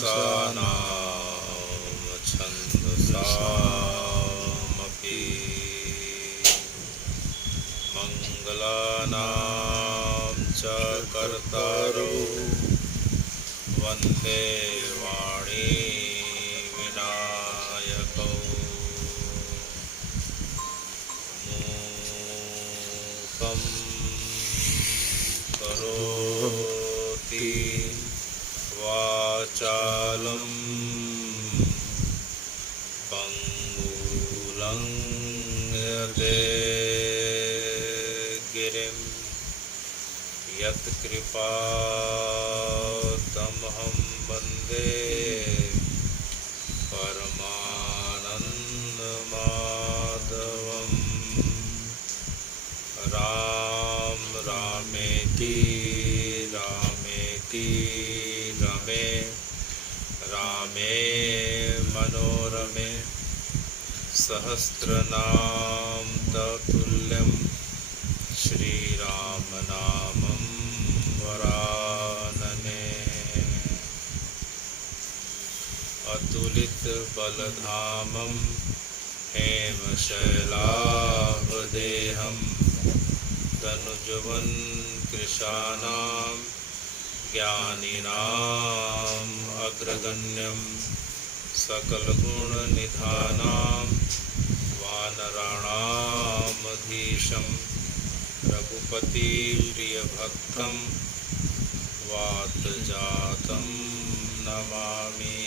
पुंसानां छन्दसामपि मङ्गलानां च कर्तारो वन्दे वाणी विनायकौ मूकं करोति वाचालं पङ्गुलं गिरिं यत्कृपातमहं वन्दे परमानन्दमाधवं राम रामेति रामेति रमे रामे मनोरमे सहस्रनाम तत्तुल्यं श्रीरामनामं वरानने अतुलित बलधामं हेमशैलाभदेहं तनुजवन कृशानां ज्ञानिनाम् अग्रगण्यं सकलगुणनिधानां वानराणामधीशं रघुपतिप्रियभक्तं वातजातं नमामि।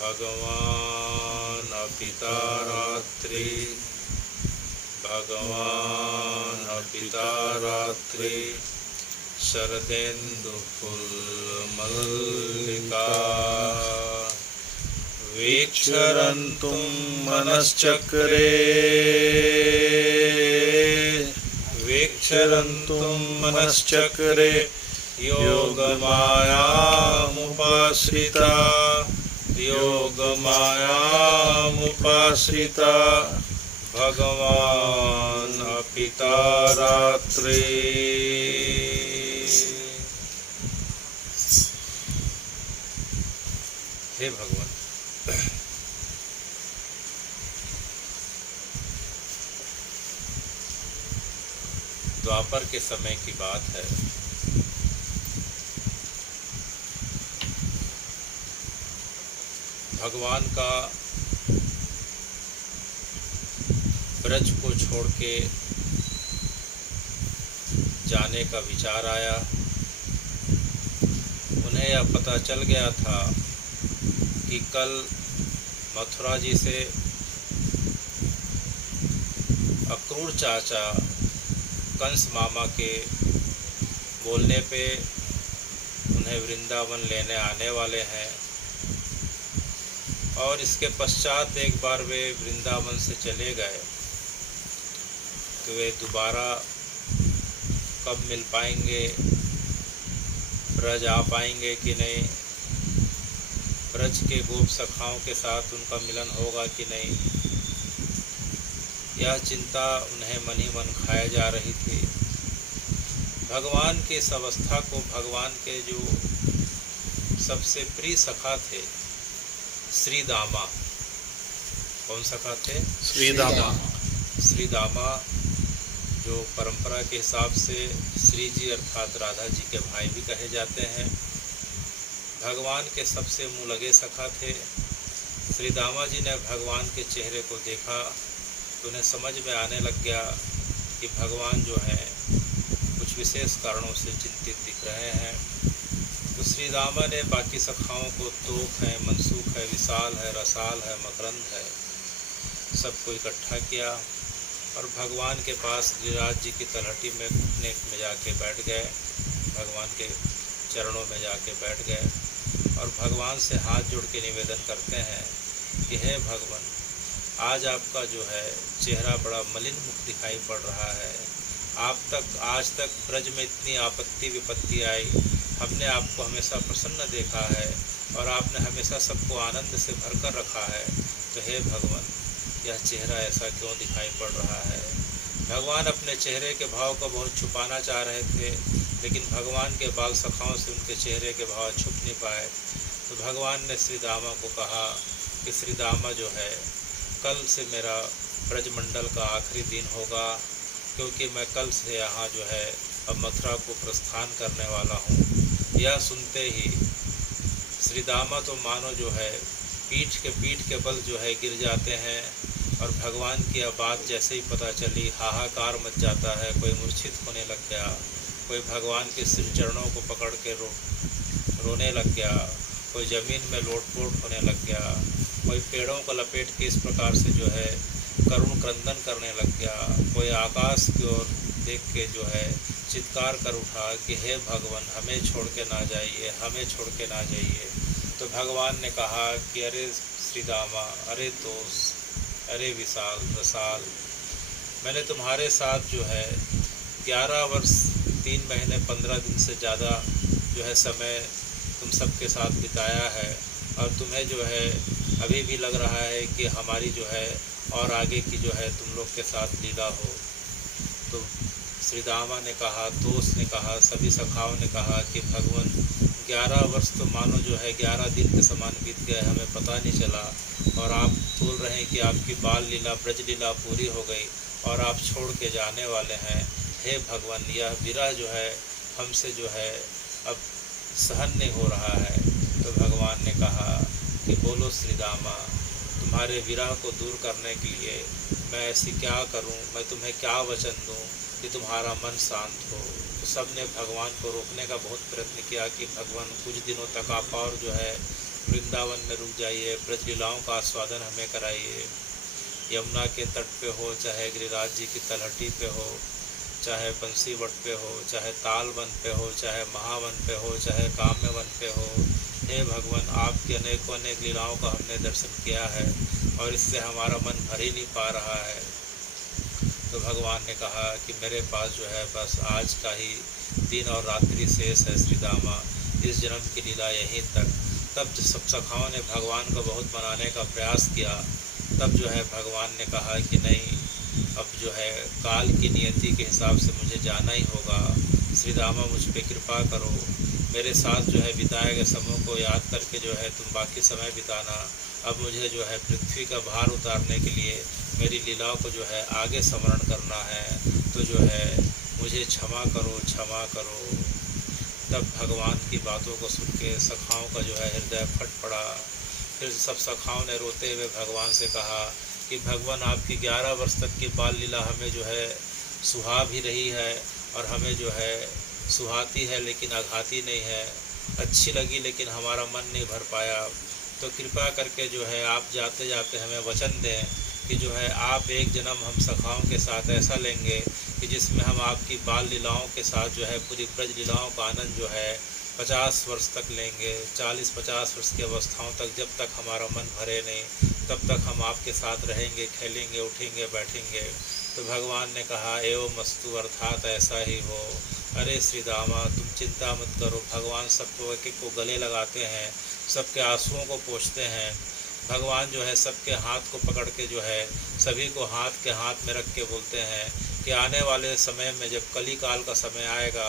भगवान् पिता रात्रि भगवान् पिता रात्रि शरदेन्दुफुल्लमल्लिका वीक्षरन्तुं मनश्चक्रे योगमायामुपाश्रिता भगवान् पिता रात्रि। हे भगवान, द्वापर के समय की बात है। भगवान का ब्रज को छोड़ के जाने का विचार आया। उन्हें यह पता चल गया था कि कल मथुरा जी से अक्रूर चाचा कंस मामा के बोलने पे उन्हें वृंदावन लेने आने वाले हैं, और इसके पश्चात एक बार वे वृंदावन से चले गए तो वे दोबारा कब मिल पाएंगे, ब्रज आ पाएंगे कि नहीं, ब्रज के गोप सखाओं के साथ उनका मिलन होगा कि नहीं, यह चिंता उन्हें मन ही मन खाए जा रही थी। भगवान की इस अवस्था को भगवान के जो सबसे प्रिय सखा थे श्री दामा, कौन सखा थे? श्री दामा जो परंपरा के हिसाब से श्री जी अर्थात राधा जी के भाई भी कहे जाते हैं, भगवान के सबसे मुँह लगे सखा थे। श्री दामा जी ने भगवान के चेहरे को देखा तो उन्हें समझ में आने लग गया कि भगवान जो हैं कुछ विशेष कारणों से चिंतित दिख रहे हैं। तो श्री दामा ने बाकी सखाओं को तोक है, मनसूख है, विशाल है, रसाल है, मकरंद है, सबको इकट्ठा किया और भगवान के पास गिरिराज जी की तलहटी में घुटने में जाके बैठ गए, भगवान के चरणों में जाके बैठ गए और भगवान से हाथ जोड़ के निवेदन करते हैं कि हे भगवान, आज आपका जो है चेहरा बड़ा मलिन मुख दिखाई पड़ रहा है। आज तक ब्रज में इतनी आपत्ति विपत्ति आई, हमने आपको हमेशा प्रसन्न देखा है और आपने हमेशा सबको आनंद से भरकर रखा है, तो हे भगवान, यह चेहरा ऐसा क्यों दिखाई पड़ रहा है? भगवान अपने चेहरे के भाव को बहुत छुपाना चाह रहे थे, लेकिन भगवान के बाल सखाओं से उनके चेहरे के भाव छुप नहीं पाए। तो भगवान ने श्री दामा को कहा कि श्री दामा जो है, कल से मेरा ब्रजमंडल का आखिरी दिन होगा, क्योंकि मैं कल से यहाँ जो है अब मथुरा को प्रस्थान करने वाला हूँ। यह सुनते ही श्री दामा तो मानो जो है पीठ के बल जो है गिर जाते हैं, और भगवान की यह बात जैसे ही पता चली हाहाकार मच जाता है। कोई मूर्छित होने लग गया, कोई भगवान के श्री चरणों को पकड़ के रोने लग गया, कोई ज़मीन में लोटपोट होने लग गया, कोई पेड़ों को लपेट के इस प्रकार से जो है करुण क्रंदन करने लग गया, कोई आकाश की ओर देख के जो है चित्कार कर उठा कि हे भगवान, हमें छोड़ के ना जाइए, हमें छोड़ के ना जाइए। तो भगवान ने कहा कि अरे श्री दामा, अरे दोस्त, अरे विशाल रसाल, मैंने तुम्हारे साथ जो है 11 वर्ष 3 महीने 15 दिन से ज़्यादा जो है समय तुम सबके साथ बिताया है, और तुम्हें जो है अभी भी लग रहा है कि हमारी जो है और आगे की जो है तुम लोग के साथ लीला हो। तो श्री दामा ने कहा, दोस्त ने कहा, सभी सखाओं ने कहा कि भगवान 11 वर्ष तो मानो जो है 11 दिन के समान बीत गए, हमें पता नहीं चला, और आप बोल रहे हैं कि आपकी बाल लीला ब्रज लीला पूरी हो गई और आप छोड़ के जाने वाले हैं। हे भगवान, यह विरह जो है हमसे जो है अब सहन नहीं हो रहा है। तो भगवान ने कहा कि बोलो श्री दामा, तुम्हारे विरह को दूर करने के लिए मैं ऐसी क्या करूं, मैं तुम्हें क्या वचन दूं कि तुम्हारा मन शांत हो। तो सब ने भगवान को रोकने का बहुत प्रयत्न किया कि भगवान कुछ दिनों तक आप और जो है वृंदावन में रुक जाइए, ब्रज लीलाओं का आस्वादन हमें कराइए। यमुना के तट पे हो, चाहे गिरिराज जी की तलहटी पे हो, चाहे बंसी वट पे हो, चाहे ताल वन पे हो, चाहे महावन पे हो, चाहे काम्य वन पे हो, हे भगवान, आपकी अनेकों अनेक लीलाओं का हमने दर्शन किया है और इससे हमारा मन भर ही नहीं पा रहा है। तो भगवान ने कहा कि मेरे पास जो है बस आज का ही दिन और रात्रि शेष है श्री दामा, इस जन्म की लीला यहीं तक। तब सब सखाओं ने भगवान को बहुत मनाने का प्रयास किया। तब जो है भगवान ने कहा कि नहीं, अब जो है काल की नियति के हिसाब से मुझे जाना ही होगा। श्री दामा, मुझ पे कृपा करो, मेरे साथ जो है बिताए गए समय को याद करके जो है तुम बाकी समय बिताना। अब मुझे जो है पृथ्वी का भार उतारने के लिए मेरी लीलाओं को जो है आगे स्मरण करना है, तो जो है मुझे क्षमा करो, क्षमा करो। तब भगवान की बातों को सुन के सखाओं का जो है हृदय फट पड़ा। फिर सब सखाओं ने रोते हुए भगवान से कहा कि भगवान, आपकी 11 वर्ष तक की बाल लीला हमें जो है सुहा भी रही है और हमें जो है सुहाती है लेकिन आघाती नहीं है, अच्छी लगी लेकिन हमारा मन नहीं भर पाया। तो कृपा करके जो है आप जाते जाते हमें वचन दें कि जो है आप एक जन्म हम सखाओं के साथ ऐसा लेंगे कि जिसमें हम आपकी बाल लीलाओं के साथ जो है पूरी ब्रज लीलाओं का आनंद जो है 50 वर्ष तक लेंगे। 40-50 वर्ष की अवस्थाओं तक, जब तक हमारा मन भरे नहीं तब तक हम आपके साथ रहेंगे, खेलेंगे, उठेंगे, बैठेंगे। तो भगवान ने कहा एवं मस्तु, अर्थात ऐसा ही हो। अरे श्री दामा, तुम चिंता मत करो। भगवान सबको एक एक को गले लगाते हैं, सबके आंसुओं को पोंछते हैं। भगवान जो है सबके हाथ को पकड़ के जो है सभी को हाथ के हाथ में रख के बोलते हैं कि आने वाले समय में जब कली काल का समय आएगा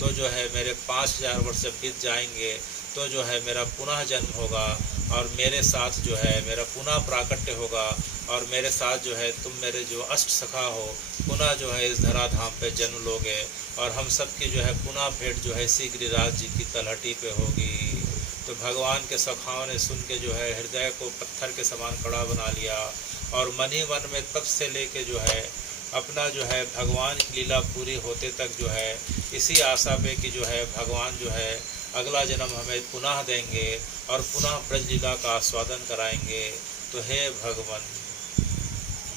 तो जो है मेरे 5000 वर्ष जब बीत जाएंगे तो जो है मेरा पुनः जन्म होगा और मेरे साथ जो है मेरा पुनः प्राकट्य होगा, और मेरे साथ जो है तुम मेरे जो अष्ट सखा हो पुनः जो है इस धराधाम पे जन्म लोगे, और हम सब की जो है पुनः भेंट जो है श्री गिरिराज जी की तलहटी पे होगी। तो भगवान के सखाओं ने सुन के जो है हृदय को पत्थर के समान कड़ा बना लिया, और मन ही मन में तब से लेके जो है अपना जो है भगवान की लीला पूरी होते तक जो है इसी आशा पे कि जो है भगवान जो है अगला जन्म हमें पुनः देंगे और पुनः ब्रज लीला का आस्वादन कराएंगे। तो हे भगवान,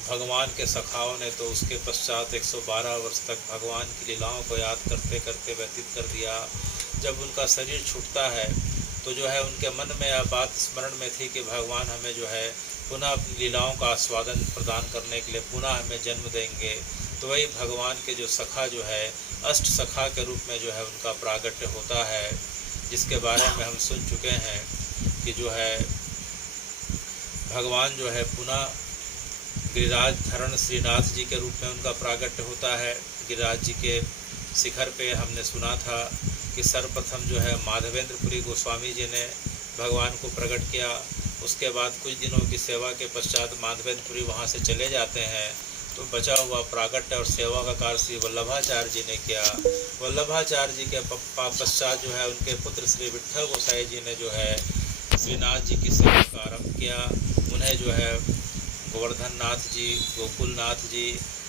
भगवान के सखाओं ने तो उसके पश्चात 112 वर्ष तक भगवान की लीलाओं को याद करते करते व्यतीत कर दिया। जब उनका शरीर छूटता है तो जो है उनके मन में यह बात स्मरण में थी कि भगवान हमें जो है पुनः अपनी लीलाओं का आस्वादन प्रदान करने के लिए पुनः हमें जन्म देंगे। तो वही भगवान के जो सखा जो है अष्ट सखा के रूप में जो है उनका प्रागट्य होता है, जिसके बारे में हम सुन चुके हैं कि जो है भगवान जो है पुनः गिरिराज धरण श्रीनाथ जी के रूप में उनका प्रागट्य होता है। गिरिराज जी के शिखर पे हमने सुना था कि सर्वप्रथम जो है माधवेंद्रपुरी गोस्वामी जी ने भगवान को प्रकट किया। उसके बाद कुछ दिनों की सेवा के पश्चात माधवेंद्रपुरी वहाँ से चले जाते हैं, तो बचा हुआ प्रागट्य और सेवा का कार्य श्री वल्लभाचार्य जी ने किया। वल्लभाचार्य जी के पश्चात जो है उनके पुत्र श्री विट्ठल गोसाई जी ने जो है श्रीनाथ जी की सेवा का आरंभ किया। उन्हें जो है गोवर्धन नाथ जी, गोकुलनाथ जी,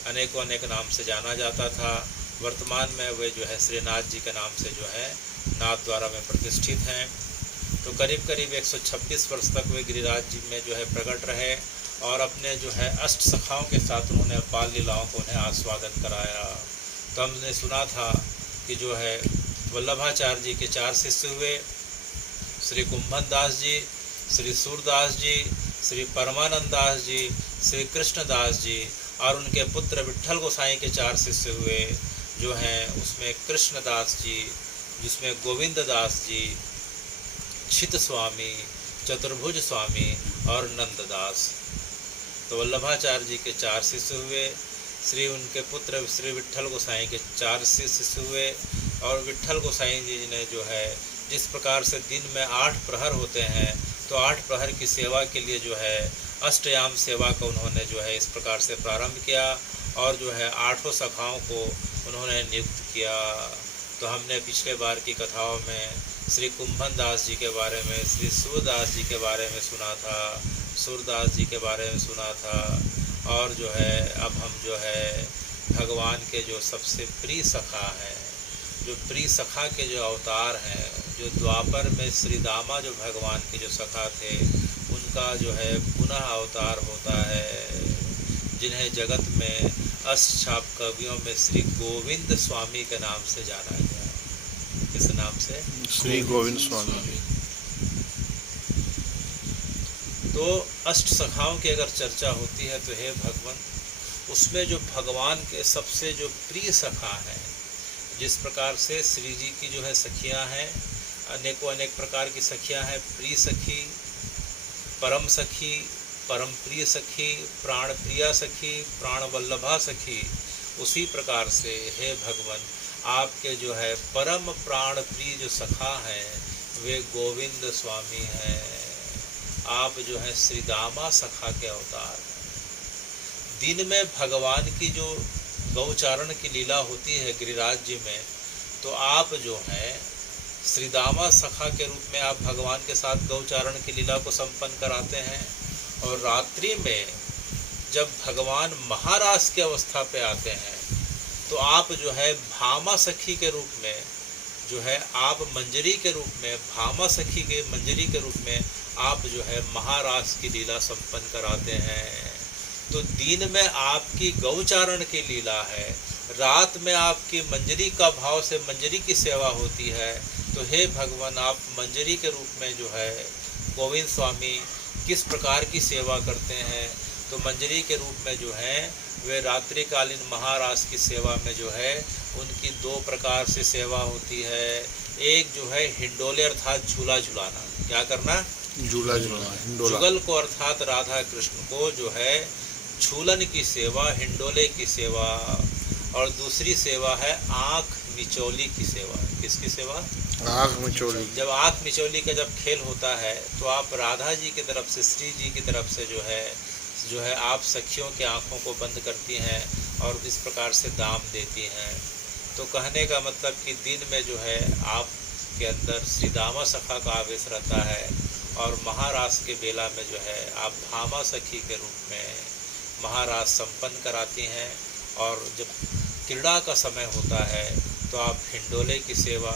अनेकों अनेक नाम से जाना जाता था। वर्तमान में वे जो है श्रीनाथ जी के नाम से जो है नाथ द्वारा में प्रतिष्ठित हैं। तो करीब करीब 126 वर्ष तक वे गिरिराज जी में जो है प्रकट रहे और अपने जो है अष्ट सखाओं के साथ उन्होंने बाल लीलाओं को उन्हें आस्वादन कराया। तो हमने सुना था कि जो है वल्लभाचार्य जी के 4 शिष्य हुए, श्री कुंभन दास जी, श्री सूरदास जी, श्री परमानंद दास जी, श्री कृष्णदास जी, और उनके पुत्र विट्ठल गोसाई के 4 शिष्य हुए जो हैं उसमें कृष्णदास जी, जिसमें गोविंद दास जी, छित स्वामी, चतुर्भुज स्वामी और नंददास। तो वल्लभाचार्य जी के 4 शिष्य हुए, श्री उनके पुत्र श्री विट्ठल गोसाई के 4 शिष्य हुए। और विट्ठल गोसाई जी ने जो है जिस प्रकार से दिन में 8 प्रहर होते हैं, तो 8 प्रहर की सेवा के लिए जो है अष्टयाम सेवा का उन्होंने जो है इस प्रकार से प्रारंभ किया और जो है 8 सखाओं को उन्होंने नियुक्त किया। तो हमने पिछले बार की कथाओं में श्री कुंभन दास जी के बारे में, श्री सूरदास जी के बारे में सुना था, सूरदास जी के बारे में सुना था। और जो है अब हम जो है भगवान के जो सबसे प्रिय सखा हैं, जो प्रिय सखा के जो अवतार हैं, जो द्वापर में श्री दामा जो भगवान के जो सखा थे, उनका जो है पुनः अवतार होता है, जिन्हें जगत में अष्टछाप कवियों में श्री गोविंद स्वामी के नाम से जाना गया। किस नाम से? श्री गोविंद स्वामी। तो अष्ट सखाओं की अगर चर्चा होती है तो हे भगवान, उसमें जो भगवान के सबसे जो प्रिय सखा हैं, जिस प्रकार से श्री जी की जो है सखियां हैं, अनेकों अनेक प्रकार की सखियां हैं, प्रिय सखी, परम सखी, परम प्रिय सखी, प्राण प्रिया सखी, प्राण वल्लभा सखी, उसी प्रकार से हे भगवान आपके जो है परम प्राण प्रिय जो सखा हैं वे गोविंद स्वामी हैं। आप जो है श्री दामा सखा के अवतार हैं। दिन में भगवान की जो गौचारण की लीला होती है गिरिराज जी में, तो आप जो है श्री दामा सखा के रूप में आप भगवान के साथ गौचारण की लीला को संपन्न कराते हैं। और रात्रि में जब भगवान महारास की अवस्था पे आते हैं, तो आप जो है भामा सखी के रूप में जो है आप मंजरी के रूप में, भामा सखी के मंजरी के रूप में आप जो है महारास की लीला संपन्न कराते हैं। तो दिन में आपकी गौचारण की लीला है, रात में आपकी मंजरी का भाव से मंजरी की सेवा होती है। तो हे भगवान आप मंजरी के रूप में जो है गोविंद स्वामी किस प्रकार की सेवा करते हैं? तो मंजरी के रूप में जो है वे रात्रिकालीन महारास की सेवा में जो है उनकी 2 प्रकार से सेवा होती है। एक जो है हिंडोले अर्थात झूला झुलाना, क्या करना? झूला झुलाना। जुगल को अर्थात राधा कृष्ण को जो है झूलन की सेवा, हिंडोले की सेवा। और दूसरी सेवा है आँख मिचौली की सेवा। किसकी सेवा? आँख मिचौली। जब आँख मिचौली का जब खेल होता है तो आप राधा जी की तरफ से, श्री जी की तरफ से जो है आप सखियों के आँखों को बंद करती हैं और इस प्रकार से दाम देती हैं। तो कहने का मतलब कि दिन में जो है आपके अंदर श्री दामा सखा का आवेश रहता है और महारास के बेला में जो है आप भामा सखी के रूप में महारास संपन्न कराती हैं। और जब क्रीड़ा का समय होता है तो आप हिंडोले की सेवा,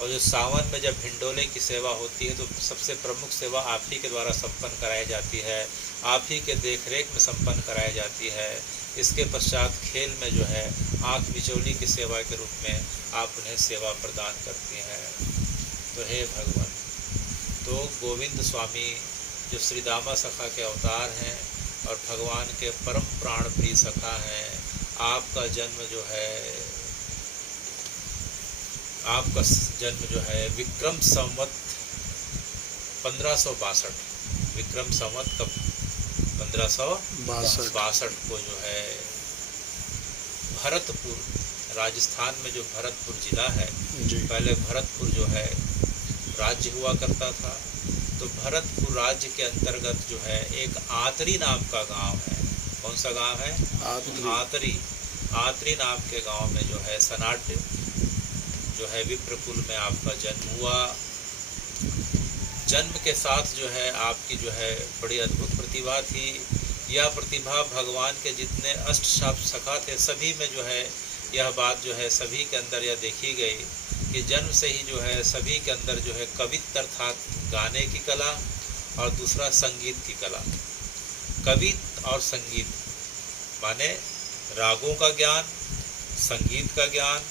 और जो सावन में जब हिंडोले की सेवा होती है तो सबसे प्रमुख सेवा आप ही के द्वारा संपन्न कराई जाती है, आप ही के देखरेख में संपन्न कराई जाती है। इसके पश्चात खेल में जो है आँख मिचौली की सेवा के रूप में आप उन्हें सेवा प्रदान करती हैं। तो हे भगवान, तो गोविंद स्वामी जो श्री दामा सखा के अवतार हैं और भगवान के परम प्राण प्रिय सखा हैं, आपका जन्म जो है विक्रम संवत 1562, विक्रम संवत कब? 1562 को जो है भरतपुर, राजस्थान में जो भरतपुर जिला है, जी पहले भरतपुर जो है राज्य हुआ करता था। तो भरतपुर राज्य के अंतर्गत जो है एक आतरी नाम का गांव है। कौन सा गांव है? आतरी। आतरी नाम के गांव में जो है सनाट्य जो है विप्रकुल में आपका जन्म हुआ। जन्म के साथ जो है आपकी जो है बड़ी अद्भुत प्रतिभा थी। यह प्रतिभा भगवान के जितने अष्ट सखा थे सभी में जो है यह बात जो है सभी के अंदर यह देखी गई कि जन्म से ही जो है सभी के अंदर जो है कवित्व अर्थात गाने की कला और दूसरा संगीत की कला। कवित्व और संगीत माने रागों का ज्ञान, संगीत का ज्ञान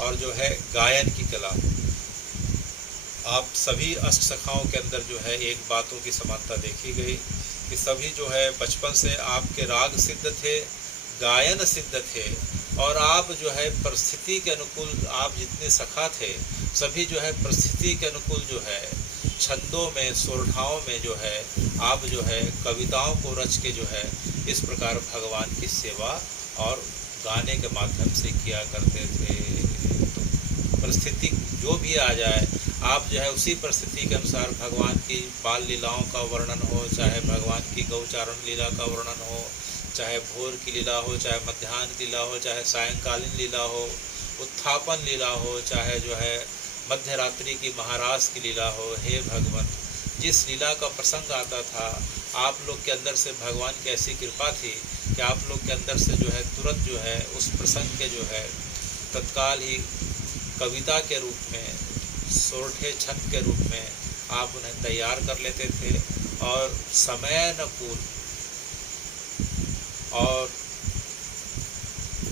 और जो है गायन की कला। आप सभी अष्ट सखाओं के अंदर जो है एक बातों की समानता देखी गई कि सभी जो है बचपन से आपके राग सिद्ध थे, गायन सिद्ध थे और आप जो है परिस्थिति के अनुकूल आप जितने सखा थे सभी जो है परिस्थिति के अनुकूल जो है छंदों में, सोरठाओं में जो है आप जो है कविताओं को रच के जो है इस प्रकार भगवान की सेवा और गाने के माध्यम से किया करते थे। तो परिस्थिति जो भी आ जाए आप जो है उसी परिस्थिति के अनुसार भगवान की बाल लीलाओं का वर्णन हो, चाहे भगवान की गौचारण लीला का वर्णन हो, चाहे भोर की लीला हो, चाहे मध्याह्न की लीला हो, चाहे सायंकालीन लीला हो, उत्थापन लीला हो, चाहे जो है मध्य रात्रि की महाराज की लीला हो। हे भगवान, जिस लीला का प्रसंग आता था आप लोग के अंदर से भगवान की ऐसी कृपा थी कि आप लोग के अंदर से जो है तुरंत जो है उस प्रसंग के जो है तत्काल ही कविता के रूप में, सोरठे छंद के रूप में आप उन्हें तैयार कर लेते थे और समयानुकूल और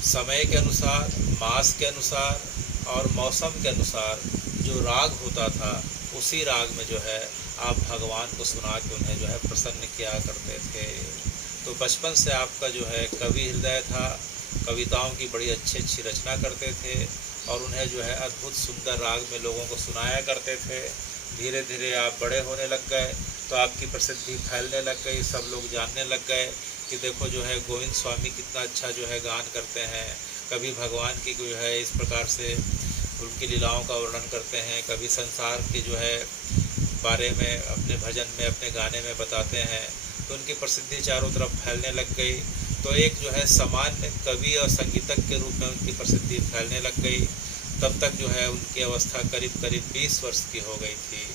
समय के अनुसार, मास के अनुसार और मौसम के अनुसार जो राग होता था उसी राग में जो है आप भगवान को सुना के उन्हें जो है प्रसन्न किया करते थे। तो बचपन से आपका जो है कवि हृदय था, कविताओं की बड़ी अच्छी अच्छी रचना करते थे और उन्हें जो है अद्भुत सुंदर राग में लोगों को सुनाया करते थे। धीरे धीरे आप बड़े होने लग गए तो आपकी प्रसिद्धि फैलने लग गई, सब लोग जानने लग गए कि देखो जो है गोविंद स्वामी कितना अच्छा जो है गान करते हैं। कभी भगवान की जो है इस प्रकार से उनकी लीलाओं का वर्णन करते हैं, कभी संसार के जो है बारे में अपने भजन में, अपने गाने में बताते हैं। तो उनकी प्रसिद्धि चारों तरफ फैलने लग गई। तो एक जो है सामान्य कवि और संगीतज्ञ के रूप में उनकी प्रसिद्धि फैलने लग गई। तब तक जो है उनकी अवस्था करीब करीब 20 वर्ष की हो गई थी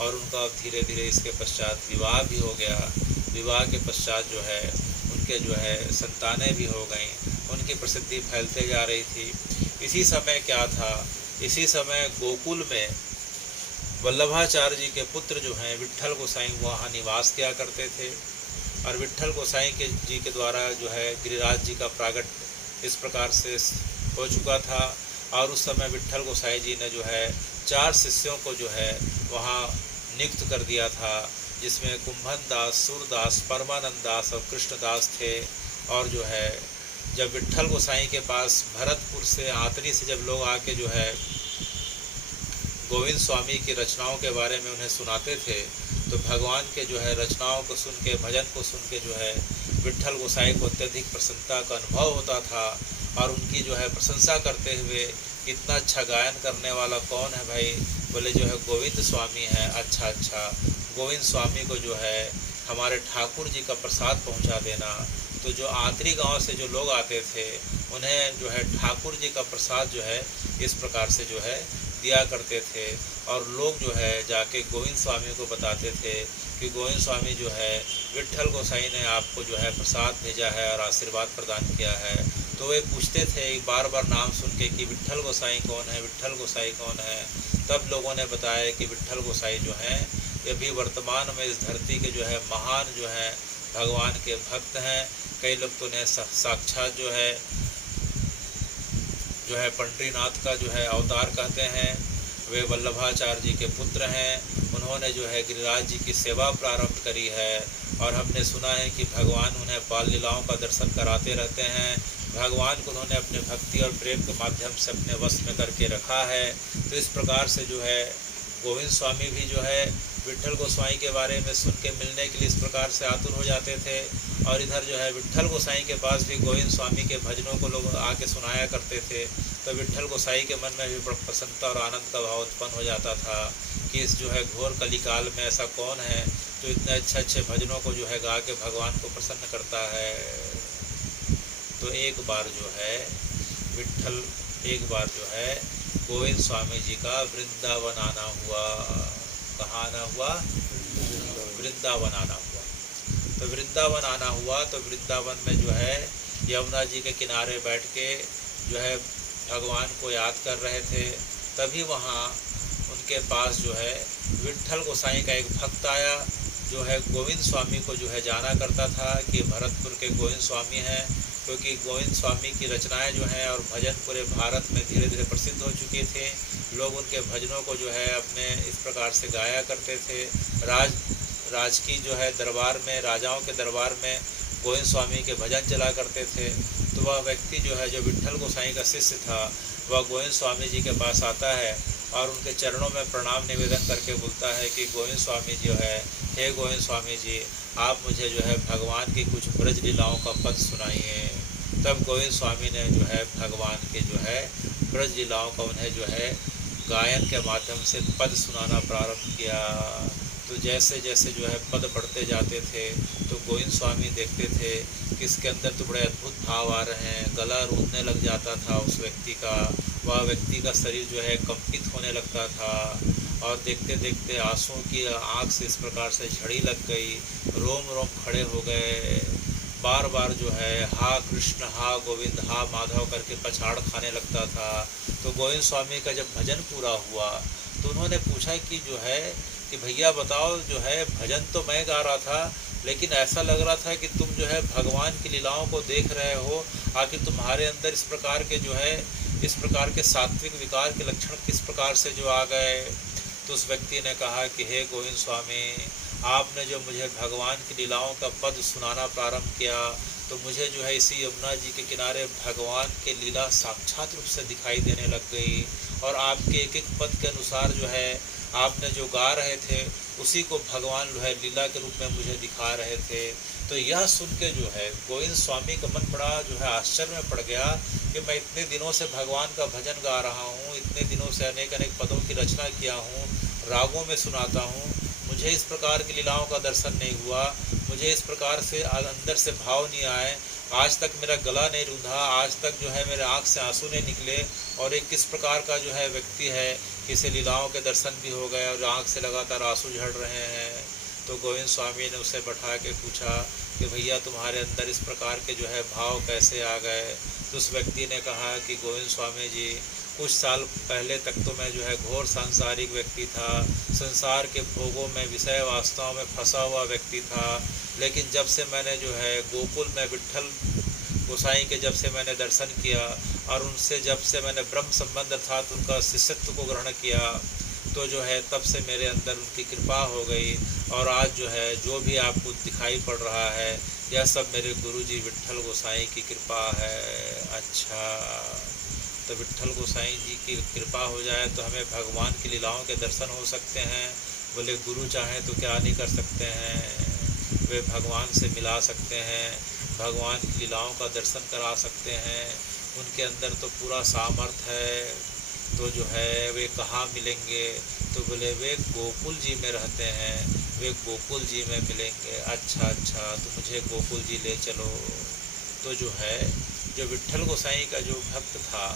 और उनका धीरे धीरे इसके पश्चात विवाह भी हो गया। विवाह के पश्चात जो है उनके जो है संतानें भी हो गईं, उनकी प्रसिद्धि फैलते जा रही थी। इसी समय क्या था, इसी समय गोकुल में वल्लभाचार्य जी के पुत्र जो हैं विट्ठल गोसाई वहाँ निवास किया करते थे और विट्ठल गोसाई जी के द्वारा जो है गिरिराज जी का प्रागट इस प्रकार से हो चुका था और उस समय विट्ठल गोसाई जी ने जो है 4 शिष्यों को जो है वहाँ नियुक्त कर दिया था, जिसमें कुंभन दास, सूरदास, परमानंद दास और कृष्णदास थे। और जो है जब विट्ठल गोसाई के पास भरतपुर से, आतरी से जब लोग आके जो है गोविंद स्वामी की रचनाओं के बारे में उन्हें सुनाते थे तो भगवान के जो है रचनाओं को सुन के, भजन को सुन के जो है विट्ठल गोसाई को अत्यधिक प्रसन्नता का अनुभव होता था और उनकी जो है प्रशंसा करते हुए, इतना अच्छा गायन करने वाला कौन है भाई? बोले जो है गोविंद स्वामी है। अच्छा अच्छा, गोविंद स्वामी को जो है हमारे ठाकुर जी का प्रसाद पहुंचा देना। तो जो आतरी गांव से जो लोग आते थे उन्हें जो है ठाकुर जी का प्रसाद जो है इस प्रकार से जो है दिया करते थे और लोग जो है जाके गोविंद स्वामी को बताते थे कि गोविंद स्वामी जो है विट्ठल गोसाई ने आपको जो है प्रसाद भेजा है और आशीर्वाद प्रदान किया है। तो वे पूछते थे बार बार नाम सुन के कि विट्ठल गोसाई कौन है, विट्ठल गोसाई कौन है। तब लोगों ने बताया कि विट्ठल गोसाई जो हैं ये भी वर्तमान में इस धरती के जो है महान जो है भगवान के भक्त हैं। कई लोग तो उन्हें साक्षात जो है पंडरीनाथ का जो है अवतार कहते हैं। वे वल्लभाचार्य जी के पुत्र हैं। उन्होंने जो है गिरिराज जी की सेवा प्रारंभ करी है और हमने सुना है कि भगवान उन्हें बाल लीलाओं का दर्शन कराते रहते हैं। भगवान को उन्होंने अपने भक्ति और प्रेम के माध्यम से अपने वश में करके रखा है। तो इस प्रकार से जो है गोविंद स्वामी भी जो है विट्ठल गोसाई के बारे में सुन के मिलने के लिए इस प्रकार से आतुर हो जाते थे। और इधर जो है विट्ठल गोसाई के पास भी गोविंद स्वामी के भजनों को लोग आके सुनाया करते थे। तो विट्ठल गोसाई के मन में भी प्रसन्नता और आनंद का भाव उत्पन्न हो जाता था कि इस जो है घोर कलिकाल में ऐसा कौन है जो इतने अच्छे अच्छे भजनों को जो है गा के भगवान को प्रसन्न करता है। तो एक बार जो है गोविंद स्वामी जी का वृंदावन आना हुआ। कहाँ आना हुआ? वृंदावन आना हुआ। तो वृंदावन आना हुआ तो वृंदावन में जो है यमुना जी के किनारे बैठ के जो है भगवान को याद कर रहे थे। तभी वहाँ उनके पास जो है विट्ठल गोसाई का एक भक्त आया जो है गोविंद स्वामी को जो है जाना करता था कि भरतपुर के गोविंद स्वामी हैं, क्योंकि गोविंद स्वामी की रचनाएं जो हैं और भजन पूरे भारत में धीरे धीरे प्रसिद्ध हो चुके थे। लोग उनके भजनों को जो है अपने इस प्रकार से गाया करते थे। राज की जो है दरबार में, राजाओं के दरबार में गोविंद स्वामी के भजन चला करते थे। तो वह व्यक्ति जो है जो विट्ठल गोसाई का शिष्य था वह गोविंद स्वामी जी के पास आता है और उनके चरणों में प्रणाम निवेदन करके बोलता है कि गोविंद स्वामी जो है, हे गोविंद स्वामी जी, आप मुझे जो है भगवान की कुछ ब्रज लीलाओं का पद सुनाइए। तब गोविंद स्वामी ने जो है भगवान के जो है ब्रज लीलाओं का उन्हें जो है गायन के माध्यम से पद सुनाना प्रारंभ किया। तो जैसे जैसे जो है पद बढ़ते जाते थे तो गोविंद स्वामी देखते थे कि इसके अंदर तो बड़े अद्भुत भाव आ रहे हैं। गला रूंधने लग जाता था उस व्यक्ति का, वह व्यक्ति का शरीर जो है कंपित होने लगता था और देखते देखते आंसुओं की आँख से इस प्रकार से झड़ी लग गई, रोम रोम खड़े हो गए। बार बार जो है हा कृष्ण, हा गोविंद, हा माधव करके पछाड़ खाने लगता था। तो गोविंद स्वामी का जब भजन पूरा हुआ तो उन्होंने पूछा कि जो है कि भैया बताओ, जो है भजन तो मैं गा रहा था लेकिन ऐसा लग रहा था कि तुम जो है भगवान की लीलाओं को देख रहे हो, आखिर तुम्हारे अंदर इस प्रकार के जो है इस प्रकार के सात्विक विकार के लक्षण किस प्रकार से जो आ गए। तो उस व्यक्ति ने कहा कि हे गोविंद स्वामी, आपने जो मुझे भगवान की लीलाओं का पद सुनाना प्रारंभ किया तो मुझे जो है इसी यमुना जी के किनारे भगवान के लीला साक्षात रूप से दिखाई देने लग गई और आपके एक एक पद के अनुसार जो है आपने जो गा रहे थे उसी को भगवान जो है लीला के रूप में मुझे दिखा रहे थे। तो यह सुन के जो है गोविंद स्वामी का मन बड़ा जो है आश्चर्य में पड़ गया कि मैं इतने दिनों से भगवान का भजन गा रहा हूँ, इतने दिनों से अनेक अनेक पदों की रचना किया हूँ, रागों में सुनाता हूँ, मुझे इस प्रकार की लीलाओं का दर्शन नहीं हुआ, मुझे इस प्रकार से अंदर से भाव नहीं आए, आज तक मेरा गला नहीं रूंधा, आज तक जो है मेरे आँख से आंसू नहीं निकले और एक किस प्रकार का जो है व्यक्ति है किसी लीलाओं के दर्शन भी हो गए और आँख से लगातार आंसू झड़ रहे हैं। तो गोविंद स्वामी ने उसे बैठा के पूछा कि भैया तुम्हारे अंदर इस प्रकार के जो है भाव कैसे आ गए। तो उस व्यक्ति ने कहा कि गोविंद स्वामी जी, कुछ साल पहले तक तो मैं जो है घोर सांसारिक व्यक्ति था, संसार के भोगों में, विषय वास्तवों में फंसा हुआ व्यक्ति था, लेकिन जब से मैंने जो है गोकुल में विट्ठल गोसाई के जब से मैंने दर्शन किया और उनसे जब से मैंने ब्रह्म संबंध अर्थात उनका शिष्यत्व को ग्रहण किया तो जो है तब से मेरे अंदर उनकी कृपा हो गई और आज जो है जो भी आपको दिखाई पड़ रहा है यह सब मेरे गुरुजी विट्ठल गोसाई की कृपा है। अच्छा, तो विट्ठल गोसाई जी की कृपा हो जाए तो हमें भगवान की लीलाओं के दर्शन हो सकते हैं। बोले गुरु चाहें तो क्या नहीं कर सकते हैं, वे भगवान से मिला सकते हैं, भगवान की लीलाओं का दर्शन करा सकते हैं, उनके अंदर तो पूरा सामर्थ्य है। तो जो है वे कहाँ मिलेंगे? तो बोले वे गोकुल जी में रहते हैं, वे गोकुल जी में मिलेंगे। अच्छा, तो मुझे गोकुल जी ले चलो। तो जो है जो विट्ठल गोसाई का जो भक्त था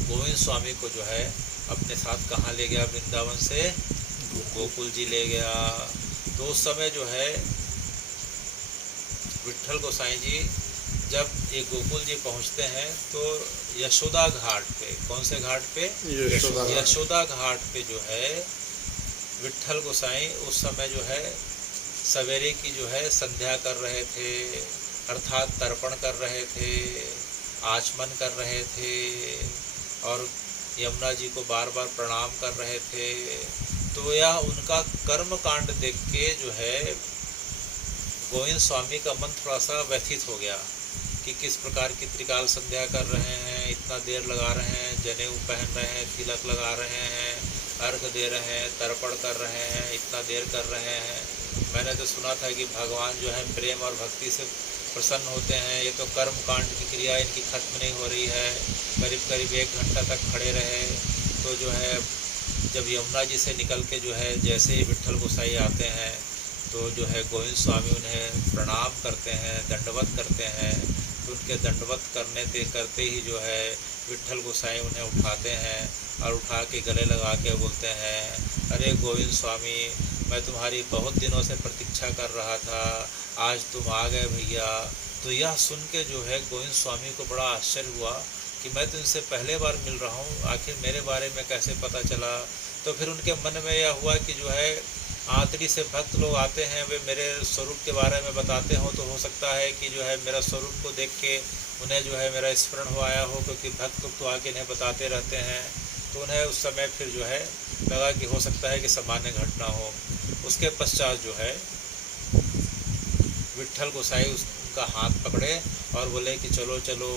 गोविंद स्वामी को जो है अपने साथ कहाँ ले गया? वृंदावन से गोकुल जी ले गया। तो उस समय जो है विट्ठल गोसाई जी जब ये गोकुल जी पहुँचते हैं तो यशोदा घाट पे, कौन से घाट पे? यशोदा घाट पे जो है विट्ठल गोसाई उस समय जो है सवेरे की जो है संध्या कर रहे थे, अर्थात तर्पण कर रहे थे, आचमन कर रहे थे और यमुना जी को बार बार प्रणाम कर रहे थे। तो यह उनका कर्म कांड देख के जो है गोविंद स्वामी का मन थोड़ा सा व्यथित हो गया कि किस प्रकार की त्रिकाल संध्या कर रहे हैं, इतना देर लगा रहे हैं, जनेऊ पहन रहे हैं, तिलक लगा रहे हैं, अर्घ दे रहे हैं, तर्पण कर रहे हैं, इतना देर कर रहे हैं। मैंने तो सुना था कि भगवान जो है प्रेम और भक्ति से प्रसन्न होते हैं। ये तो कर्म कांड की क्रिया इनकी खत्म नहीं हो रही है। करीब करीब 1 घंटा तक खड़े रहे। तो जो है जब यमुना जी से निकल के जो है जैसे ही विट्ठल गोसाई आते हैं तो जो है गोविंद स्वामी उन्हें प्रणाम करते हैं, दंडवत करते हैं। तो उनके दंडवत करते ही जो है विट्ठल गोसाई उन्हें उठाते हैं और उठा के गले लगा के बोलते हैं, अरे गोविंद स्वामी, मैं तुम्हारी बहुत दिनों से प्रतीक्षा कर रहा था, आज तुम आ गए भैया। तो यह सुन के जो है गोविंद स्वामी को बड़ा आश्चर्य हुआ कि मैं तो इनसे पहले बार मिल रहा हूँ, आखिर मेरे बारे में कैसे पता चला। तो फिर उनके मन में यह हुआ कि जो है आतरी से भक्त लोग आते हैं, वे मेरे स्वरूप के बारे में बताते हों, तो हो सकता है कि जो है मेरा स्वरूप को देख के उन्हें जो है मेरा स्मरण हो आया हो, क्योंकि भक्त लोग तो आके इन्हें बताते रहते हैं। तो उन्हें उस समय फिर जो है लगा कि हो सकता है कि सामान्य घटना हो। उसके पश्चात जो है विट्ठल गोसाई उनका हाथ पकड़े और बोले कि चलो चलो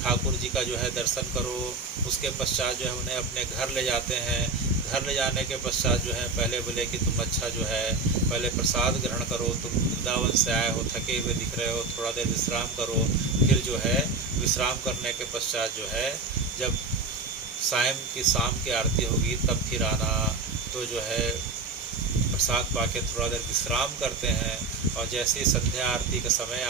ठाकुर जी का जो है दर्शन करो। उसके पश्चात जो है उन्हें अपने घर ले जाते हैं। घर ले जाने के पश्चात जो है पहले बोले कि तुम अच्छा जो है पहले प्रसाद ग्रहण करो, तुम वृंदावन से आए हो, थके हुए दिख रहे हो, थोड़ा देर विश्राम करो। फिर जो है विश्राम करने के पश्चात जो है जब शाम की आरती होगी तब फिर आना। तो जो है प्रसाद पाके थोड़ा देर विश्राम करते हैं। और जैसे ही संध्या आरती का समय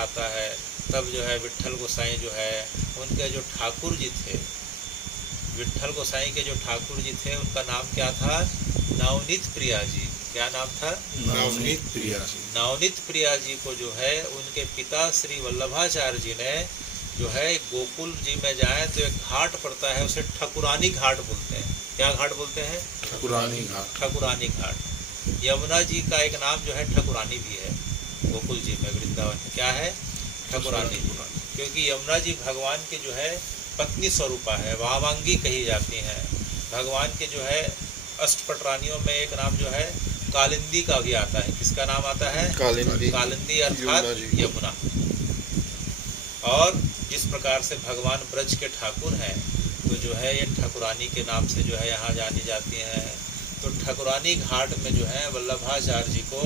आता है तब जो है विट्ठल गोसाई जो है उनके जो ठाकुर जी थे, विट्ठल गोसाई के जो ठाकुर जी थे उनका नाम क्या था? नवनीत प्रिया जी। क्या नाम था? नवनीत प्रिया जी। नवनीत प्रिया जी को जो है उनके पिता श्री वल्लभाचार्य जी ने जो है गोकुल जी में जाए तो एक घाट पड़ता है, उसे ठकुरानी घाट बोलते हैं। क्या घाट बोलते हैं? ठकुरानी घाट। ठकुरानी घाट। यमुना जी का एक नाम जो है ठकुरानी भी है गोकुल जी में, वृंदावन में। क्या है? ठकुरानी जी। क्योंकि यमुना जी भगवान के जो है पत्नी स्वरूपा है, वामांगी कही जाती हैं। भगवान के जो है अष्टपटरानियों में एक नाम जो है कालिंदी का भी आता है। किसका नाम आता है? कालिंदी अर्थात यमुना। और जिस प्रकार से भगवान ब्रज के ठाकुर हैं तो जो है ये ठकुरानी के नाम से जो है यहाँ जानी जाती हैं। तो ठकुरानी घाट में जो है वल्लभाचार्य जी को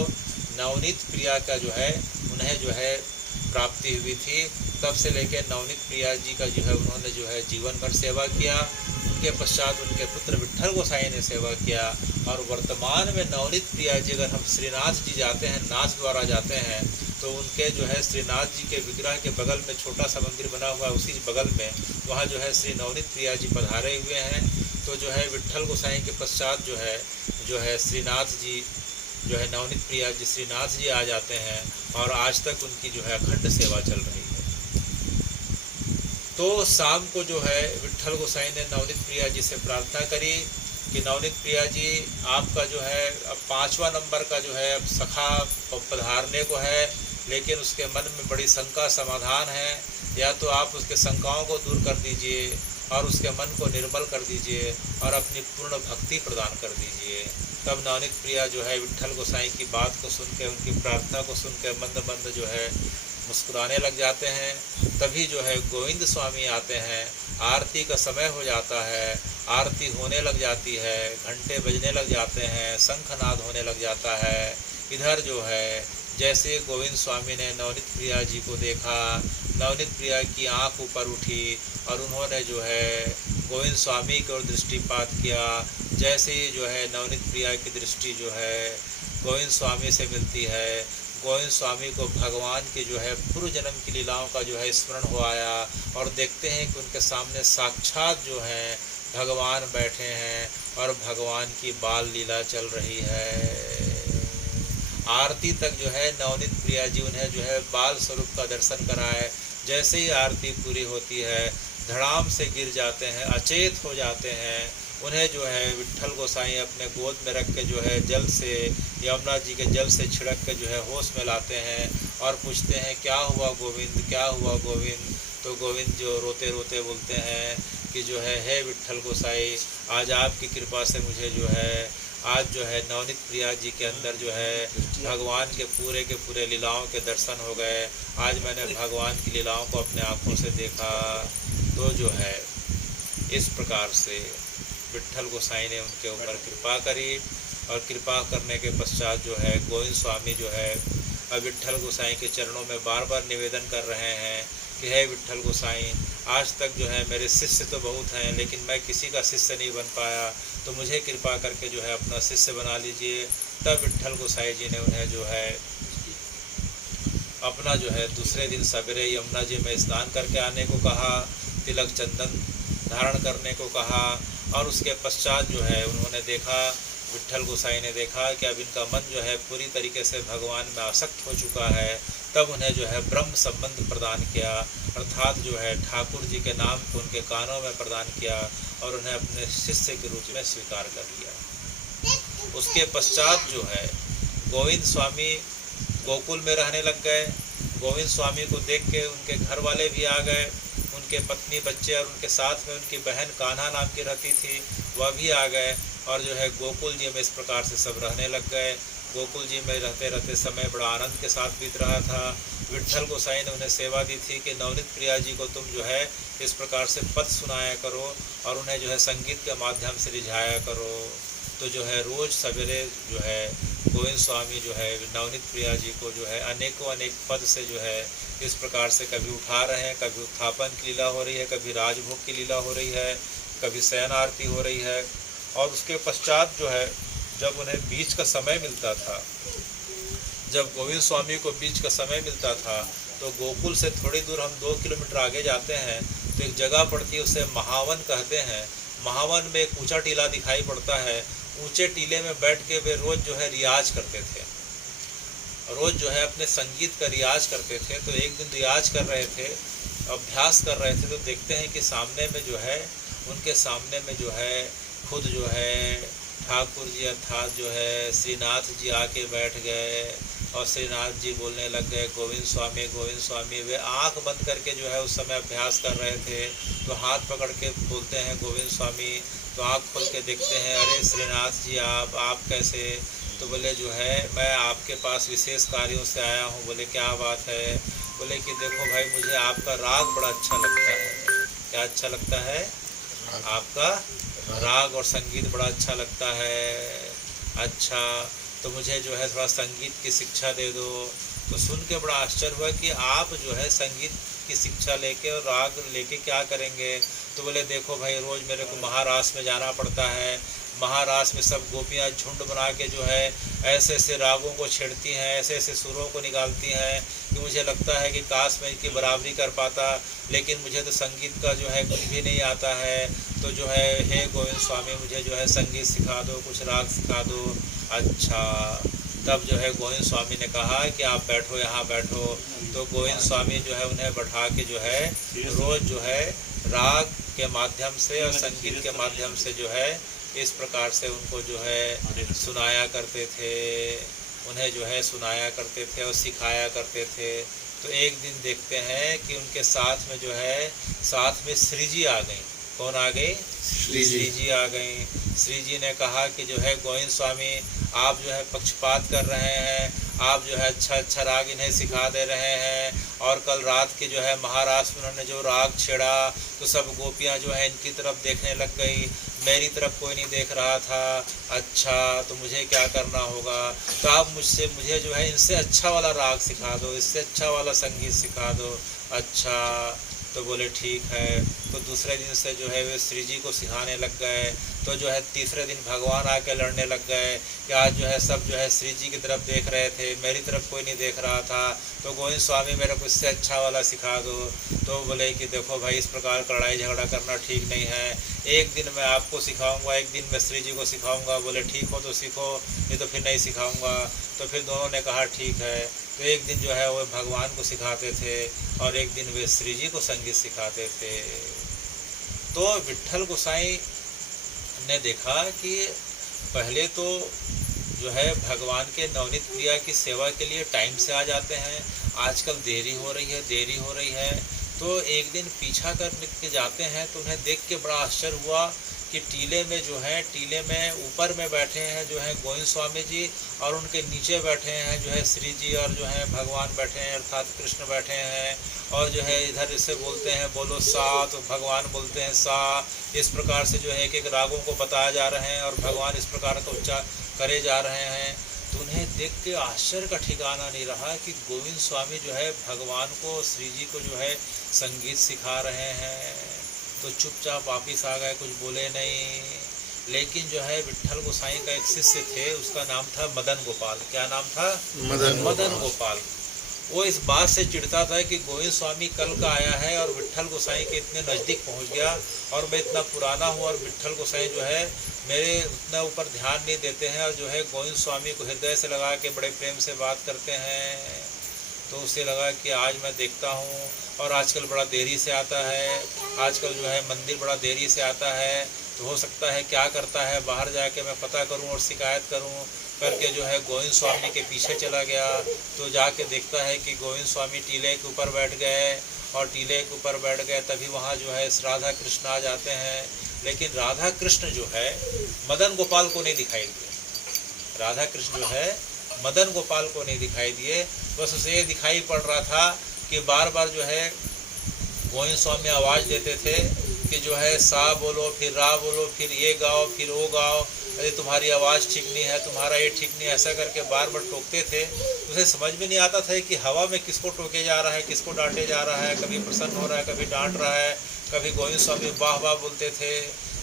नवनीत प्रिया का जो है उन्हें जो है प्राप्ति हुई थी। तब से लेकर नवनीत प्रिया जी का जो है उन्होंने जो है जीवन भर सेवा किया। उनके पश्चात उनके पुत्र विट्ठल गोसाई ने सेवा किया। और वर्तमान में नवनीत प्रिया जी, अगर हम श्रीनाथ जी जाते हैं, नाथ द्वारा जाते हैं, तो उनके जो है श्रीनाथ जी के विग्रह के बगल में छोटा सा मंदिर बना हुआ है, उसी बगल में वहाँ जो है श्री नवनीत प्रिया जी पधारे हुए हैं। तो जो है विट्ठल गोसाई के पश्चात जो है श्रीनाथ जी जो है नवनीत प्रिया जी श्रीनाथ जी आ जाते हैं और आज तक उनकी जो है अखंड सेवा चल रही है। तो शाम को जो है विट्ठल गोसाई ने नवनीत प्रिया जी से प्रार्थना करी कि नवनीत प्रिया जी, आपका जो है अब 5वां नंबर का जो है अब सखा पधारने को है, लेकिन उसके मन में बड़ी शंका समाधान है। या तो आप उसके शंकाओं को दूर कर दीजिए और उसके मन को निर्मल कर दीजिए और अपनी पूर्ण भक्ति प्रदान कर दीजिए। तब नवनीत प्रिया जो है विट्ठल गोसाई की बात को सुन के, उनकी प्रार्थना को सुन के मंद मंद जो है मुस्कुराने लग जाते हैं। तभी जो है गोविंद स्वामी आते हैं। आरती का समय हो जाता है, आरती होने लग जाती है, घंटे बजने लग जाते हैं, शंखनाद होने लग जाता है। इधर जो है जैसे गोविंद स्वामी ने नवनीत प्रिया जी को देखा, नवनीत प्रिया की आंख ऊपर उठी और उन्होंने जो है गोविंद स्वामी की ओर दृष्टिपात किया। जैसे ही जो है नवनीत प्रिया की दृष्टि जो है गोविंद स्वामी से मिलती है, गोविंद स्वामी को भगवान की जो है पूर्व जन्म की लीलाओं का जो है स्मरण हो आया और देखते हैं कि उनके सामने साक्षात जो है भगवान बैठे हैं और भगवान की बाल लीला चल रही है। आरती तक जो है नवनीत प्रिया जी उन्हें जो है बाल स्वरूप का दर्शन कराए। जैसे ही आरती पूरी होती है धड़ाम से गिर जाते हैं, अचेत हो जाते हैं। उन्हें जो है विट्ठल गोसाई अपने गोद में रख के जो है जल से, यमुना जी के जल से छिड़क के जो है होश में लाते हैं और पूछते हैं, क्या हुआ गोविंद, क्या हुआ गोविंद। तो गोविंद जो रोते रोते बोलते हैं कि जो है, हे विट्ठल गोसाई, आज आपकी कृपा से मुझे जो है आज जो है नवनीत प्रिया जी के अंदर जो है भगवान के पूरे लीलाओं के दर्शन हो गए। आज मैंने भगवान की लीलाओं को अपने आँखों से देखा। तो जो है इस प्रकार से विट्ठल गोसाई ने उनके ऊपर कृपा करी, और कृपा करने के पश्चात जो है गोविंद स्वामी जो है अब विट्ठल गोसाई के चरणों में बार बार निवेदन कर रहे हैं कि हे विट्ठल गोसाई, आज तक जो है मेरे शिष्य तो बहुत हैं, लेकिन मैं किसी का शिष्य नहीं बन पाया, तो मुझे कृपा करके जो है अपना शिष्य बना लीजिए। तब विट्ठल गोसाई जी ने उन्हें जो है अपना जो है दूसरे दिन सवेरे यमुना जी में स्नान करके आने को कहा, तिलक चंदन धारण करने को कहा, और उसके पश्चात जो है उन्होंने देखा, विट्ठल गोसाई ने देखा कि अब इनका मन जो है पूरी तरीके से भगवान में आसक्त हो चुका है। तब उन्हें जो है ब्रह्म संबंध प्रदान किया, अर्थात जो है ठाकुर जी के नाम को उनके कानों में प्रदान किया और उन्हें अपने शिष्य के रूप में स्वीकार कर लिया। उसके पश्चात जो है गोविंद स्वामी गोकुल में रहने लग गए। गोविंद स्वामी को देख के उनके घर वाले भी आ गए, उनके पत्नी बच्चे और उनके साथ में उनकी बहन कान्हा नाम की रहती थी वह भी आ गए, और जो है गोकुल जी में इस प्रकार से सब रहने लग गए। गोकुल जी में रहते रहते समय बड़ा आनंद के साथ बीत रहा था। विट्ठल गोसाई ने उन्हें सेवा दी थी कि नवनीत प्रिया जी को तुम जो है इस प्रकार से पद सुनाया करो और उन्हें जो है संगीत के माध्यम से रिझाया करो। तो जो है रोज़ सवेरे जो है गोविंद स्वामी जो है नवनीत प्रिया जी को जो है अनेकों अनेक पद से जो है इस प्रकार से कभी उठा रहे हैं, कभी उत्थापन की लीला हो रही है, कभी राजभोग की लीला हो रही है, कभी शयन आरती हो रही है। और उसके पश्चात जो है जब उन्हें बीच का समय मिलता था, जब गोविंद स्वामी को बीच का समय मिलता था, तो गोकुल से थोड़ी दूर हम 2 किलोमीटर आगे जाते हैं तो एक जगह पड़ती है, उसे महावन कहते हैं। महावन में एक ऊंचा टीला दिखाई पड़ता है। ऊंचे टीले में बैठ के वे रोज़ जो है रियाज करते थे, रोज़ जो है अपने संगीत का रियाज करते थे। तो एक दिन रियाज कर रहे थे, अभ्यास कर रहे थे, तो देखते हैं कि सामने में जो है उनके सामने में जो है खुद जो है ठाकुर जी अर्थात जो है श्रीनाथ जी आके बैठ गए और श्रीनाथ जी बोलने लग गए गोविंद स्वामी गोविंद स्वामी। वे आंख बंद करके जो है उस समय अभ्यास कर रहे थे, तो हाथ पकड़ के बोलते हैं गोविंद स्वामी। तो आंख खोल के देखते हैं, अरे श्रीनाथ जी आप कैसे? तो बोले जो है मैं आपके पास विशेष कार्यों से आया हूँ। बोले क्या बात है? बोले कि देखो भाई, मुझे आपका राग बड़ा अच्छा लगता है। क्या अच्छा लगता है? आपका राग और संगीत बड़ा अच्छा लगता है। अच्छा, तो मुझे जो है थोड़ा संगीत की शिक्षा दे दो। तो सुन के बड़ा आश्चर्य हुआ कि आप जो है संगीत की शिक्षा लेके और राग लेके क्या करेंगे? तो बोले देखो भाई, रोज़ मेरे को महारास में जाना पड़ता है। महारास में सब गोपियाँ झुंड बना के जो है ऐसे ऐसे रागों को छेड़ती हैं, ऐसे ऐसे सुरों को निकालती हैं कि मुझे लगता है कि काश मैं इनकी बराबरी कर पाता, लेकिन मुझे तो संगीत का जो है कुछ भी नहीं आता है। तो जो है हे गोविंद स्वामी, मुझे जो है संगीत सिखा दो, कुछ राग सिखा दो। अच्छा, तब जो है गोविंद स्वामी ने कहा कि आप बैठो, यहाँ बैठो। तो गोविंद स्वामी जो है उन्हें बैठा के जो है रोज़ जो है राग के माध्यम से और संगीत के माध्यम से जो है इस प्रकार से उनको जो है सुनाया करते थे, उन्हें जो है सुनाया करते थे और सिखाया करते थे। तो एक दिन देखते हैं कि उनके साथ में जो है साथ में श्री जी आ गई। कौन आ गई? श्री जी आ गई। श्री जी ने कहा कि जो है गोविंद स्वामी, आप जो है पक्षपात कर रहे हैं, आप जो है अच्छा राग इन्हें सिखा दे रहे हैं। और कल रात के जो है महाराज में उन्होंने जो राग छेड़ा तो सब गोपियाँ जो है इनकी तरफ देखने लग गई, मेरी तरफ कोई नहीं देख रहा था। अच्छा, तो मुझे क्या करना होगा? तो आप मुझे जो है इनसे अच्छा वाला राग सिखा दो, इससे अच्छा वाला संगीत सिखा दो। अच्छा, तो बोले ठीक है। तो दूसरे दिन से जो है वे श्री जी को सिखाने लग गए। तो जो है तीसरे दिन भगवान आके लड़ने लग गए कि आज जो है सब जो है श्री जी की तरफ देख रहे थे, मेरी तरफ कोई नहीं देख रहा था। तो गोविंद स्वामी मेरे को इससे अच्छा वाला सिखा दो। तो बोले कि देखो भाई, इस प्रकार का लड़ाई झगड़ा करना ठीक नहीं है। एक दिन मैं आपको सिखाऊंगा, एक दिन मैं श्री जी को सिखाऊंगा। बोले ठीक हो तो सीखो, नहीं तो फिर नहीं सिखाऊंगा। तो फिर दोनों ने कहा ठीक है। तो एक दिन जो है वो भगवान को सिखाते थे और एक दिन वे श्री जी को संगीत सिखाते थे। तो विट्ठल गोसाई ने देखा कि पहले तो जो है भगवान के नवनीत प्रिया की सेवा के लिए टाइम से आ जाते हैं, आजकल देरी हो रही है। तो एक दिन पीछा करके जाते हैं तो उन्हें देख के बड़ा आश्चर्य हुआ कि टीले में जो है, टीले में ऊपर में बैठे हैं जो है गोविंद स्वामी जी, और उनके नीचे बैठे हैं जो है श्री जी, और जो है भगवान बैठे हैं अर्थात कृष्ण बैठे हैं। और जो है इधर इसे बोलते हैं बोलो सा, तो भगवान बोलते हैं सा। इस प्रकार से जो है एक एक रागों को बताया जा रहे हैं और भगवान इस प्रकार का उच्चार करे जा रहे हैं। तो उन्हें देख के आश्चर्य का ठिकाना नहीं रहा कि गोविंद स्वामी जो है भगवान को, श्री जी को जो है संगीत सिखा रहे हैं। तो चुपचाप वापिस आ गए, कुछ बोले नहीं। लेकिन जो है विट्ठल गोसाई का एक शिष्य थे, उसका नाम था मदन गोपाल। क्या नाम था? मदन गोपाल। वो इस बात से चिढ़ता था कि गोविंद स्वामी कल का आया है और विट्ठल गोसाई के इतने नज़दीक पहुंच गया, और मैं इतना पुराना हूँ और विट्ठल गोसाई जो है मेरे उतना ऊपर ध्यान नहीं देते हैं, और जो है गोविंद स्वामी को हृदय से लगा के बड़े प्रेम से बात करते हैं। तो उसे लगा कि आज मैं देखता हूँ, और आजकल बड़ा देरी से आता है, आजकल जो है मंदिर बड़ा देरी से आता है, तो हो सकता है क्या करता है, बाहर जाके मैं पता करूँ और शिकायत करूँ करके जो है गोविंद स्वामी के पीछे चला गया। तो जाके देखता है कि गोविंद स्वामी टीले के ऊपर बैठ गए, और टीले के ऊपर बैठ गए तभी वहाँ जो है राधा कृष्ण आ जाते हैं। लेकिन राधा कृष्ण जो है मदन गोपाल को नहीं दिखाई दिए। राधा कृष्ण जो है मदन गोपाल को नहीं दिखाई दिए, बस उसे ये दिखाई पड़ रहा था कि बार बार जो है गोविंद स्वामी आवाज़ देते थे कि जो है सा बोलो, फिर रा बोलो, फिर ये गाओ, फिर वो गाओ, अरे तुम्हारी आवाज़ ठीक नहीं है, तुम्हारा ये ठीक नहीं है, ऐसा करके बार बार टोकते थे। उसे समझ में नहीं आता था कि हवा में किसको टोके जा रहा है, किसको डांटे जा रहा है, कभी प्रसन्न हो रहा है, कभी डांट रहा है, कभी गोविंद स्वामी वाह वाह बोलते थे।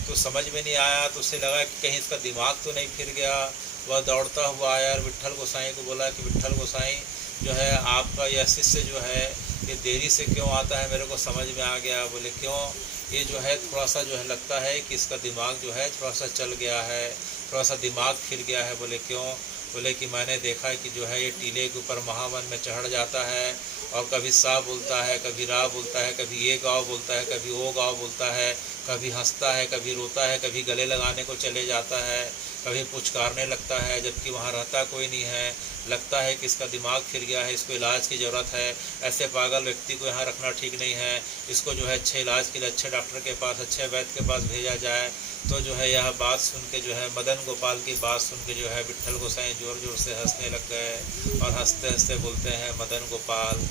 तो समझ में नहीं आया, तो उसे लगा कि कहीं इसका दिमाग तो नहीं फिर गया। वह दौड़ता हुआ आया और विट्ठल गोसाई को बोला कि विट्ठल गोसाई जो है आपका यह शिष्य जो है ये देरी से क्यों आता है, मेरे को समझ में आ गया। बोले क्यों? ये जो है थोड़ा सा जो है लगता है कि इसका दिमाग जो है थोड़ा सा चल गया है, थोड़ा सा दिमाग फिर गया है। बोले क्यों? बोले कि मैंने देखा कि जो है ये टीले के ऊपर महावन में चढ़ जाता है, और कभी सा बोलता है, कभी रा बोलता है, कभी ये गाँव बोलता है, कभी वो गाँव बोलता है, कभी हंसता है, कभी रोता है, कभी गले लगाने को चले जाता है, कभी पुचकारने लगता है, जबकि वहाँ रहता कोई नहीं है। लगता है कि इसका दिमाग फिर गया है, इसको इलाज की ज़रूरत है, ऐसे पागल व्यक्ति को यहाँ रखना ठीक नहीं है, इसको जो है अच्छे इलाज के लिए अच्छे डॉक्टर के पास, अच्छे वैद्य के पास भेजा जाए। तो जो है यह बात सुन के जो है मदन गोपाल की बात सुन के जो है विट्ठल गोसाई ज़ोर ज़ोर से हंसने लग गए, और हंसते हंसते बोलते हैं मदन गोपाल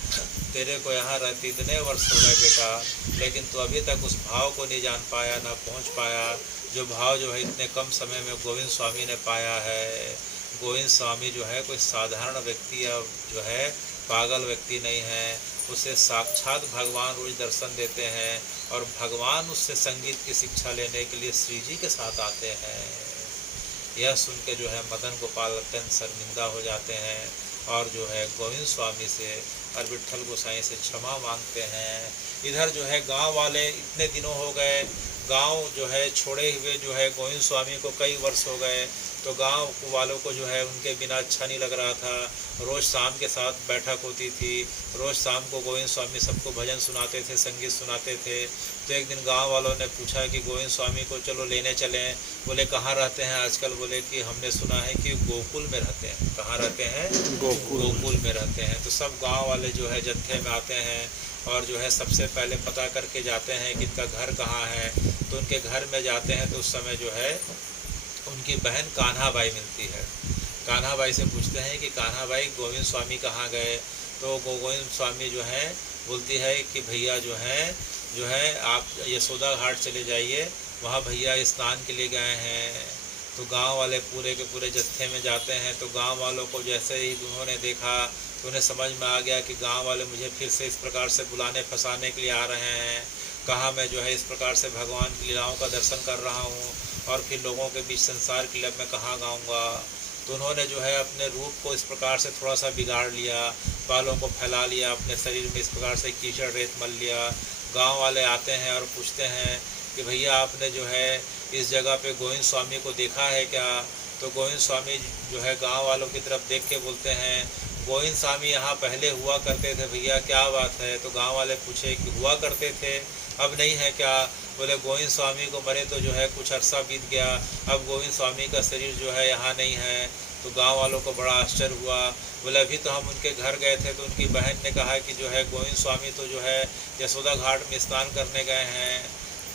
तेरे को यहाँ रहते इतने वर्ष हो गए बेटा, लेकिन तू अभी तक उस भाव को नहीं जान पाया, ना पहुँच पाया जो भाव जो है इतने कम समय में गोविंद स्वामी ने पाया है। गोविंद स्वामी जो है कोई साधारण व्यक्ति या जो है पागल व्यक्ति नहीं है, उसे साक्षात भगवान रोज दर्शन देते हैं, और भगवान उससे संगीत की शिक्षा लेने के लिए श्री जी के साथ आते हैं। यह सुन के जो है मदन गोपाल अत्यंत शर्मिंदा हो जाते हैं, और जो है गोविंद स्वामी से और विट्ठल गोसाई से क्षमा मांगते हैं। इधर जो है गांव वाले इतने दिनों हो गए, गांव जो है छोड़े हुए जो है गोविंद स्वामी को कई वर्ष हो गए, तो गांव वालों को जो है उनके बिना अच्छा नहीं लग रहा था। रोज़ शाम के साथ बैठक होती थी, रोज़ शाम को गोविंद स्वामी सबको भजन सुनाते थे, संगीत सुनाते थे। तो एक दिन गांव वालों ने पूछा कि गोविंद स्वामी को चलो लेने चलें। बोले कहाँ रहते हैं आजकल? बोले कि हमने सुना है कि गोकुल में रहते हैं। कहाँ रहते हैं? गोकुल में रहते हैं। तो सब गाँव वाले जो है जत्थे में आते हैं, और जो है सबसे पहले पता करके जाते हैं कि इनका घर कहाँ है। तो उनके घर में जाते हैं तो उस समय जो है उनकी बहन कान्हा बाई मिलती है। कान्हा बाई से पूछते हैं कि कान्हा बाई गोविंद स्वामी कहाँ गए? तो गोविंद स्वामी जो है बोलती है कि भैया जो है आप यशोदा घाट चले जाइए, वहाँ भैया स्नान के लिए गए हैं। तो गांव वाले पूरे के पूरे जत्थे में जाते हैं। तो गांव वालों को जैसे ही उन्होंने देखा तो उन्हें समझ में आ गया कि गांव वाले मुझे फिर से इस प्रकार से बुलाने फंसाने के लिए आ रहे हैं। कहाँ मैं जो है इस प्रकार से भगवान की लीलाओं का दर्शन कर रहा हूँ, और फिर लोगों के बीच संसार के लिए मैं कहाँ गाऊँगा। तो उन्होंने जो है अपने रूप को इस प्रकार से थोड़ा सा बिगाड़ लिया, बालों को फैला लिया, अपने शरीर में इस प्रकार से कीचड़ रेत मल लिया। गांव वाले आते हैं और पूछते हैं कि भैया आपने जो है इस जगह पे गोविंद स्वामी को देखा है क्या? तो गोविंद स्वामी जो है गांव वालों की तरफ देख के बोलते हैं गोविंद स्वामी यहाँ पहले हुआ करते थे भैया, क्या बात है? तो गांव वाले पूछे कि हुआ करते थे, अब नहीं है क्या? बोले गोविंद स्वामी को मरे तो जो है कुछ अरसा बीत गया, अब गोविंद स्वामी का शरीर जो है यहाँ नहीं है। तो गांव वालों को बड़ा आश्चर्य हुआ। बोले अभी तो हम उनके घर गए थे तो उनकी बहन ने कहा कि जो है गोविंद स्वामी तो जो है यशोदा घाट में स्नान करने गए हैं।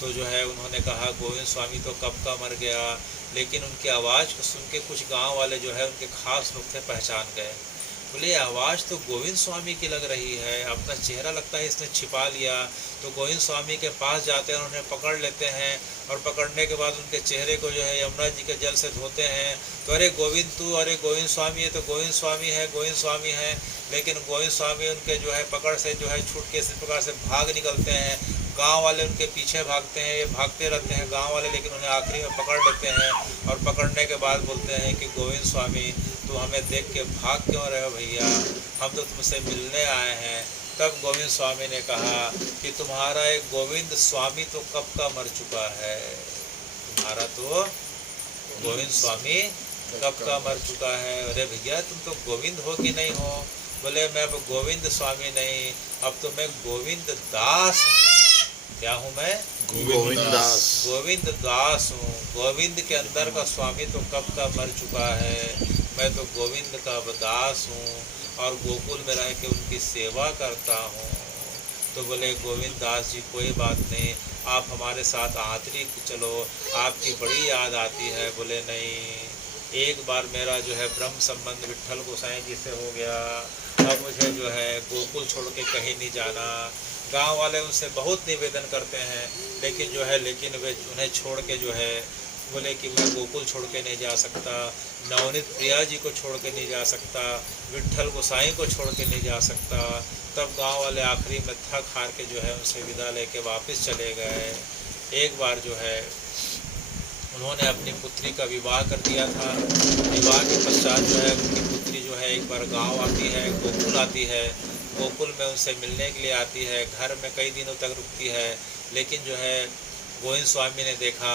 तो जो है उन्होंने कहा गोविंद स्वामी तो कब का मर गया, लेकिन उनकी आवाज़ को सुन के कुछ गांव वाले जो है उनके खास लोग थे पहचान गए। बोले आवाज़ तो गोविंद स्वामी की लग रही है, अपना चेहरा लगता है इसने छिपा लिया। तो गोविंद स्वामी के पास जाते हैं, उन्हें पकड़ लेते हैं और पकड़ने के बाद उनके चेहरे को जो है यमुना जी के जल से धोते हैं। तो अरे गोविंद तू, अरे गोविंद स्वामी है, तो गोविंद स्वामी है, गोविंद स्वामी है। लेकिन गोविंद स्वामी उनके जो है पकड़ से जो है छूट के इस प्रकार से भाग निकलते हैं। गांव वाले उनके पीछे भागते हैं, ये भागते रहते हैं गांव वाले, लेकिन उन्हें आखिरी में पकड़ लेते हैं और पकड़ने के बाद बोलते हैं कि गोविंद स्वामी तो हमें देख के भाग क्यों रहे हो भैया, हम तो तुमसे मिलने आए हैं। तब गोविंद स्वामी ने कहा कि तुम्हारा एक गोविंद स्वामी तो कब का मर चुका है, तुम्हारा तो गोविंद स्वामी कब का मर चुका है। अरे भैया तुम तो गोविंद हो कि नहीं हो? बोले मैं अब गोविंद स्वामी नहीं, अब तो मैं गोविंद दास हूँ। क्या हूँ मैं? गोविंद दास। गोविंद दास हूँ। गोविंद के अंदर का स्वामी तो कब का मर चुका है, मैं तो गोविंद का दास हूँ और गोकुल में रह के उनकी सेवा करता हूँ। तो बोले गोविंद दास जी कोई बात नहीं, आप हमारे साथ आंतरिक चलो, आपकी बड़ी याद आती है। बोले नहीं, एक बार मेरा जो है ब्रह्म संबंध विट्ठल गोसाई जी से हो गया, अब मुझे जो है गोकुल छोड़ के कहीं नहीं जाना। गांव वाले उनसे बहुत निवेदन करते हैं, लेकिन जो है वे उन्हें छोड़ के जो है बोले कि मैं गोकुल छोड़ के नहीं जा सकता, नवनीत प्रिया जी को छोड़ के नहीं जा सकता, विट्ठल गोसाई को छोड़ के नहीं जा सकता। तब गांव वाले आखिरी में थक हार के जो है उनसे विदा लेके वापस चले गए। एक बार जो है उन्होंने अपनी पुत्री का विवाह कर दिया था। विवाह के पश्चात जो है उनकी पुत्री जो है एक बार गांव आती है, गोकुल आती है, गोकुल में उनसे मिलने के लिए आती है, घर में कई दिनों तक रुकती है। लेकिन जो है गोविंद स्वामी ने देखा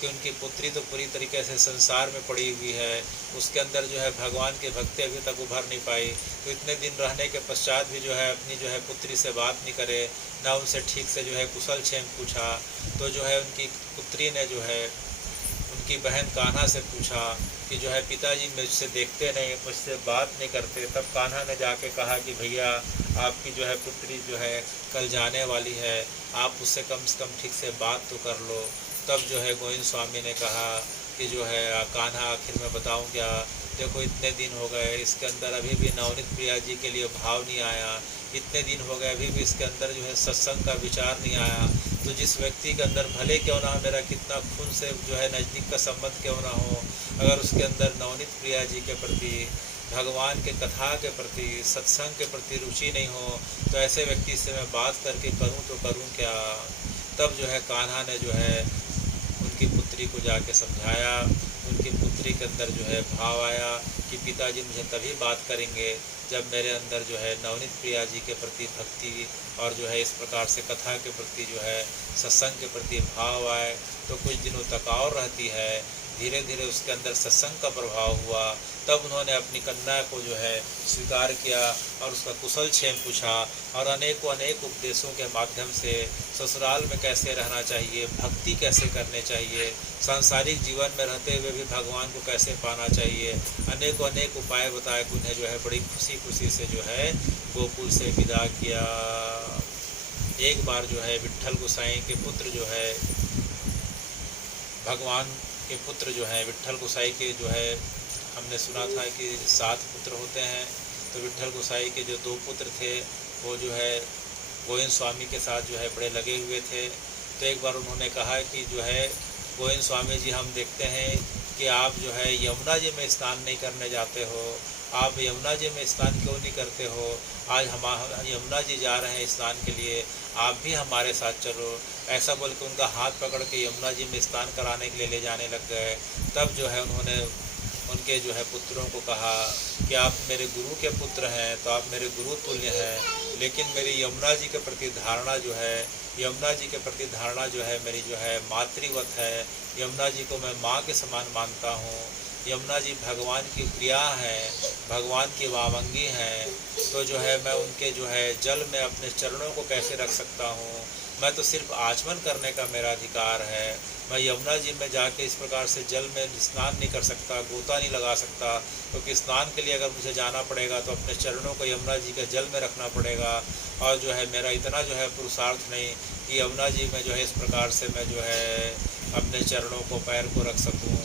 कि उनकी पुत्री तो पूरी तरीके से संसार में पड़ी हुई है, उसके अंदर जो है भगवान की भक्ति अभी तक उभर नहीं पाई। तो इतने दिन रहने के पश्चात भी जो है अपनी जो है पुत्री से बात नहीं करे, ना उनसे ठीक से जो है कुशल क्षेम पूछा। तो जो है उनकी पुत्री ने जो है उनकी बहन कान्हा से पूछा कि जो है पिताजी मुझसे देखते नहीं, मुझसे बात नहीं करते। तब कान्हा ने जाके कहा कि भैया आपकी जो है पुत्री जो है कल जाने वाली है, आप उससे कम से कम ठीक से बात तो कर लो। तब जो है गोविंद स्वामी ने कहा कि जो है कान्हा आखिर में बताऊं क्या, देखो इतने दिन हो गए, इसके अंदर अभी भी नवनीत प्रिया जी के लिए भाव नहीं आया, इतने दिन हो गए अभी भी इसके अंदर जो है सत्संग का विचार नहीं आया। तो जिस व्यक्ति के अंदर भले क्यों ना मेरा कितना खून से जो है नज़दीक का संबंध क्यों ना हो, अगर उसके अंदर नवनीत प्रिया जी के प्रति, भगवान के कथा के प्रति, सत्संग के प्रति रुचि नहीं हो, तो ऐसे व्यक्ति से मैं बात करके करूं तो करूं क्या। तब जो है कान्हा ने जो है उनकी पुत्री को जाके समझाया। उनकी पुत्री के अंदर जो है भाव आया कि पिताजी मुझे तभी बात करेंगे जब मेरे अंदर जो है नवनीत प्रिया जी के प्रति भक्ति और जो है इस प्रकार से कथा के प्रति जो है सत्संग के प्रति भाव आए। तो कुछ दिनों तक और रहती है, धीरे धीरे उसके अंदर सत्संग का प्रभाव हुआ। तब उन्होंने अपनी कन्या को जो है स्वीकार किया और उसका कुशल क्षेम पूछा और अनेकों उपदेशों के माध्यम से ससुराल में कैसे रहना चाहिए, भक्ति कैसे करने चाहिए, सांसारिक जीवन में रहते हुए भी भगवान को कैसे पाना चाहिए, अनेक उपाय बताए। उन्हें जो है बड़ी खुशी से जो है गोकुल से विदा किया। एक बार जो है विट्ठल गोसाई के पुत्र जो है भगवान के पुत्र जो है विट्ठल गोसाई के जो है हमने सुना था कि 7 पुत्र होते हैं। तो विट्ठल गोसाई के जो 2 पुत्र थे वो जो है गोविंद स्वामी के साथ जो है बड़े लगे हुए थे। तो एक बार उन्होंने कहा कि जो है गोविंद स्वामी जी, हम देखते हैं कि आप जो है यमुना जी में स्नान नहीं करने जाते हो, आप यमुना जी में स्नान क्यों नहीं करते हो? आज हम यमुना जी जा रहे हैं स्नान के लिए, आप भी हमारे साथ चलो। ऐसा बोल के उनका हाथ पकड़ के यमुना जी में स्नान कराने के लिए ले जाने लग गए। तब जो है उन्होंने उनके जो है पुत्रों को कहा कि आप मेरे गुरु के पुत्र हैं, तो आप मेरे गुरु तुल्य हैं, लेकिन मेरी यमुना जी के प्रति धारणा जो है, यमुना जी के प्रति धारणा जो है मेरी जो है मातृवत है। यमुना जी को मैं माँ के समान मानता हूँ। यमुना जी भगवान की प्रिया हैं, भगवान की वामंगी हैं। तो जो है मैं उनके जो है जल में अपने चरणों को कैसे रख सकता हूँ? मैं तो सिर्फ आचमन करने का मेरा अधिकार है। मैं यमुना जी में जाके इस प्रकार से जल में स्नान नहीं कर सकता, गोता नहीं लगा सकता, क्योंकि स्नान के लिए अगर मुझे जाना पड़ेगा तो अपने चरणों को यमुना जी के जल में रखना पड़ेगा। और जो है मेरा इतना जो है पुरुषार्थ नहीं कि यमुना जी में जो है इस प्रकार से मैं जो है अपने चरणों को पैर को रख सकूं।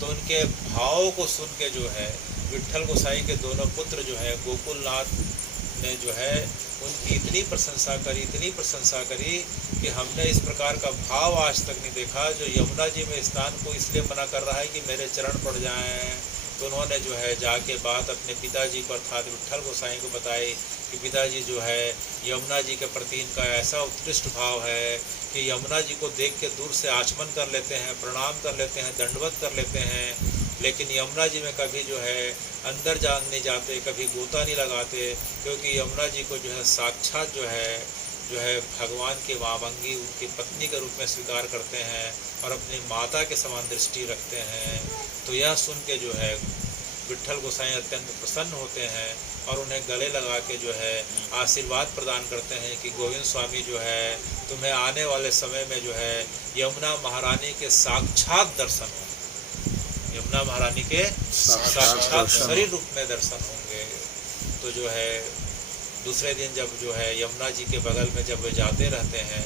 तो उनके भाव को सुन के जो है विट्ठल गोसाई के दोनों पुत्र जो है गोकुलनाथ ने जो है उनकी इतनी प्रशंसा करी कि हमने इस प्रकार का भाव आज तक नहीं देखा। जो यमुना जी में स्नान को इसलिए मना कर रहा है कि मेरे चरण पड़ जाएं। तो उन्होंने जो है जाके बात अपने पिताजी को अर्थात विट्ठल गोसाई को बताई कि पिताजी जो है यमुना जी के प्रति इनका ऐसा उत्कृष्ट भाव है कि यमुना जी को देख के दूर से आचमन कर लेते हैं, प्रणाम कर लेते हैं, दंडवत कर लेते हैं, लेकिन यमुना जी में कभी जो है अंदर नहीं जाते, कभी गोता नहीं लगाते, क्योंकि यमुना जी को जो है साक्षात जो है भगवान के वामंगी उनकी पत्नी के रूप में स्वीकार करते हैं और अपनी माता के समान दृष्टि रखते हैं। तो यह सुन के जो है विट्ठल गोसाई अत्यंत प्रसन्न होते हैं और उन्हें गले लगा के जो है आशीर्वाद प्रदान करते हैं कि गोविंद स्वामी जो है तुम्हें आने वाले समय में जो है यमुना महारानी के साक्षात दर्शन होंगे, यमुना महारानी के साक्षात शरीर रूप में दर्शन होंगे। तो जो है दूसरे दिन जब जो है यमुना जी के बगल में जब वे जाते रहते हैं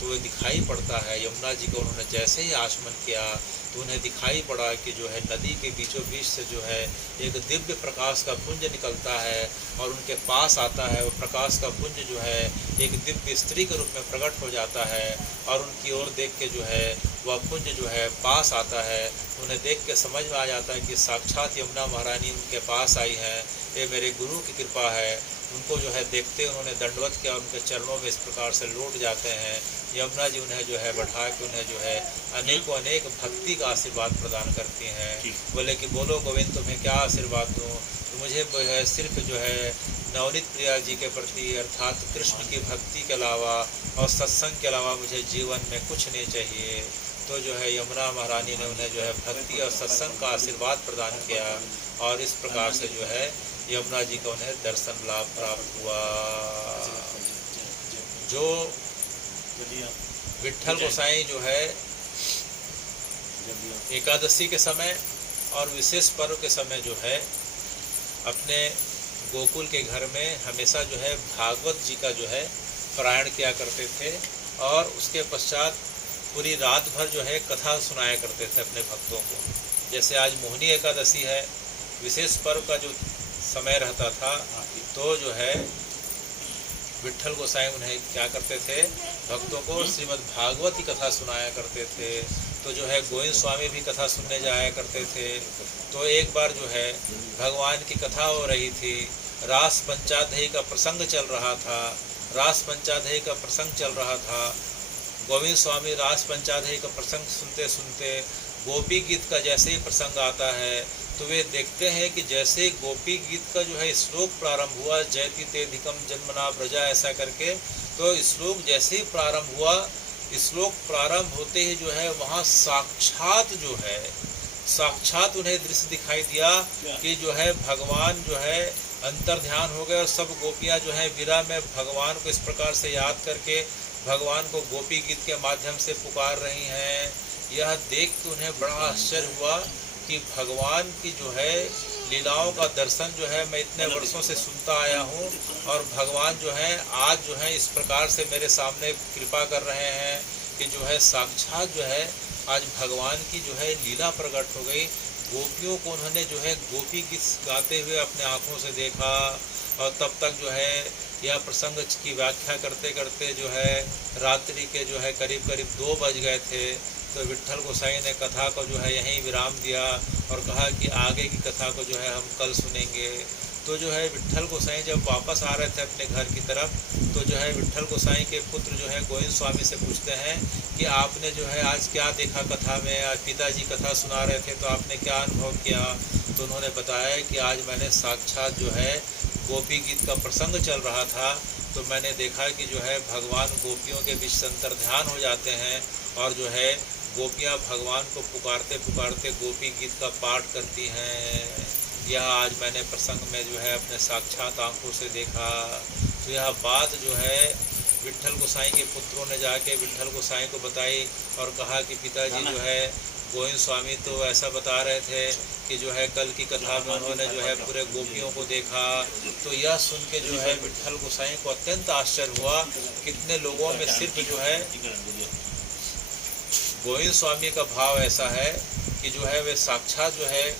तो वे दिखाई पड़ता है यमुना जी को उन्होंने जैसे ही आचमन किया तो उन्हें दिखाई पड़ा कि जो है नदी के बीचों बीच से जो है एक दिव्य प्रकाश का पुंज निकलता है और उनके पास आता है। वो प्रकाश का पुंज जो है एक दिव्य स्त्री के रूप में प्रकट हो जाता है और उनकी ओर देख के जो है वह पुंज जो है पास आता है। उन्हें देख के समझ में आ जाता है कि साक्षात यमुना महारानी उनके पास आई हैं, ये मेरे गुरु की कृपा है। उनको जो है देखते उन्होंने दंडवत किया, उनके चरणों में इस प्रकार से लौट जाते हैं। यमुना जी उन्हें जो है बैठा के उन्हें जो है अनेक भक्ति का आशीर्वाद प्रदान करती हैं। बोले कि बोलो गोविंद तुम्हें क्या आशीर्वाद दूँ। तो मुझे जो है सिर्फ जो है नवनीत प्रिया जी के प्रति अर्थात कृष्ण की भक्ति के अलावा और सत्संग के अलावा मुझे जीवन में कुछ नहीं चाहिए। तो जो है यमुना महारानी ने उन्हें जो है भक्ति और सत्संग का आशीर्वाद प्रदान किया और इस प्रकार से जो है यमुना जी का उन्हें दर्शन लाभ प्राप्त हुआ। जो विट्ठल गोसाई जो है एकादशी के समय और विशेष पर्व के समय जो है अपने गोकुल के घर में हमेशा जो है भागवत जी का जो है पारायण किया करते थे और उसके पश्चात पूरी रात भर जो है कथा सुनाया करते थे अपने भक्तों को। जैसे आज मोहिनी एकादशी है, विशेष पर्व का जो समय रहता था तो जो है विट्ठल गोसाई उन्हें क्या करते थे, भक्तों को श्रीमद् भागवत की कथा सुनाया करते थे। तो जो है गोविंद स्वामी भी कथा सुनने जाया करते थे। तो एक बार जो है भगवान की कथा हो रही थी, रास पंचाध्यायी का प्रसंग चल रहा था। गोविंद स्वामी रास पंचाध्यायी का प्रसंग सुनते सुनते गोपी गीत का जैसे ही प्रसंग आता है तो वे देखते हैं कि जैसे गोपी गीत का जो है श्लोक प्रारंभ हुआ, जयति तेधिकम जन्मना ब्रजा ऐसा करके, तो श्लोक जैसे ही प्रारंभ हुआ, श्लोक प्रारंभ होते ही जो है वहाँ साक्षात उन्हें दृश्य दिखाई दिया कि जो है भगवान जो है अंतर ध्यान हो गए और सब गोपियाँ जो है विरह में भगवान को इस प्रकार से याद करके भगवान को गोपी गीत के माध्यम से पुकार रही हैं। यह देख के उन्हें बड़ा आश्चर्य हुआ कि भगवान की जो है लीलाओं का दर्शन जो है मैं इतने वर्षों से सुनता आया हूँ और भगवान जो है आज जो है इस प्रकार से मेरे सामने कृपा कर रहे हैं कि जो है साक्षात जो है आज भगवान की जो है लीला प्रकट हो गई। गोपियों को उन्होंने जो है गोपी गीत गाते हुए अपने आँखों से देखा और तब तक जो है यह प्रसंग की व्याख्या करते करते जो है रात्रि के जो है करीब 2 बज गए थे। तो विट्ठल गोसाई ने कथा को जो है यहीं विराम दिया और कहा कि आगे की कथा को जो है हम कल सुनेंगे। तो जो है विट्ठल गोसाई जब वापस आ रहे थे अपने घर की तरफ तो जो है विट्ठल गोसाई के पुत्र जो है गोविंद स्वामी से पूछते हैं कि आपने जो है आज क्या देखा कथा में, आज पिताजी कथा सुना रहे थे तो आपने क्या अनुभव किया। तो उन्होंने बताया कि आज मैंने साक्षात जो है गोपी गीत का प्रसंग चल रहा था तो मैंने देखा कि जो है भगवान गोपियों के बीच अंतर ध्यान हो जाते हैं और जो है गोपियाँ भगवान को पुकारते पुकारते गोपी गीत का पाठ करती हैं। यह आज मैंने प्रसंग में जो है अपने साक्षात आंखों से देखा। तो यह बात जो है विट्ठल गोसाई के पुत्रों ने जाके विट्ठल गोसाई को बताई और कहा कि पिताजी जो है गोविंद स्वामी तो ऐसा बता रहे थे कि जो है कल की कथा में उन्होंने जो है पूरे गोपियों को देखा, तो यह सुन के जो है विट्ठल गोसाई को अत्यंत आश्चर्य हुआ। कितने लोगों में सिर्फ जो है गोविंद स्वामी का भाव ऐसा है कि जो है वे साक्षात जो है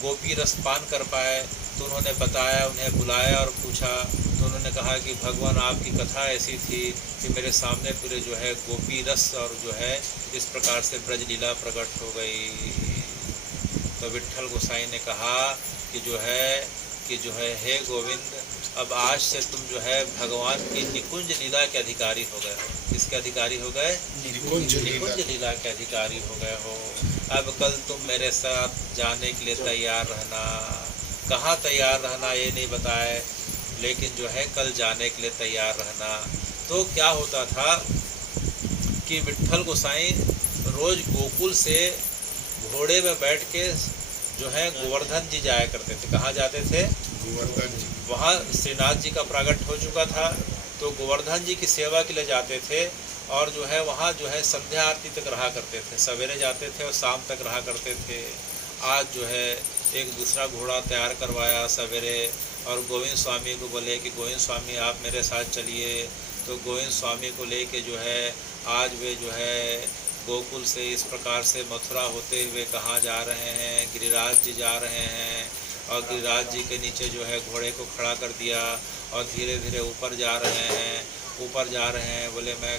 गोपी रस पान कर पाए। तो उन्होंने बताया, उन्हें बुलाया और पूछा, तो उन्होंने कहा कि भगवान आपकी कथा ऐसी थी कि मेरे सामने पूरे जो है गोपी रस और जो है इस प्रकार से ब्रज लीला प्रकट हो गई। तो विट्ठल गोसाई ने कहा कि जो है हे गोविंद, अब आज से तुम जो है भगवान की निकुंज लीला के अधिकारी हो गए हो। किसके अधिकारी हो गए? निकुंज लीला के अधिकारी हो गए हो। अब कल तुम मेरे साथ जाने के लिए तैयार रहना। कहाँ तैयार रहना ये नहीं बताए, लेकिन जो है कल जाने के लिए तैयार रहना। तो क्या होता था कि विट्ठल गोसाई रोज गोकुल से घोड़े में बैठ के जो है गोवर्धन जी जाया करते थे। कहाँ जाते थे? गोवर्धन जी। वहाँ श्रीनाथ जी का प्रागट हो चुका था, तो गोवर्धन जी की सेवा के लिए जाते थे और जो है वहाँ जो है संध्या आरती तक रहा करते थे। सवेरे जाते थे और शाम तक रहा करते थे। आज जो है एक दूसरा घोड़ा तैयार करवाया सवेरे और गोविंद स्वामी को बोले कि गोविंद स्वामी आप मेरे साथ चलिए। तो गोविंद स्वामी को लेके जो है आज वे जो है गोकुल से इस प्रकार से मथुरा होते हुए कहाँ जा रहे हैं? गिरिराज जी जा रहे हैं। और गिरिराज जी के नीचे जो है घोड़े को खड़ा कर दिया और धीरे धीरे ऊपर जा रहे हैं। बोले मैं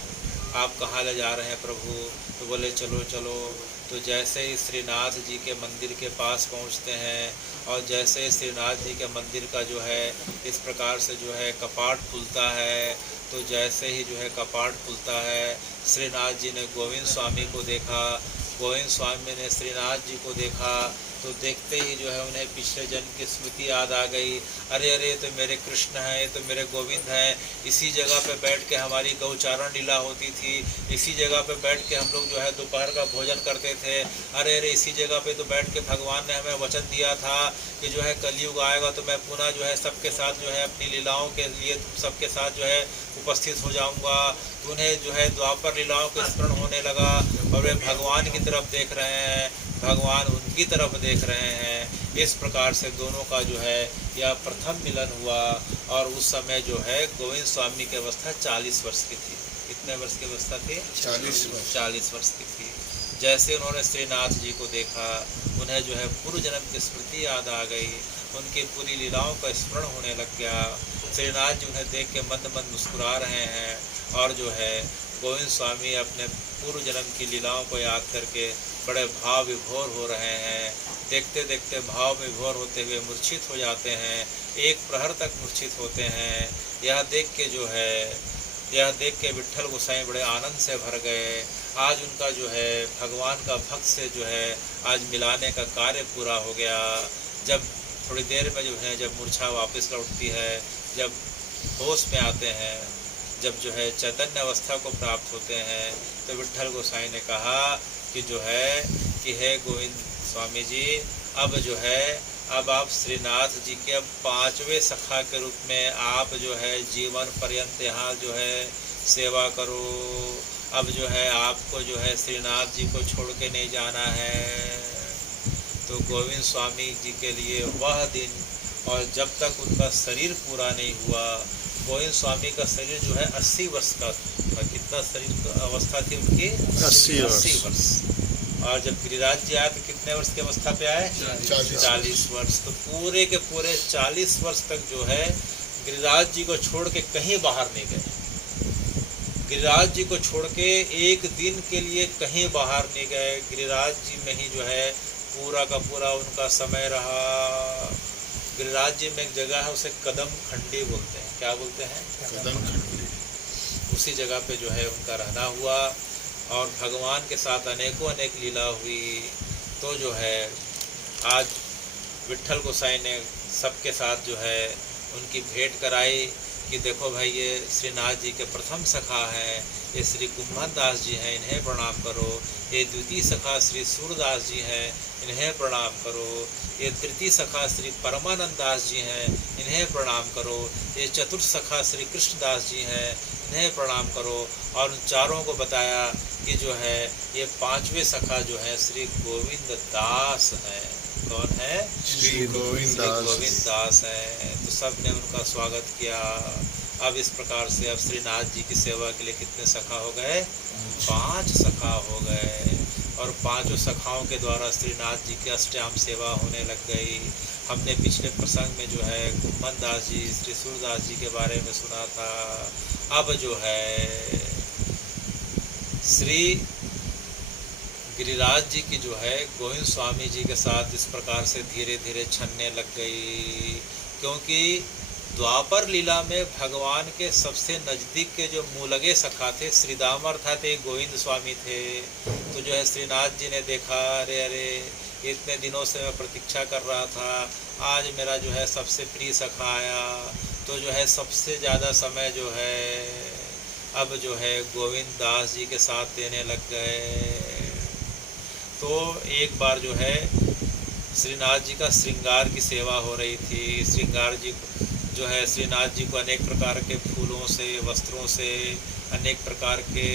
आप कहाँ ले जा रहे हैं प्रभु? तो बोले चलो चलो। तो जैसे ही श्रीनाथ जी के मंदिर के पास पहुँचते हैं और जैसे ही श्रीनाथ जी के मंदिर का जो है इस प्रकार से जो है कपाट खुलता है, तो जैसे ही जो है कपाट खुलता है, श्रीनाथ जी ने गोविंद स्वामी को देखा, गोविंद स्वामी ने श्रीनाथ जी को देखा। तो देखते ही जो है उन्हें पिछले जन्म की स्मृति याद आ गई। अरे अरे तो मेरे कृष्ण हैं, ये तो मेरे गोविंद हैं। इसी जगह पे बैठ के हमारी गौचारण लीला होती थी। इसी जगह पे बैठ के हम लोग जो है दोपहर का भोजन करते थे। अरे अरे इसी जगह पे तो बैठ के भगवान ने हमें वचन दिया था कि जो है कलयुग आएगा तो मैं पुनः जो है सबके साथ जो है अपनी लीलाओं के लिए सबके साथ जो है उपस्थित हो जाऊंगा। तो उन्हें जो है द्वापर लीलाओं का स्मरण होने लगा और वे भगवान की तरफ देख रहे हैं, भगवान उनकी तरफ देख रहे हैं। इस प्रकार से दोनों का जो है यह प्रथम मिलन हुआ। और उस समय जो है गोविंद स्वामी की अवस्था 40 वर्ष की थी। कितने वर्ष की अवस्था थी? 40 वर्ष की थी। जैसे उन्होंने श्रीनाथ जी को देखा, उन्हें जो है पूर्व जन्म की स्मृति याद आ गई, उनकी पूरी लीलाओं का स्मरण होने लग गया। श्रीनाथ जी उन्हें देख के मंद मंद मुस्कुरा रहे हैं और जो है गोविंद स्वामी अपने पूर्व जन्म की लीलाओं को याद करके बड़े भाव विभोर हो रहे हैं। देखते देखते भाव विभोर होते हुए मूर्छित हो जाते हैं। एक प्रहर तक मूर्छित होते हैं। यह देख के विट्ठल गोसाई बड़े आनंद से भर गए। आज उनका जो है भगवान का भक्त से जो है आज मिलाने का कार्य पूरा हो गया। जब थोड़ी देर में जो है जब मूर्छा वापस लौटती है, जब होश में आते हैं, जब जो है चैतन्य अवस्था को प्राप्त होते हैं, तो विट्ठल गोसाई ने कहा कि जो है कि हे गोविंद स्वामी जी, अब आप श्रीनाथ जी के 5वें सखा के रूप में आप जो है जीवन पर्यंत यहाँ जो है सेवा करो। अब जो है आपको जो है श्रीनाथ जी को छोड़ के नहीं जाना है। तो गोविंद स्वामी जी के लिए वह दिन, और जब तक उनका शरीर पूरा नहीं हुआ, गोविंद स्वामी का शरीर जो है 80 वर्ष का था। कितना शरीर अवस्था थी उनकी? 80 वर्ष। और जब गिरिराज जी आए तो कितने वर्ष की अवस्था पे आए? 40 वर्ष। तो पूरे के पूरे 40 वर्ष तक जो है गिरिराज जी को छोड़ के कहीं बाहर नहीं गए। गिरिराज जी को छोड़ के एक दिन के लिए कहीं बाहर नहीं गए। गिरिराज जी में ही जो है पूरा का पूरा उनका समय रहा। गिरिराज जी में एक जगह है, उसे कदम खंडी बोलते हैं। क्या बोलते हैं? कदम खंडी। उसी जगह पे जो है उनका रहना हुआ और भगवान के साथ अनेक लीला हुई। तो जो है आज विट्ठल गोसाई ने सबके साथ जो है उनकी भेंट कराई कि देखो भाई, ये श्रीनाथ जी के प्रथम सखा हैं, ये श्री कुंभन दास जी हैं, इन्हें प्रणाम करो। ये द्वितीय सखा श्री सूरदास जी हैं, इन्हें प्रणाम करो। ये तृतीय सखा श्री परमानंद दास जी हैं, इन्हें प्रणाम करो। ये चतुर्थ सखा श्री कृष्णदास जी हैं, इन्हें प्रणाम करो। और उन चारों को बताया कि जो है ये पांचवें सखा जो है श्री गोविंद दास है। कौन है? श्री गोविंद दास। गोविंद दास है। तो सब ने उनका स्वागत किया। अब इस प्रकार से अब श्रीनाथ जी की सेवा के लिए कितने सखा हो गए? 5 सखा हो गए। और 5 सखाओं के द्वारा श्रीनाथ जी की अष्टयाम सेवा होने लग गई। हमने पिछले प्रसंग में जो है कुम्भन दास जी, श्री सूरदास जी के बारे में सुना था। अब जो है श्री गिरिराज जी की जो है गोविंद स्वामी जी के साथ इस प्रकार से धीरे धीरे छनने लग गई, क्योंकि द्वापर लीला में भगवान के सबसे नज़दीक के जो मूलगे सखा थे श्री दामर था, ते गोविंद स्वामी थे। तो जो है श्रीनाथ जी ने देखा, अरे अरे इतने दिनों से मैं प्रतीक्षा कर रहा था, आज मेरा जो है सबसे प्रिय सखा आया। तो जो है सबसे ज़्यादा समय जो है अब जो है गोविंद दास जी के साथ देने लग गए। तो एक बार जो है श्रीनाथ जी का श्रृंगार की सेवा हो रही थी। श्रृंगार जी जो है श्रीनाथ जी को अनेक प्रकार के फूलों से, वस्त्रों से, अनेक प्रकार के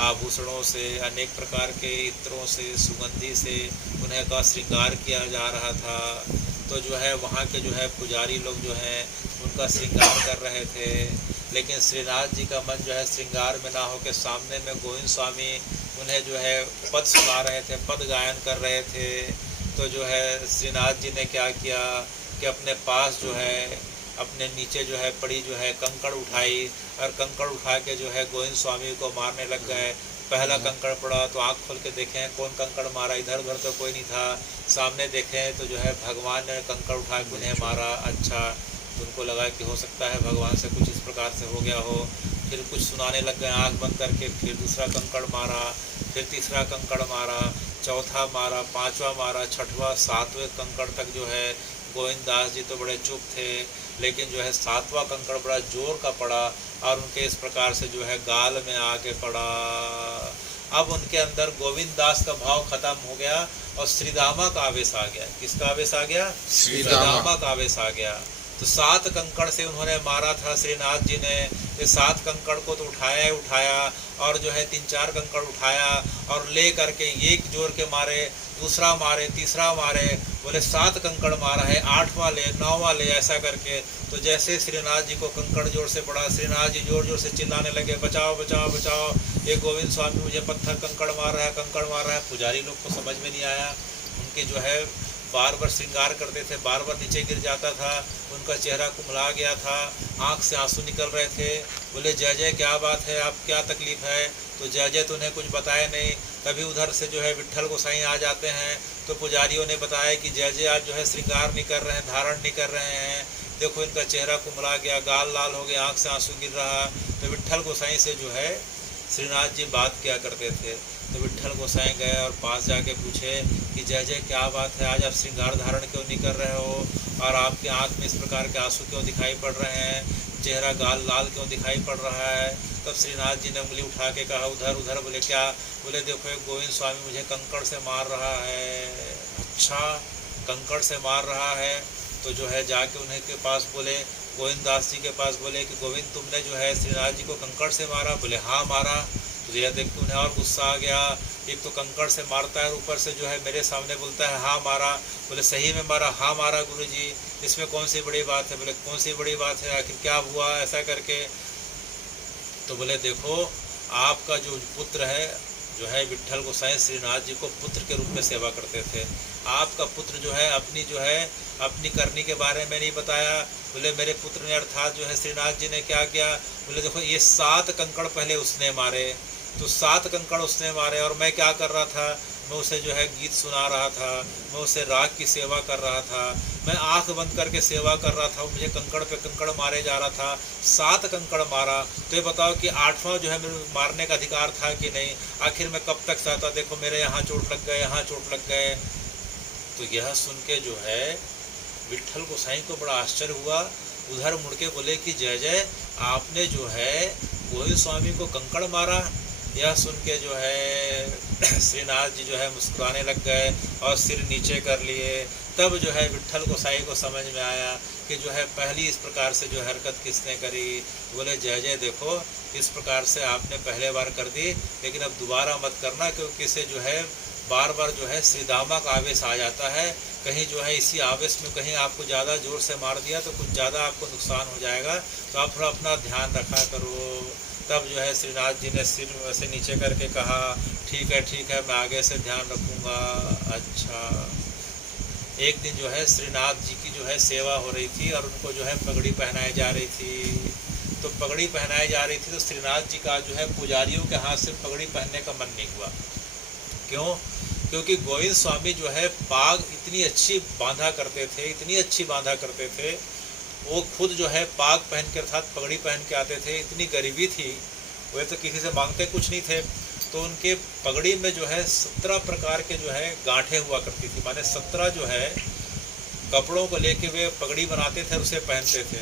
आभूषणों से, अनेक प्रकार के इत्रों से, सुगंधी से उन्हें का श्रृंगार किया जा रहा था। तो जो है वहाँ के जो है पुजारी लोग जो हैं उनका श्रृंगार कर रहे थे, लेकिन श्रीनाथ जी का मन जो है श्रृंगार में ना हो के सामने में गोविंद स्वामी उन्हें जो है पद सुना रहे थे, पद गायन कर रहे थे। तो जो है श्रीनाथ जी ने क्या किया कि अपने पास जो है अपने नीचे जो है पड़ी जो है कंकड़ उठाई और कंकड़ उठा के जो है गोविंद स्वामी को मारने लग गए। पहला कंकड़ पड़ा तो आँख खोल के देखें कौन कंकड़ मारा, इधर उधर तो कोई नहीं था। सामने देखें तो जो है भगवान ने कंकड़ उठा के उन्हें मारा। अच्छा, तो उनको लगा कि हो सकता है भगवान से कुछ इस प्रकार से हो गया हो। फिर कुछ सुनाने लग गए आँख बंद करके। फिर दूसरा कंकड़ मारा, फिर तीसरा कंकड़ मारा, चौथा मारा, पांचवा मारा, छठवां, सातवें कंकड़ तक जो है गोविंद दास जी तो बड़े चुप थे, लेकिन जो है सातवां कंकड़ बड़ा जोर का पड़ा और उनके इस प्रकार से जो है गाल में आके पड़ा। अब उनके अंदर गोविंद दास का भाव खत्म हो गया और श्रीदामा का आवेश आ गया। किसका आवेश आ गया? श्रीदामा का आवेश आ गया। तो 7 कंकड़ से उन्होंने मारा था श्रीनाथ जी ने। ये 7 कंकड़ को तो उठाया ही उठाया और जो है 3-4 कंकड़ उठाया और ले करके एक जोर के मारे, दूसरा मारे, तीसरा मारे, बोले 7 कंकड़ मारा है, 8वां ले, 9वां ले, ऐसा करके। तो जैसे श्रीनाथ जी को कंकड़ जोर से पड़ा, श्रीनाथ जी जोर जोर से चिल्लाने लगे, बचाओ बचाओ बचाओ, ये गोविंद स्वामी मुझे पत्थर कंकड़ मार रहा है, कंकड़ मार रहा है। पुजारी लोग को समझ में नहीं आया। उनके जो है बार बार श्रृंगार करते थे, बार बार नीचे गिर जाता था, उनका चेहरा कुमला गया था, आंख से आंसू निकल रहे थे। बोले जय जय क्या बात है, आप क्या तकलीफ़ है? तो जय जय तो उन्हें कुछ बताया नहीं। तभी उधर से जो है विट्ठल गोसाई आ जाते हैं। तो पुजारियों ने बताया कि जय जय आज जो है श्रृंगार नहीं कर रहे हैं, धारण नहीं कर रहे हैं, देखो इनका चेहरा कुमला गया, गाल लाल हो गया, आँख से आंसू गिर रहा। तो विट्ठल गोसाई से जो है श्रीनाथ जी बात किया करते थे। तो विट्ठल गोसाई गए और पास जाके पूछे कि जय जय क्या बात है, आज आप श्रृंगार धारण क्यों नहीं कर रहे हो और आपकी आंख में इस प्रकार के आंसू क्यों दिखाई पड़ रहे हैं, चेहरा गाल लाल क्यों दिखाई पड़ रहा है? तब श्रीनाथ जी ने उंगली उठा के कहा उधर उधर। बोले क्या? बोले देखो एक गोविंद स्वामी मुझे कंकड़ से मार रहा है। अच्छा, कंकड़ से मार रहा है? तो जो है जाके उन्हें के पास बोले, गोविंद दास जी के पास बोले कि गोविंद तुमने जो है श्रीनाथ जी को कंकड़ से मारा? बोले हाँ मारा। तो यह देख उन्हें और गुस्सा आ गया, एक तो कंकड़ से मारता है ऊपर से जो है मेरे सामने बोलता है हाँ मारा। बोले सही में मारा? हाँ मारा गुरुजी, इसमें कौन सी बड़ी बात है? बोले कौन सी बड़ी बात है, आखिर क्या हुआ ऐसा करके? तो बोले देखो आपका जो पुत्र है जो है विट्ठल गोसाई श्रीनाथ जी को पुत्र के रूप में सेवा करते थे। आपका पुत्र जो है अपनी करनी के बारे में नहीं बताया। बोले मेरे पुत्र ने अर्थात जो है श्रीनाथ जी ने क्या किया? बोले देखो ये 7 कंकड़ पहले उसने मारे, तो 7 कंकड़ उसने मारे और मैं क्या कर रहा था? मैं उसे जो है गीत सुना रहा था, मैं उसे राग की सेवा कर रहा था, मैं आंख बंद करके सेवा कर रहा था, मुझे कंकड़ पे कंकड़ मारे जा रहा था, 7 कंकड़ मारा। तो ये बताओ कि 8वां जो है मेरे मारने का अधिकार था कि नहीं? आखिर मैं कब तक सहता? देखो मेरे यहाँ चोट लग गए, यहाँ चोट लग गए। तो यह सुन के जो है विट्ठल गोसाई को बड़ा आश्चर्य हुआ। उधर मुड़ के बोले कि जय जय आपने जो है गोविंद स्वामी को कंकड़ मारा? यह सुन के जो है श्रीनाथ जी जो है मुस्कुराने लग गए और सिर नीचे कर लिए, तब जो है विट्ठल गोसाई को समझ में आया कि जो है पहली इस प्रकार से जो हरकत किसने करी। बोले जय जय देखो इस प्रकार से आपने पहले बार कर दी, लेकिन अब दोबारा मत करना, क्योंकि इसे जो है बार बार जो है श्रीदामा का आवेश आ जाता है। कहीं जो है इसी आवेश में कहीं आपको ज़्यादा जोर से मार दिया तो कुछ ज़्यादा आपको नुकसान हो जाएगा, तो आप थोड़ा अपना ध्यान रखा करो। तब जो है श्रीनाथ जी ने सिर वैसे नीचे करके कहा ठीक है मैं आगे से ध्यान रखूँगा। अच्छा, एक दिन जो है श्रीनाथ जी की जो है सेवा हो रही थी और उनको जो है पगड़ी पहनाई जा रही थी। तो पगड़ी पहनाई जा रही थी तो श्रीनाथ जी का जो है पुजारियों के हाथ से पगड़ी पहनने का मन नहीं हुआ। क्यों? क्योंकि गोविंद स्वामी जो है पाग इतनी अच्छी बांधा करते थे, इतनी अच्छी बांधा करते थे। वो खुद जो है पाग पहन के अर्थात पगड़ी पहन के आते थे। इतनी गरीबी थी, वे तो किसी से मांगते कुछ नहीं थे। तो उनके पगड़ी में जो है 17 प्रकार के जो है गांठें हुआ करती थी, माने 17 जो है कपड़ों को लेके वे पगड़ी बनाते थे और उसे पहनते थे।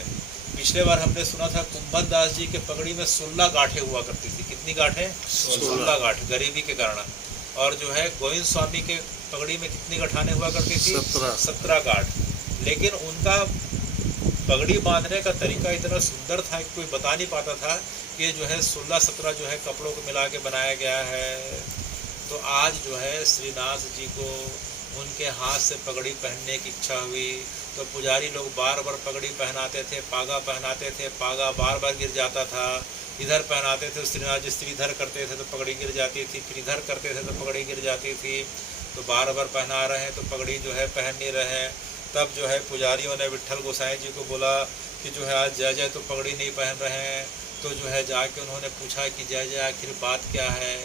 पिछले बार हमने सुना था कुंभन दास जी के पगड़ी में 16 गांठें हुआ करती थी। कितनी गांठें? 16 गांठ, गरीबी के कारण। और जो है गोविंद स्वामी के पगड़ी में कितनी गठाने हुआ करती थी? 17 गांठ। लेकिन उनका पगड़ी बांधने का तरीका इतना सुंदर था कि कोई बता नहीं पाता था कि जो है 16-17 जो है कपड़ों को मिला के बनाया गया है। तो आज जो है श्रीनाथ जी को उनके हाथ से पगड़ी पहनने की इच्छा हुई, तो पुजारी लोग बार बार पगड़ी पहनाते थे, पागा पहनाते थे, पागा बार बार गिर जाता था। इधर पहनाते थे, श्रीनाथ जी श्रीधर करते थे तो पगड़ी गिर जाती थी, फिर इधर करते थे तो पगड़ी गिर जाती थी। तो बार बार पहना रहे हैं तो पगड़ी जो है पहन नहीं रहे हैं। तब जो है पुजारियों ने विट्ठल गोसाई जी को बोला कि जो है आज जय जय तो पगड़ी नहीं पहन रहे हैं। तो जो है जाके उन्होंने पूछा कि जय जय आखिर बात क्या है,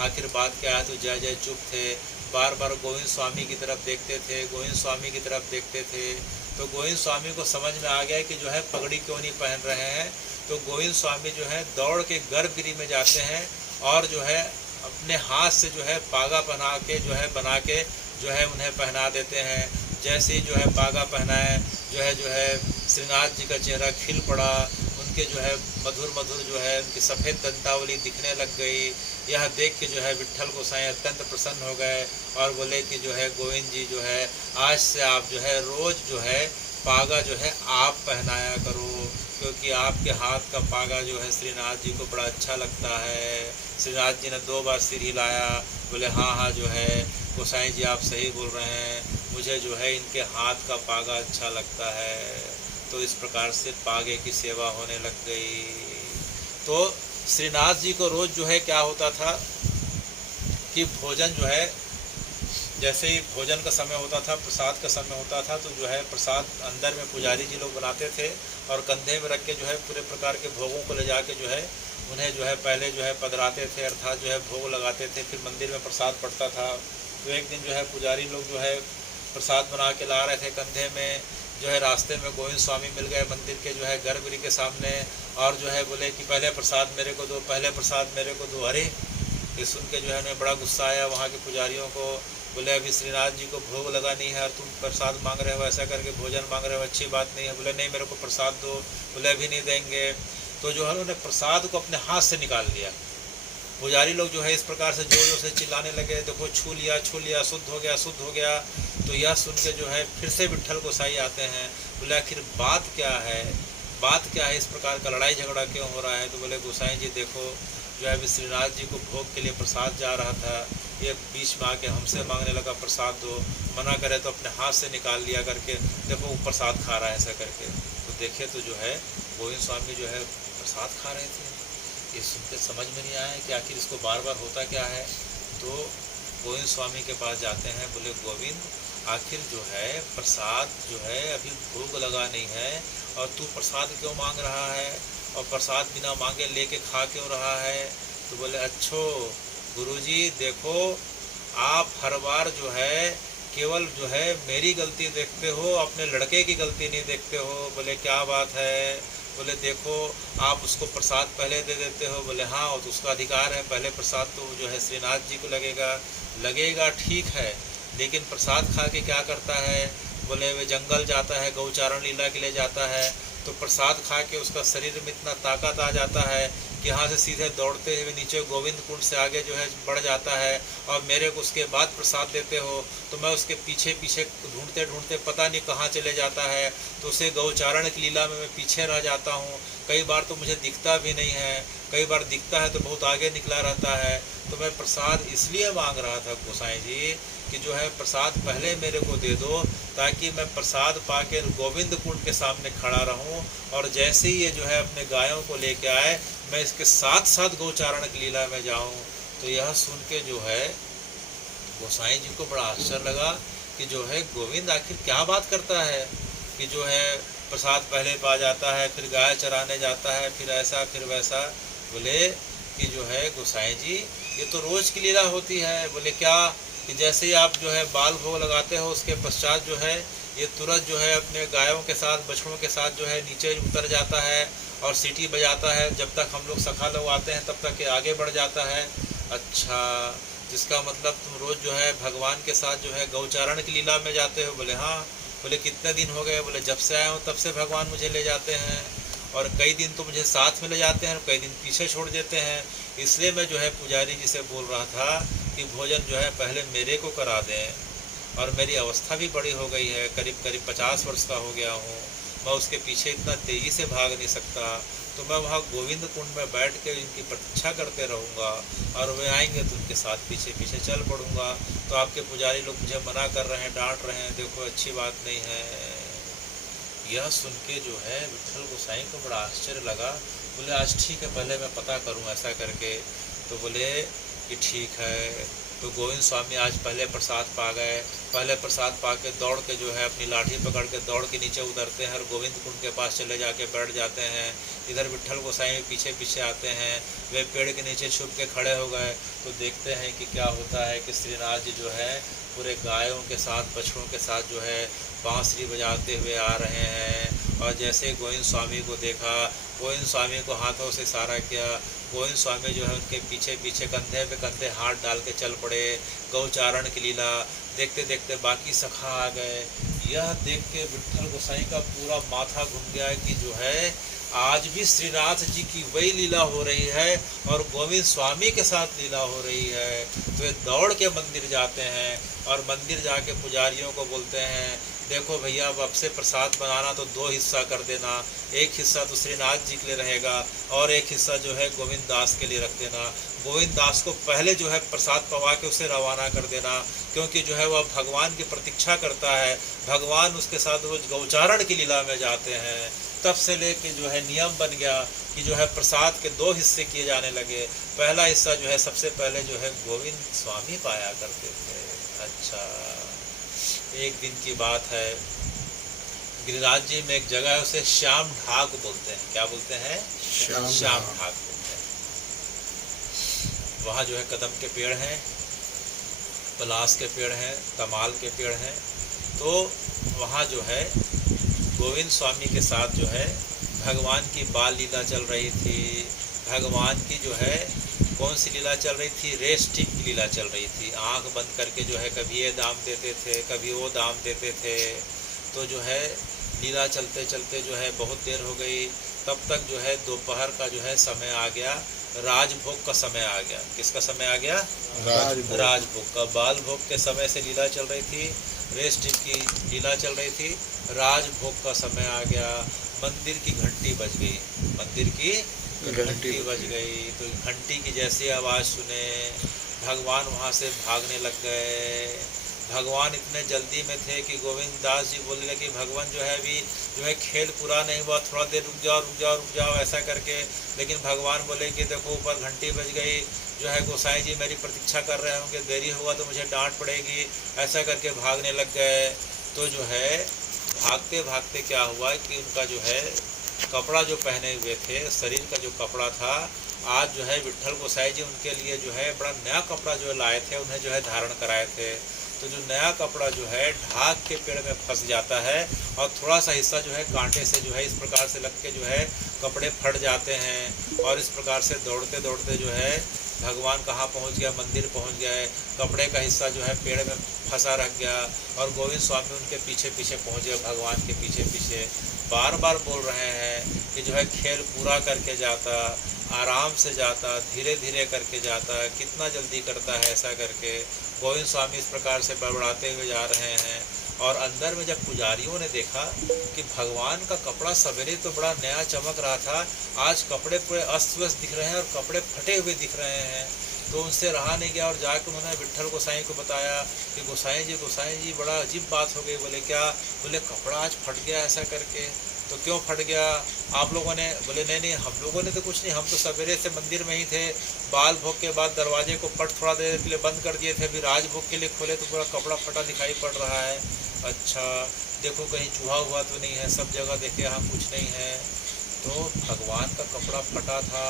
आखिर बात क्या है। तो जय जय चुप थे, बार बार गोविंद स्वामी की तरफ देखते थे, गोविंद स्वामी की तरफ देखते थे। तो गोविंद स्वामी को समझ में आ गया कि जो है पगड़ी क्यों नहीं पहन रहे हैं। तो गोविंद स्वामी जो है दौड़ के गर्भगृह में जाते हैं और जो है अपने हाथ से जो है पागा बना के जो है उन्हें पहना देते हैं। जैसे ही जो है पागा पहनाए जो है श्रीनाथ जी का चेहरा खिल पड़ा। उनके जो है मधुर जो है उनकी सफ़ेद दंतावली दिखने लग गई। यह देख के जो है विट्ठल गोसाई अत्यंत प्रसन्न हो गए और बोले कि जो है गोविंद जी जो है आज से आप जो है रोज़ जो है पागा जो है आप पहनाया करो, क्योंकि आपके हाथ का पागा जो है श्रीनाथ जी को बड़ा अच्छा लगता है। श्रीनाथ जी ने 2 बार सिर हिलाया, बोले हाँ जो है गोसाई जी आप सही बोल रहे हैं, मुझे जो है इनके हाथ का पागा अच्छा लगता है। तो इस प्रकार से पागे की सेवा होने लग गई। तो श्रीनाथ जी को रोज़ जो है क्या होता था कि भोजन जो है जैसे ही भोजन का समय होता था, प्रसाद का समय होता था, तो जो है प्रसाद अंदर में पुजारी जी लोग बनाते थे और कंधे में रख के जो है पूरे प्रकार के भोगों को ले जाके जो है उन्हें जो है पहले जो है पधराते थे, अर्थात जो है भोग लगाते थे, फिर मंदिर में प्रसाद पड़ता था। तो एक दिन जो है पुजारी लोग जो है प्रसाद बना के ला रहे थे कंधे में, जो है रास्ते में गोविंद स्वामी मिल गए मंदिर के जो है गर्भगृह के सामने और जो है बोले कि पहले प्रसाद मेरे को दो, पहले प्रसाद मेरे को दो। अरे ये सुन के जो है उन्हें बड़ा गुस्सा आया वहाँ के पुजारियों को। बोले अभी श्रीनाथ जी को भोग लगानी है और तुम प्रसाद मांग रहे हो, ऐसा करके भोजन मांग रहे हो, अच्छी बात नहीं है। बोले नहीं मेरे को प्रसाद दो। बोले अभी नहीं देंगे। तो जो है उन्होंने प्रसाद को अपने हाथ से निकाल लिया। पुजारी लोग जो है इस प्रकार से जोर जोर से चिल्लाने लगे, देखो छू लिया, शुद्ध हो गया, शुद्ध हो गया। तो यह सुन के जो है फिर से विट्ठल गोसाई आते हैं। बोले आखिर बात क्या है, बात क्या है, इस प्रकार का लड़ाई झगड़ा क्यों हो रहा है। तो बोले गोसाई जी देखो जो है अभी श्रीनाथ जी को भोग के लिए प्रसाद जा रहा था, ये बीच में आके हमसे मांगने लगा प्रसाद दो, मना करे तो अपने हाथ से निकाल लिया करके, देखो वो प्रसाद खा रहा है ऐसा करके। तो देखे तो जो है गोविंद स्वामी जो है प्रसाद खा रहे थे। ये सुनते समझ में नहीं आया कि आखिर इसको बार बार होता क्या है। तो गोविंद स्वामी के पास जाते हैं, बोले गोविंद आखिर जो है प्रसाद जो है अभी भोग लगा नहीं है और तू प्रसाद क्यों मांग रहा है और प्रसाद बिना मांगे लेके खा क्यों रहा है। तो बोले अच्छो गुरुजी देखो आप हर बार जो है केवल जो है मेरी गलती देखते हो, अपने लड़के की गलती नहीं देखते हो। बोले क्या बात है। बोले देखो आप उसको प्रसाद पहले दे देते हो। बोले हाँ तो उसका अधिकार है, पहले प्रसाद तो जो है श्रीनाथ जी को लगेगा ठीक है, लेकिन प्रसाद खा के क्या करता है। बोले वे जंगल जाता है, गौचारण लीला के लिए जाता है, तो प्रसाद खा के उसका शरीर में इतना ताकत आ जाता है कि यहाँ से सीधे दौड़ते हुए नीचे गोविंद कुंड से आगे जो है बढ़ जाता है और मेरे को उसके बाद प्रसाद देते हो, तो मैं उसके पीछे पीछे ढूंढते ढूंढते पता नहीं कहाँ चले जाता है। तो उसे गौचारण की लीला में मैं पीछे रह जाता हूँ। कई बार तो मुझे दिखता भी नहीं है, कई बार दिखता है तो बहुत आगे निकला रहता है। तो मैं प्रसाद इसलिए मांग रहा था गोसाई जी कि जो है प्रसाद पहले मेरे को दे दो, ताकि मैं प्रसाद पाके गोविंद कुंड के सामने खड़ा रहूं, और जैसे ही ये जो है अपने गायों को लेके आए मैं इसके साथ साथ गौचारण की लीला में जाऊं। तो यह सुन के जो है गोसाई जी को बड़ा आश्चर्य लगा कि जो है गोविंद आखिर क्या बात करता है कि जो है प्रसाद पहले पा जाता है, फिर गाय चराने जाता है, फिर ऐसा फिर वैसा। बोले कि जो है गोसाई जी ये तो रोज की लीला होती है। बोले क्या? कि जैसे ही आप जो है बाल भोग लगाते हो उसके पश्चात जो है ये तुरंत जो है अपने गायों के साथ बछड़ों के साथ जो है नीचे उतर जाता है और सीटी बजाता है। जब तक हम लोग सखा लोग आते हैं तब तक ये आगे बढ़ जाता है। अच्छा, जिसका मतलब तुम रोज़ जो है भगवान के साथ जो है गौचारण की लीला में जाते हो? बोले हाँ। बोले कितने दिन हो गए? बोले जब से आया हूँ तब से भगवान मुझे ले जाते हैं, और कई दिन तो मुझे साथ में ले जाते हैं और कई दिन पीछे छोड़ देते हैं। इसलिए मैं जो है पुजारी जी से बोल रहा था कि भोजन जो है पहले मेरे को करा दें, और मेरी अवस्था भी बड़ी हो गई है, करीब करीब 50 वर्ष का हो गया हूँ। मैं उसके पीछे इतना तेज़ी से भाग नहीं सकता, तो मैं वहाँ गोविंद कुंड में बैठ के इनकी प्रतीक्षा करते रहूँगा, और वे आएंगे तो उनके साथ पीछे पीछे चल पड़ूँगा। तो आपके पुजारी लोग मुझे मना कर रहे हैं, डांट रहे हैं, देखो अच्छी बात नहीं है। यह सुन के जो है विट्ठल गोसाई को बड़ा आश्चर्य लगा। बोले आज ठीक है, पहले मैं पता करूं ऐसा करके। तो बोले कि ठीक है। तो गोविंद स्वामी आज पहले प्रसाद पा गए। पहले प्रसाद पा के दौड़ के जो है अपनी लाठी पकड़ के दौड़ के नीचे उतरते हैं और गोविंद कुंड के पास चले जाके बैठ जाते हैं। इधर विट्ठल गोसाई पीछे पीछे आते हैं। वे पेड़ के नीचे छुप के खड़े हो गए। तो देखते हैं कि क्या होता है कि श्रीनाथ जी जो है पूरे गायों के साथ बछड़ों के साथ जो है बांसुरी बजाते हुए आ रहे हैं। और जैसे गोविंद स्वामी को देखा, गोविंद स्वामी को हाथों से इशारा किया। गोविंद स्वामी जो है उनके पीछे पीछे कंधे पे कंधे हाथ डाल के चल पड़े। गौचारण की लीला देखते देखते बाकी सखा आ गए। यह देख के विट्ठल गोसाई का पूरा माथा घूम गया कि जो है आज भी श्रीनाथ जी की वही लीला हो रही है और गोविंद स्वामी के साथ लीला हो रही है। तो वे दौड़ के मंदिर जाते हैं और मंदिर जाके पुजारियों को बोलते हैं, देखो भैया अब से प्रसाद बनाना तो 2 हिस्सा कर देना, एक हिस्सा तो श्रीनाथ जी के लिए रहेगा और एक हिस्सा जो है गोविंद दास के लिए रख देना। गोविंद दास को पहले जो है प्रसाद पवा के उसे रवाना कर देना, क्योंकि जो है वह भगवान की प्रतीक्षा करता है। भगवान उसके साथ रोज गौचारण की लीला में जाते हैं। तब से लेके जो है नियम बन गया कि जो है प्रसाद के 2 हिस्से किए जाने लगे। पहला हिस्सा जो है सबसे पहले जो है गोविंद स्वामी पाया करते थे। अच्छा, एक दिन की बात है, गिरिराज जी में एक जगह है उसे श्याम ढाक बोलते हैं। क्या बोलते हैं? श्याम ढाक बोलते हैं। वहाँ जो है कदम के पेड़ हैं, पलास के पेड़ हैं, तमाल के पेड़ हैं। तो वहाँ जो है गोविंद स्वामी के साथ जो है भगवान की बाल लीला चल रही थी। भगवान की जो है कौन सी लीला चल रही थी? रेस टिप की लीला चल रही थी। आंख बंद करके जो है कभी ये दाम देते थे, कभी वो दाम देते थे। तो जो है लीला चलते चलते जो है बहुत देर हो गई। तब तक जो है दोपहर का जो है समय आ गया, राजभोग का समय आ गया। किसका समय आ गया? राजभोग का। बाल भोग के समय से लीला चल रही थी, रेस टिप की लीला चल रही थी, राजभोग का समय आ गया। मंदिर की घंटी बज गई, मंदिर की घंटी बज गई। तो घंटी की जैसी आवाज़ सुने भगवान वहाँ से भागने लग गए। भगवान इतने जल्दी में थे कि गोविंद दास जी बोलने लगे भगवान जो है अभी जो है खेल पूरा नहीं हुआ, थोड़ा देर रुक जाओ रुक जाओ रुक जाओ ऐसा करके। लेकिन भगवान बोले कि देखो ऊपर घंटी बज गई, जो है गोसाई जी मेरी प्रतीक्षा कर रहे होंगे, देरी हुआ तो मुझे डांट पड़ेगी, ऐसा करके भागने लग गए। तो जो है भागते भागते क्या हुआ कि उनका जो है कपड़ा जो पहने हुए थे, शरीर का जो कपड़ा था, आज जो है विट्ठल गोसाई जी उनके लिए जो है बड़ा नया कपड़ा जो लाए थे, उन्हें जो है धारण कराए थे। तो जो नया कपड़ा जो है ढाक के पेड़ में फंस जाता है और थोड़ा सा हिस्सा जो है कांटे से जो है इस प्रकार से लग के जो है कपड़े फट जाते हैं। और इस प्रकार से दौड़ते दौड़ते जो है भगवान कहाँ पहुँच गया? मंदिर पहुँच गए। कपड़े का हिस्सा जो है पेड़ में फंसा रह गया और गोविंद स्वामी उनके पीछे पीछे पहुँच गए, भगवान के पीछे पीछे। बार बार बोल रहे हैं कि जो है खेल पूरा करके जाता, आराम से जाता, धीरे धीरे करके जाता, कितना जल्दी करता है ऐसा करके। गोविंद स्वामी इस प्रकार से बड़बड़ाते हुए जा रहे हैं। और अंदर में जब पुजारियों ने देखा कि भगवान का कपड़ा सवेरे तो बड़ा नया चमक रहा था, आज कपड़े पूरे अस्त व्यस्त दिख रहे हैं और कपड़े फटे हुए दिख रहे हैं, तो उनसे रहा नहीं गया और जाकर उन्होंने विट्ठल गोसाई को बताया कि गोसाई जी बड़ा अजीब बात हो गई। बोले क्या? बोले कपड़ा आज फट गया ऐसा करके। तो क्यों फट गया आप लोगों ने? बोले नहीं हम लोगों ने तो कुछ नहीं, हम तो सवेरे से मंदिर में ही थे, बाल भोग के बाद दरवाजे को पट थोड़ा देर के लिए बंद कर दिए थे, फिर राज भोग के लिए खोले तो पूरा कपड़ा फटा दिखाई पड़ रहा है। अच्छा देखो कहीं चूहा हुआ तो नहीं है, सब जगह देखे यहाँ कुछ नहीं है। तो भगवान का कपड़ा फटा था,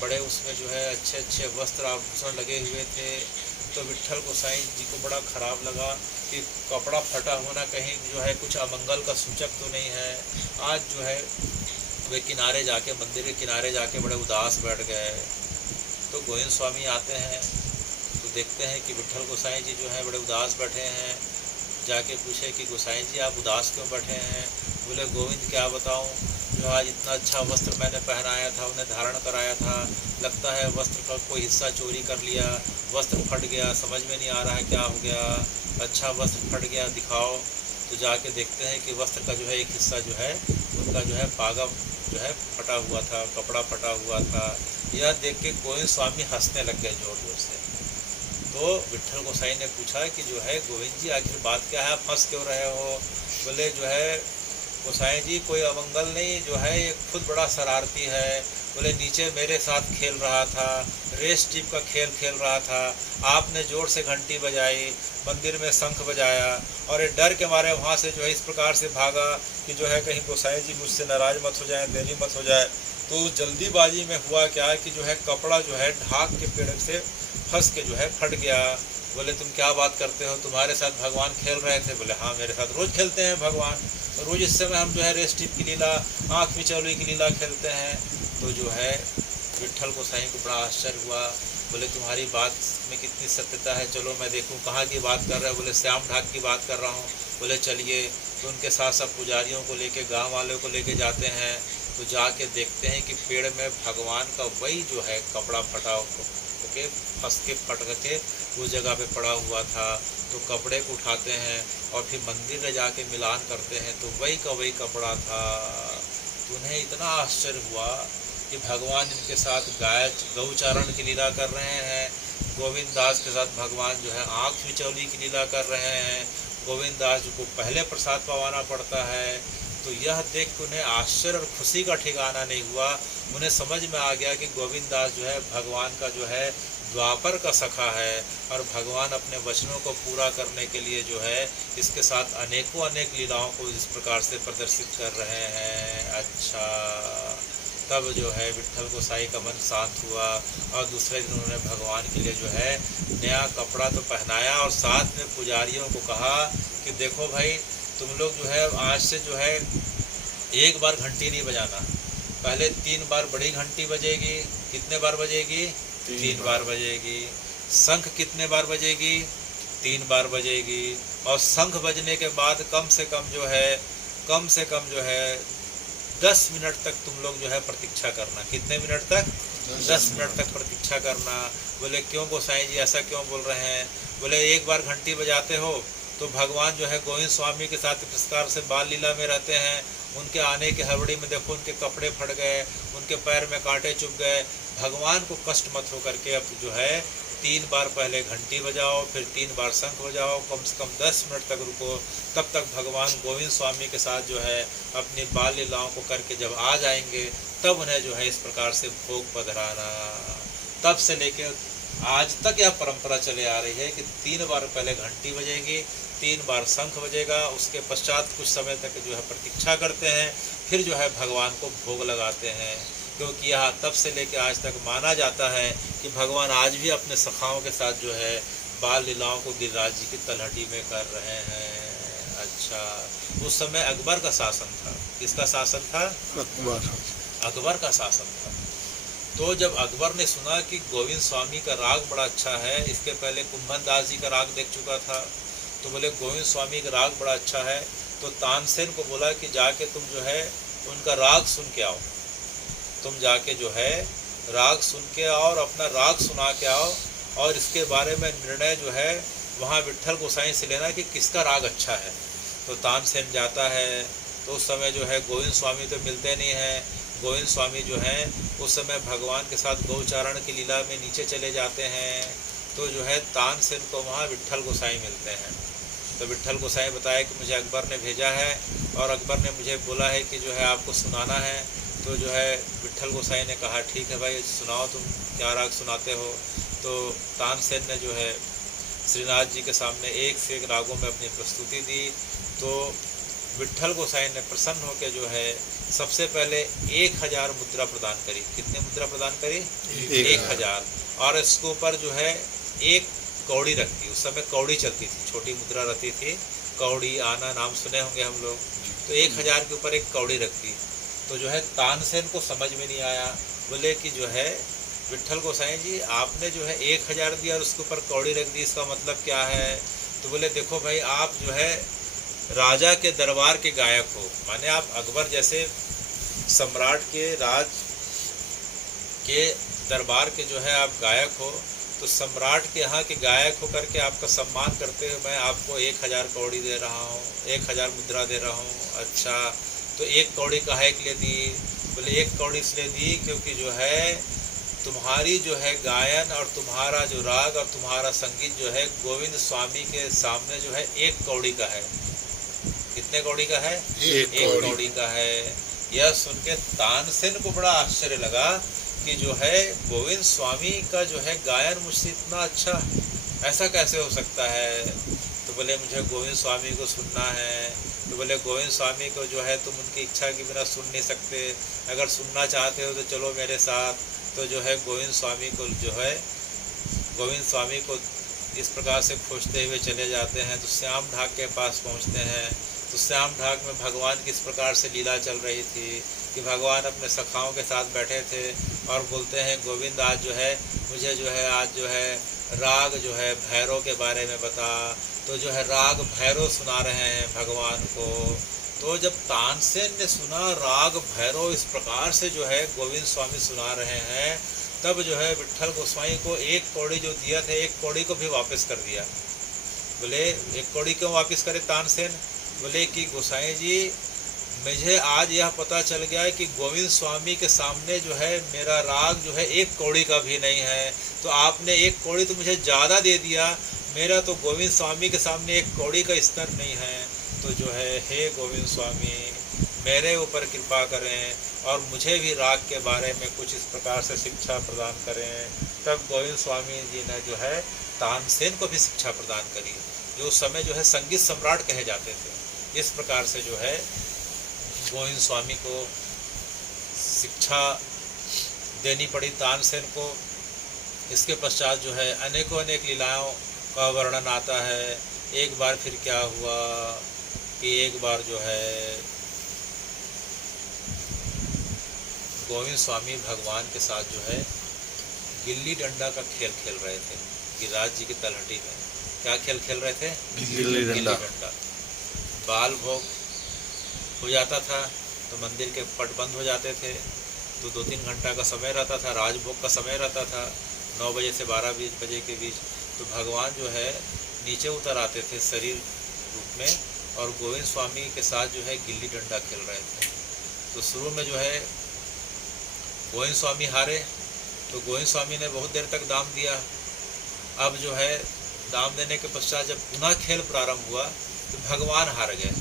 बड़े उसमें जो है अच्छे अच्छे वस्त्र आभूषण लगे हुए थे। तो विट्ठल गोसाई जी को बड़ा खराब लगा कि कपड़ा फटा होना कहीं जो है कुछ अमंगल का सूचक तो नहीं है। आज जो है वे किनारे जाके, मंदिर के किनारे जाके बड़े उदास बैठ गए। तो गोविंद स्वामी आते हैं तो देखते हैं कि विट्ठल गोसाई जी जो है बड़े उदास बैठे हैं। जाके पूछे कि गोसाई जी आप उदास क्यों बैठे हैं? बोले गोविंद क्या बताऊं, जो आज इतना अच्छा वस्त्र मैंने पहनाया था, उन्हें धारण कराया था, लगता है वस्त्र का कोई हिस्सा चोरी कर लिया, वस्त्र फट गया, समझ में नहीं आ रहा है क्या हो गया। अच्छा वस्त्र फट गया, दिखाओ। तो जाके देखते हैं कि वस्त्र का जो है एक हिस्सा जो है उनका जो है पागा जो है फटा हुआ था, कपड़ा फटा हुआ था। यह देख के गोविंद स्वामी हंसने लग गए जोर जोर से। तो विट्ठल गोसाई ने पूछा कि जो है गोविंद जी आखिर बात क्या है, आप हंस क्यों रहे हो? बोले जो है गोसाई जी कोई अमंगल नहीं, जो है ये खुद बड़ा शरारती है। बोले नीचे मेरे साथ खेल रहा था, रेस टीप का खेल खेल रहा था, आपने जोर से घंटी बजाई, मंदिर में शंख बजाया और ये डर के मारे वहाँ से जो है इस प्रकार से भागा कि जो है कहीं गोसाई जी मुझसे नाराज मत हो जाए, देरी मत हो जाए। तो जल्दीबाजी में हुआ क्या कि जो है कपड़ा जो है ढाक के पेड़ से फंस के जो है फट गया। बोले तुम क्या बात करते हो, तुम्हारे साथ भगवान खेल रहे थे? बोले हाँ मेरे साथ रोज खेलते हैं भगवान, रोज इस समय हम जो है रेस टिप की लीला, आँख मिचौली की लीला खेलते हैं। तो जो है विट्ठल गोसाई को बड़ा आश्चर्य हुआ। बोले तुम्हारी बात में कितनी सत्यता है, चलो मैं देखूं कहाँ की बात कर रहे हो। बोले श्याम ढाक की बात कर रहा हूँ। बोले चलिए। तो उनके साथ सब पुजारियों को लेके, गांव वालों को लेके जाते हैं। तो जाके देखते हैं कि पेड़ में भगवान का वही जो है कपड़ा फटा के फंस के फट के उस जगह पे पड़ा हुआ था। तो कपड़े को उठाते हैं और फिर मंदिर में जाके मिलान करते हैं तो वही का वही कपड़ा था। तो उन्हें इतना आश्चर्य हुआ कि भगवान इनके साथ गौचारण की लीला कर रहे हैं, गोविंद दास के साथ भगवान जो है आँख मिचौली की लीला कर रहे हैं, गोविंद दास जी को पहले प्रसाद पवाना पड़ता है। तो यह देख के उन्हें आश्चर्य और खुशी का ठिकाना नहीं हुआ। उन्हें समझ में आ गया कि गोविंद दास जो है भगवान का जो है द्वापर का सखा है और भगवान अपने वचनों को पूरा करने के लिए जो है इसके साथ अनेकों अनेक लीलाओं को इस प्रकार से प्रदर्शित कर रहे हैं। अच्छा, तब जो है विट्ठल गोसाई का मन शांत हुआ और दूसरे दिन उन्होंने भगवान के लिए जो है नया कपड़ा तो पहनाया और साथ में पुजारियों को कहा कि देखो भाई तुम लोग जो है आज से जो है एक बार घंटी नहीं बजाना, पहले 3 बार बड़ी घंटी बजेगी। कितने बार बजेगी? 3 बार बजेगी। शंख कितने बार बजेगी? 3 बार बजेगी। और शंख बजने के बाद कम से कम जो है 10 मिनट तक तुम लोग जो है प्रतीक्षा करना। कितने मिनट तक? 10 मिनट तक प्रतीक्षा करना। बोले क्यों गोसाई जी ऐसा क्यों बोल रहे हैं? बोले एक बार घंटी बजाते हो तो भगवान जो है गोविंद स्वामी के साथ इस प्रकार से बाल लीला में रहते हैं, उनके आने की हड़बड़ी में देखो उनके कपड़े फट गए, उनके पैर में कांटे चुभ गए। भगवान को कष्ट मत हो करके अब जो है 3 बार पहले घंटी बजाओ, फिर 3 बार शंख बजाओ, कम से कम 10 मिनट तक रुको। तब तक भगवान गोविंद स्वामी के साथ जो है अपनी बाल लीलाओं को करके जब आ जाएंगे तब उन्हें जो है इस प्रकार से भोग पधराना। तब से लेकर आज तक यह परंपरा चले आ रही है कि 3 बार पहले घंटी बजेगी, 3 बार शंख बजेगा, उसके पश्चात कुछ समय तक जो है प्रतीक्षा करते हैं, फिर जो है भगवान को भोग लगाते हैं। क्योंकि यह तब से लेकर आज तक माना जाता है कि भगवान आज भी अपने सखाओं के साथ जो है बाल लीलाओं को गिरिराज जी की तलहटी में कर रहे हैं। अच्छा, उस समय अकबर का शासन था। किसका शासन था? अकबर का शासन था। तो जब अकबर ने सुना कि गोविंद स्वामी का राग बड़ा अच्छा है, इसके पहले कुंभन दास जी का राग देख चुका था, तो बोले गोविंद स्वामी का राग बड़ा अच्छा है। तो तानसेन को बोला कि जाके तुम जो है उनका राग सुन के आओ, तुम जाके जो है राग सुन के आओ और अपना राग सुना के आओ, और इसके बारे में निर्णय जो है वहाँ विट्ठल गोसाई से लेना कि किसका राग अच्छा है। तो तानसेन जाता है, तो उस समय जो है गोविंद स्वामी तो मिलते नहीं हैं। गोविंद स्वामी जो हैं उस समय भगवान के साथ गौचारण की लीला में नीचे चले जाते हैं। तो जो है तानसेन को वहाँ विट्ठल गोसाई मिलते हैं। तो विट्ठल गोसाई बताया कि मुझे अकबर ने भेजा है और अकबर ने मुझे बोला है कि जो है आपको सुनाना है। तो जो है विट्ठल गोसाई ने कहा ठीक है भाई सुनाओ, तुम क्या राग सुनाते हो। तो तानसेन ने जो है श्रीनाथ जी के सामने एक से एक रागों में अपनी प्रस्तुति दी। तो विट्ठल गोसाई ने प्रसन्न होकर जो है सबसे पहले 1000 मुद्रा प्रदान करी। कितने मुद्रा प्रदान करी? 1000। और इसके ऊपर जो है एक कौड़ी रख दी। उस समय कौड़ी चलती थी, छोटी मुद्रा रहती थी, कौड़ी आना नाम सुने होंगे हम लोग। तो 1000 के ऊपर एक कौड़ी रख दी। तो जो है तानसेन को समझ में नहीं आया, बोले कि जो है विट्ठल गोसाई जी आपने जो है 1000 दिया और उसके ऊपर कौड़ी रख दी, इसका मतलब क्या है? तो बोले देखो भाई आप जो है राजा के दरबार के गायक हो, माने आप अकबर जैसे सम्राट के राज के दरबार के जो है आप गायक हो। तो सम्राट के यहाँ के गायक होकर के आपका सम्मान करते हुए मैं आपको 1000 कौड़ी दे रहा हूँ, 1000 मुद्रा दे रहा हूँ। अच्छा तो एक कौड़ी काहे के लिए दी? बोले एक कौड़ी इसलिए दी क्योंकि जो है तुम्हारी जो है गायन और तुम्हारा जो राग और तुम्हारा संगीत जो है गोविंद स्वामी के सामने जो है एक कौड़ी का है। कितने कौड़ी का है? एक कौड़ी का है। यह सुन के तानसेन को बड़ा आश्चर्य लगा कि जो है गोविंद स्वामी का जो है गायन मुझसे इतना अच्छा, ऐसा कैसे हो सकता है? तो बोले मुझे गोविंद स्वामी को सुनना है। तो बोले गोविंद स्वामी को जो है तुम उनकी इच्छा के बिना सुन नहीं सकते, अगर सुनना चाहते हो तो चलो मेरे साथ। तो जो है गोविंद स्वामी को जो है गोविंद स्वामी को इस प्रकार से खोजते हुए चले जाते हैं। तो श्याम ढाक के पास पहुंचते हैं। तो श्याम ढाक में भगवान किस प्रकार से लीला चल रही थी कि भगवान अपने सखाओं के साथ बैठे थे और बोलते हैं गोविंद आज जो है मुझे जो है आज जो है राग जो है भैरव के बारे में बता। तो जो है राग भैरव सुना रहे हैं भगवान को। तो जब तानसेन ने सुना राग भैरव इस प्रकार से जो है गोविंद स्वामी सुना रहे हैं, तब जो है विट्ठल गोसाई को एक कौड़ी जो दिया था एक कौड़ी को भी वापस कर दिया। बोले एक कौड़ी क्यों वापस करे तानसेन? बोले कि गोसाई जी मुझे आज यह पता चल गया है कि गोविंद स्वामी के सामने जो है मेरा राग जो है एक कौड़ी का भी नहीं है। तो आपने एक कौड़ी तो मुझे ज़्यादा दे दिया, मेरा तो गोविंद स्वामी के सामने एक कौड़ी का स्तर नहीं है। तो जो है हे गोविंद स्वामी मेरे ऊपर कृपा करें और मुझे भी राग के बारे में कुछ इस प्रकार से शिक्षा प्रदान करें। तब गोविंद स्वामी जी ने जो है तानसेन को भी शिक्षा प्रदान करी, जो उस समय जो है संगीत सम्राट कहे जाते थे। इस प्रकार से जो है गोविंद स्वामी को शिक्षा देनी पड़ी तानसेन को। इसके पश्चात जो है अनेकों अनेक लीलाओं का वर्णन आता है। एक बार फिर क्या हुआ कि एक बार जो है गोविंद स्वामी भगवान के साथ जो है गिल्ली डंडा का खेल खेल रहे थे गिरिराज जी की तलहटी में। क्या खेल खेल रहे थे? गिल्ली डंडा। बाल भोग हो जाता था तो मंदिर के पट बंद हो जाते थे, तो 2-3 घंटा का समय रहता था, राजभोग का समय रहता था 9 बजे से 12 बजे के बीच। तो भगवान जो है नीचे उतर आते थे शरीर रूप में और गोविंद स्वामी के साथ जो है गिल्ली डंडा खेल रहे थे। तो शुरू में जो है गोविंद स्वामी हारे, तो गोविंद स्वामी ने बहुत देर तक दाम दिया। अब जो है दाम देने के पश्चात जब पुनः खेल प्रारंभ हुआ तो भगवान हार गए।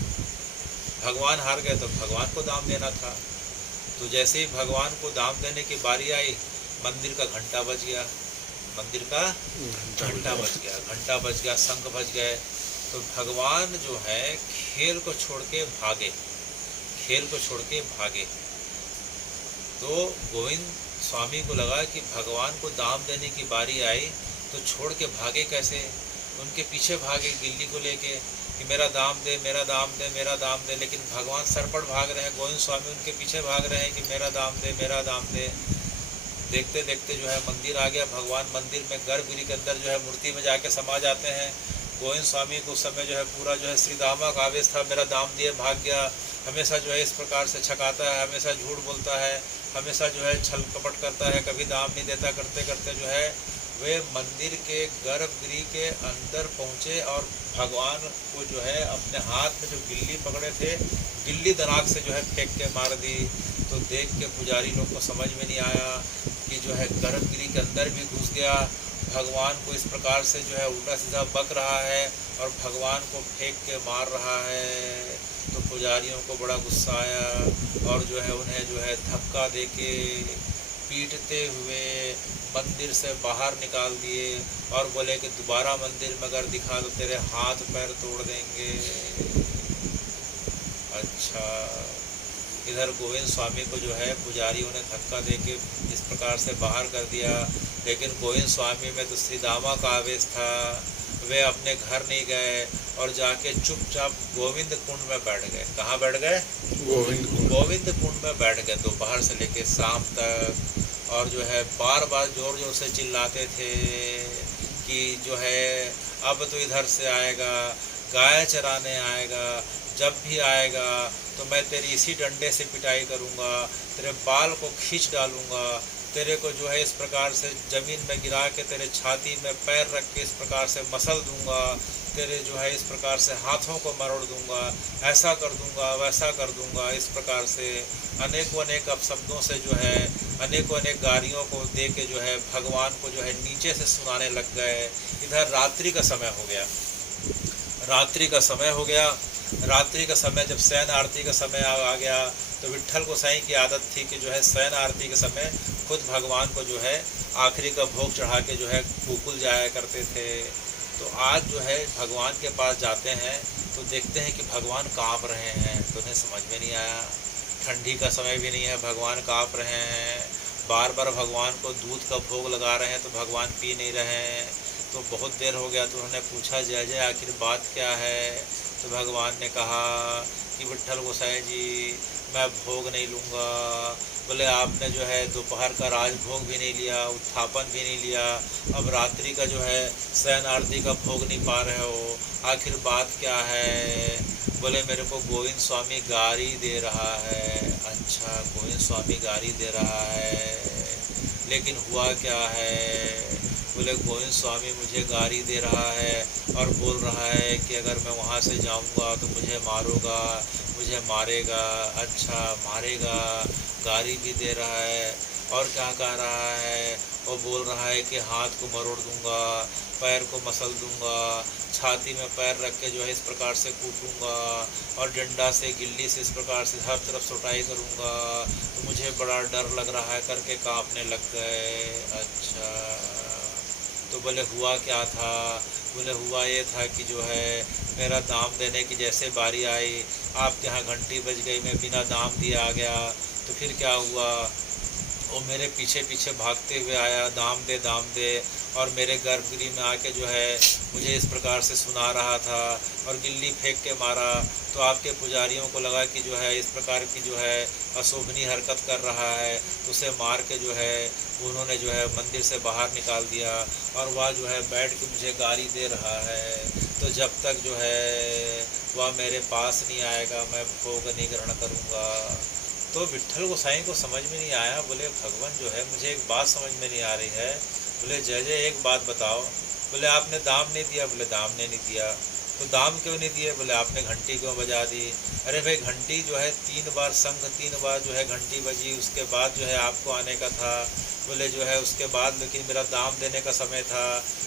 भगवान हार गए तो भगवान को दाम देना था। तो जैसे ही भगवान को दाम देने की बारी आई मंदिर का घंटा बज गया, मंदिर का घंटा बज गया, शंख बज गए। तो भगवान जो है खेल को छोड़ के भागे। तो गोविंद स्वामी को लगा कि भगवान को दाम देने की बारी आई तो छोड़ के भागे कैसे? उनके पीछे भागे गिल्ली को लेके कि मेरा दाम दे, मेरा दाम दे, मेरा दाम दे। लेकिन भगवान सरपट भाग रहे हैं, गोविंद स्वामी उनके पीछे भाग रहे हैं कि मेरा दाम दे, मेरा दाम दे। देखते देखते जो है मंदिर आ गया। भगवान मंदिर में गर्भगृह के अंदर जो है मूर्ति में जाके समा जाते हैं। गोविंद स्वामी को उस समय जो है पूरा जो है श्री दामा का आवेश था, मेरा दाम दिए भाग गया। हमेशा जो है इस प्रकार से छकाता है, हमेशा झूठ बोलता है, हमेशा जो है छल कपट करता है, कभी दाम नहीं देता। करते करते जो है वे मंदिर के गर्भगृह के अंदर पहुँचे और भगवान को जो है अपने हाथ में जो गिल्ली पकड़े थे, गिल्ली दराक से जो है फेंक के मार दी। तो देख के पुजारी लोग को समझ में नहीं आया कि जो है गर्भगृह के अंदर भी घुस गया, भगवान को इस प्रकार से जो है उल्टा सीधा बक रहा है और भगवान को फेंक के मार रहा है। तो पुजारियों को बड़ा गुस्सा आया और जो है उन्हें जो है धक्का देके पीटते हुए मंदिर से बाहर निकाल दिए और बोले कि दोबारा मंदिर में अगर दिखा तो तेरे हाथ पैर तोड़ देंगे। अच्छा, इधर गोविंद स्वामी को जो है पुजारियों ने धक्का देके इस प्रकार से बाहर कर दिया, लेकिन गोविंद स्वामी में तो श्री दामा का आवेश था। वे अपने घर नहीं गए और जाके चुपचाप गोविंद कुंड में बैठ गए। कहाँ बैठ गए? गोविंद कुंड में बैठ गए दोपहर से लेकर शाम तक। और जो है बार बार जोर जोर से चिल्लाते थे कि जो है अब तो इधर से आएगा, गाय चराने आएगा, जब भी आएगा तो मैं तेरी इसी डंडे से पिटाई करूँगा, तेरे बाल को खींच डालूँगा, तेरे को जो है इस प्रकार से ज़मीन में गिरा के तेरे छाती में पैर रख के इस प्रकार से मसल दूँगा, तेरे जो है इस प्रकार से हाथों को मरोड़ दूँगा, ऐसा कर दूँगा, वैसा कर दूँगा। इस प्रकार से अनेकों अनेक अपशब्दों से जो है अनेकों अनेक गालियों को दे के जो है भगवान को जो है नीचे से सुनाने लग गए। इधर रात्रि का समय हो गया, रात्रि का समय हो गया। रात्रि का समय जब शयन आरती का समय आ गया तो विट्ठल गोसाई की आदत थी कि जो है शयन आरती के समय खुद भगवान को जो है आखिरी का भोग चढ़ा के जो है गोकुल जाया करते थे। तो आज जो है भगवान के पास जाते हैं तो देखते हैं कि भगवान काँप रहे हैं। तो उन्हें समझ में नहीं आया, ठंडी का समय भी नहीं है, भगवान काँप रहे हैं, बार बार भगवान को दूध का भोग लगा रहे हैं तो भगवान पी नहीं रहे हैं। तो बहुत देर हो गया तो उन्होंने पूछा, जय जय आखिर बात क्या है? तो भगवान ने कहा कि विट्ठल गोसाई जी मैं भोग नहीं लूँगा। बोले आपने जो है दोपहर का राजभोग भी नहीं लिया, उत्थापन भी नहीं लिया, अब रात्रि का जो है शयन आरती का भोग नहीं पा रहे हो, आखिर बात क्या है? बोले मेरे को गोविंद स्वामी गारी दे रहा है। अच्छा, गोविंद स्वामी गारी दे रहा है, लेकिन हुआ क्या है? बोले गोविंद स्वामी मुझे गारी दे रहा है और बोल रहा है कि अगर मैं वहाँ से जाऊँगा तो मुझे मारूंगा, मुझे मारेगा। अच्छा, मारेगा, गारी भी दे रहा है और क्या कह रहा है? वो बोल रहा है कि हाथ को मरोड़ दूंगा, पैर को मसल दूंगा, छाती में पैर रख के जो है इस प्रकार से कूटूंगा और डंडा से गिल्ली से इस प्रकार से हर तरफ सुटाई करूंगा। तो मुझे बड़ा डर लग रहा है करके कांपने लग गए। अच्छा, तो बोले हुआ क्या था? बोले हुआ ये था कि जो है मेरा दाम देने की जैसे बारी आई, आपके यहाँ घंटी बज गई, मैं बिना दाम दिए आ गया। तो फिर क्या हुआ? वो मेरे पीछे पीछे भागते हुए आया, दाम दे, और मेरे गर्भगृह में आके जो है मुझे इस प्रकार से सुना रहा था और गिल्ली फेंक के मारा। तो आपके पुजारियों को लगा कि जो है इस प्रकार की जो है अशोभनीय हरकत कर रहा है, उसे मार के जो है उन्होंने जो है मंदिर से बाहर निकाल दिया और वह जो है बैठ के मुझे गाली दे रहा है। तो जब तक जो है वह मेरे पास नहीं आएगा मैं भोग नहीं ग्रहण करूँगा। तो विट्ठल गोसाई को समझ में नहीं आया। बोले भगवान जो है मुझे एक बात समझ में नहीं आ रही है। बोले जय जय एक बात बताओ। बोले आपने दाम नहीं दिया। बोले दाम ने नहीं दिया। तो दाम क्यों नहीं दिए? बोले आपने घंटी क्यों बजा दी? अरे भाई घंटी जो है 3 बार शंख 3 बार जो है घंटी बजी, उसके बाद जो है आपको आने का था। बोले जो है उसके बाद लेकिन मेरा दाम देने का समय था,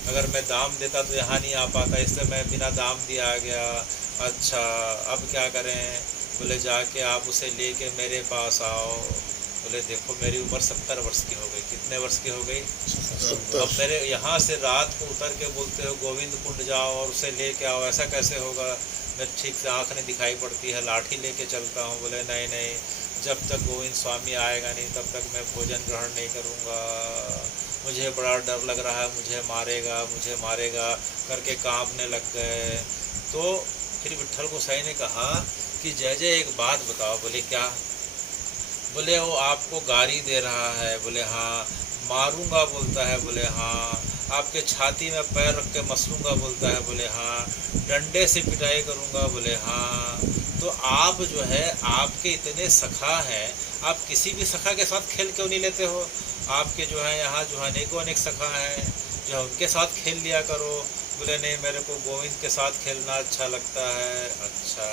अगर मैं दाम देता तो यहाँ नहीं आ पाता, इसलिए मैं बिना दाम दिए आ गया। अच्छा अब क्या करें? बोले जाके आप उसे लेके मेरे पास आओ। बोले देखो मेरी उम्र 70 वर्ष की हो गई। कितने वर्ष की हो गई? 70। अब मेरे यहाँ से रात को उतर के बोलते हो गोविंद कुंड जाओ और उसे लेके आओ, ऐसा कैसे होगा? मैं ठीक से आँख नहीं दिखाई पड़ती है, लाठी लेके चलता हूँ। बोले नहीं नहीं, जब तक गोविंद स्वामी आएगा नहीं तब तक मैं भोजन ग्रहण नहीं करूँगा, मुझे बड़ा डर लग रहा है, मुझे मारेगा करके काँपने लग गए। तो फिर विट्ठल गोसाई ने कहा कि जय जय एक बात बताओ। बोले क्या? बोले वो आपको गारी दे रहा है। बोले हाँ। मारूंगा बोलता है। बोले हाँ। आपके छाती में पैर रख के मसलूंगा बोलता है, बोले हाँ। डंडे से पिटाई करूँगा, बोले हाँ। तो आप जो है आपके इतने सखा हैं, आप किसी भी सखा के साथ खेल क्यों नहीं लेते हो? आपके जो है यहाँ जो अनेकों अनेक सखा हैं, जो उनके साथ खेल लिया करो। बोले नहीं, मेरे को गोविंद के साथ खेलना अच्छा लगता है। अच्छा,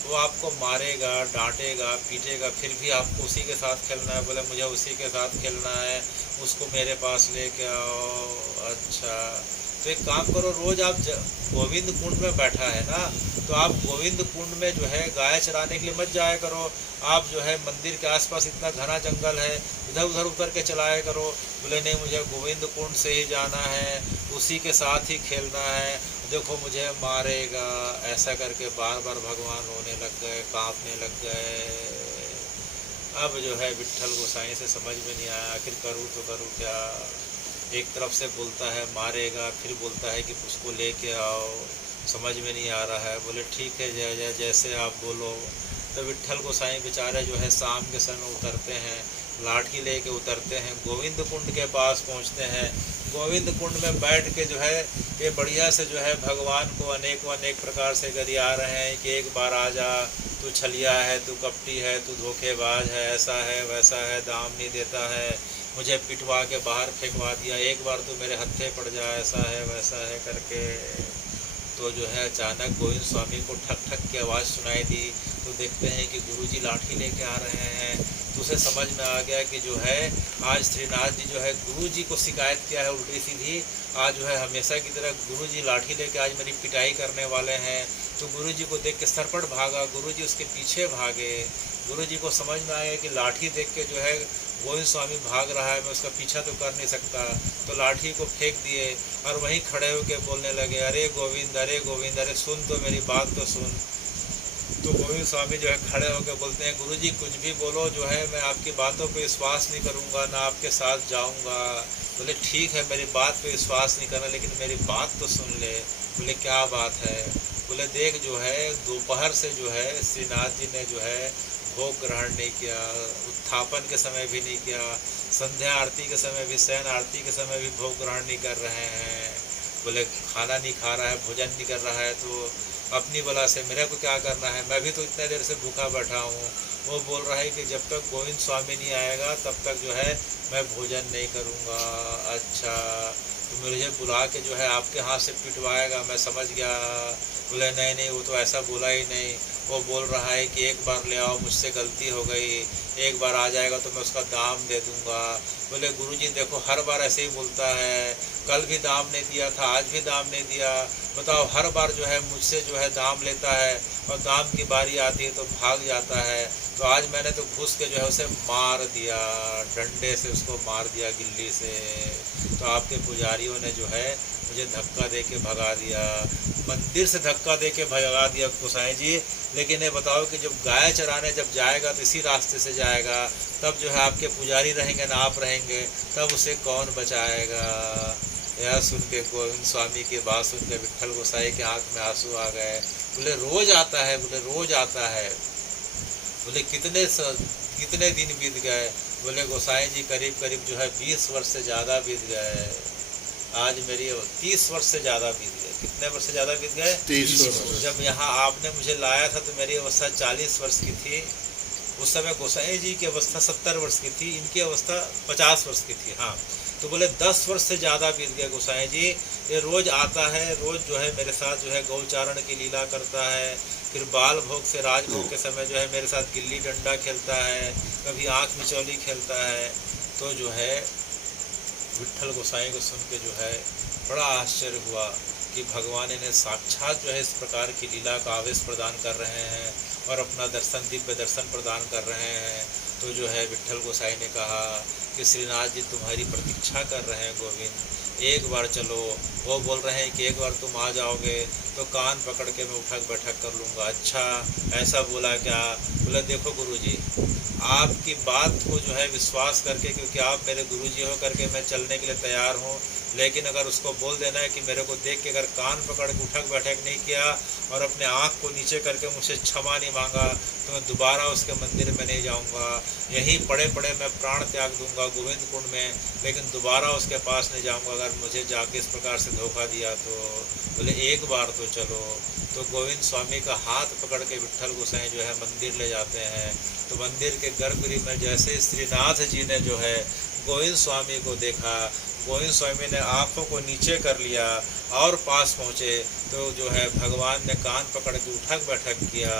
वो आपको मारेगा, डांटेगा, पीटेगा, फिर भी आपको उसी के साथ खेलना है। बोले मुझे उसी के साथ खेलना है, उसको मेरे पास लेके आओ। अच्छा, तो एक काम करो, रोज़ आप गोविंद कुंड में बैठा है ना, तो आप गोविंद कुंड में जो है गाय चराने के लिए मत जाया करो। आप जो है मंदिर के आसपास इतना घना जंगल है, इधर उधर उतर के चलाया करो। बोले नहीं, मुझे गोविंद कुंड से ही जाना है, उसी के साथ ही खेलना है, देखो मुझे मारेगा। ऐसा करके बार बार भगवान रोने लग गए, कांपने लग गए। अब जो है विट्ठल गोसाई से समझ में नहीं आया, आखिर करूँ तो करूँ क्या। एक तरफ से बोलता है मारेगा, फिर बोलता है कि उसको लेके आओ, समझ में नहीं आ रहा है। बोले ठीक है, जय जय, जैसे आप बोलो। तो विट्ठल गोसाई बेचारे जो है शाम के समय उतरते हैं, लाठी लेके उतरते हैं, गोविंद कुंड के पास पहुंचते हैं। गोविंद कुंड में बैठ के जो है ये बढ़िया से जो है भगवान को अनेकों अनेक प्रकार से गरिया रहे हैं कि एक बार आ जा, तू छलिया है, तू कपटी है, तू धोखेबाज है, ऐसा है वैसा है, दाम नहीं देता है, मुझे पिटवा के बाहर फेंकवा दिया, एक बार तू मेरे हत्थे पड़ जा, ऐसा है वैसा है करके। तो जो है अचानक गोविंद स्वामी को ठक ठक की आवाज़ सुनाई दी। तो देखते हैं कि गुरुजी लाठी लेके आ रहे हैं। तो उसे समझ में आ गया कि जो है आज श्रीनाथ जी जो है गुरुजी को शिकायत किया है उल्टी सीधी, आज जो है हमेशा की तरह गुरुजी लाठी लेके आज मेरी पिटाई करने वाले हैं। तो गुरुजी को देख के सरपट भागा, गुरुजी उसके पीछे भागे। गुरुजी को समझ में आया कि लाठी देख के जो है गोविंद स्वामी भाग रहा है, मैं उसका पीछा तो कर नहीं सकता। तो लाठी को फेंक दिए और वहीं खड़े होकर बोलने लगे, अरे गोविंद, अरे गोविंद, अरे सुन तो मेरी बात तो सुन। तो गोविंद स्वामी जो है खड़े होकर बोलते हैं, गुरुजी कुछ भी बोलो, जो है मैं आपकी बातों पे विश्वास नहीं करूँगा, ना आपके साथ जाऊँगा। बोले ठीक है, मेरी बात पे विश्वास नहीं करना, लेकिन मेरी बात तो सुन ले। बोले क्या बात है? बोले देख जो है दोपहर से जो है श्रीनाथ जी ने जो है भोग ग्रहण नहीं किया, उत्थापन के समय भी नहीं किया, संध्या आरती के समय भी, शयन आरती के समय भी भोग ग्रहण नहीं कर रहे हैं। बोले खाना नहीं खा रहा है, भोजन नहीं कर रहा है, तो अपनी बला से मेरे को क्या करना है, मैं भी तो इतने देर से भूखा बैठा हूँ। वो बोल रहा है कि जब तक गोविंद स्वामी नहीं आएगा तब तक जो है मैं भोजन नहीं करूँगा। अच्छा, तो मुझे बुला के जो है आपके हाथ से पिटवाएगा, मैं समझ गया। बोले नहीं नहीं, वो तो ऐसा बोला ही नहीं, वो बोल रहा है कि एक बार ले आओ, मुझसे गलती हो गई, एक बार आ जाएगा तो मैं उसका दाम दे दूंगा। बोले गुरुजी देखो हर बार ऐसे ही बोलता है, कल भी दाम नहीं दिया था, आज भी दाम नहीं दिया, बताओ हर बार जो है मुझसे जो है दाम लेता है और दाम की बारी आती है तो भाग जाता है। तो आज मैंने तो घुस के जो है उसे मार दिया, डंडे से उसको मार दिया, गिल्ली से। तो आपके पुजारियों ने जो है मुझे धक्का दे के भगा दिया, मंदिर से धक्का दे के भगा दिया गोसाई जी। लेकिन ये बताओ कि जब गाय चराने जब जाएगा तो इसी रास्ते से जाएगा, तब जो है आपके पुजारी रहेंगे ना आप रहेंगे, तब उसे कौन बचाएगा? यह सुन के गोविंद स्वामी की बात सुन के विट्ठल गोसाई के आंख में आंसू आ गए। बोले रोज आता है, बोले रोज आता है। बोले कितने दिन बीत गए? बोले गोसाई जी करीब करीब जो है 20 वर्ष से ज़्यादा बीत गए। आज मेरी 30 वर्ष से ज़्यादा बीत गए। कितने वर्ष से ज़्यादा बीत गए? 30 वर्ष। जब यहाँ आपने मुझे लाया था तो मेरी अवस्था 40 वर्ष की थी। उस समय गोसाई जी की अवस्था 70 वर्ष की थी, इनकी अवस्था 50 वर्ष की थी। हाँ, तो बोले 10 वर्ष से ज़्यादा बीत गए गोसाई जी। ये रोज़ आता है, रोज़ जो है मेरे साथ जो है गौचारण की लीला करता है, फिर बाल भोग से राजभोग के समय जो है मेरे साथ गिल्ली डंडा खेलता है, कभी आँख मिचौली खेलता है। तो जो है विट्ठल गोसाई को सुन के जो है बड़ा आश्चर्य हुआ कि भगवान इन्हें साक्षात जो है इस प्रकार की लीला का आवेश प्रदान कर रहे हैं और अपना दर्शन, दिव्य दर्शन प्रदान कर रहे हैं। तो जो है विट्ठल गोसाई ने कहा कि श्रीनाथ जी तुम्हारी प्रतीक्षा कर रहे हैं गोविंद, एक बार चलो। वो बोल रहे हैं कि एक बार तुम आ जाओगे तो तो कान पकड़ के मैं उठक बैठक कर लूँगा। अच्छा ऐसा बोला क्या? बोला देखो गुरुजी, आपकी बात को जो है विश्वास करके, क्योंकि आप मेरे गुरुजी हो करके मैं चलने के लिए तैयार हूँ, लेकिन अगर उसको बोल देना है कि मेरे को देख के अगर कान पकड़ के उठक बैठक नहीं किया और अपने आँख को नीचे करके मुझसे क्षमा नहीं मांगा, तो मैं दोबारा उसके मंदिर में नहीं जाऊँगा। यहीं पड़े पड़े मैं प्राण त्याग दूंगा गोविंद कुंड में, लेकिन दोबारा उसके पास नहीं जाऊँगा अगर मुझे जाके इस प्रकार से धोखा दिया तो। बोले एक बार तो चलो। तो गोविंद स्वामी का हाथ पकड़ के विट्ठल गोसाई जो है मंदिर ले जाते हैं। तो मंदिर के गर्भगृह में जैसे श्रीनाथ जी ने जो है गोविंद स्वामी को देखा, गोविंद स्वामी ने आंखों को नीचे कर लिया और पास पहुँचे तो जो है भगवान ने कान पकड़ के उठक बैठक किया।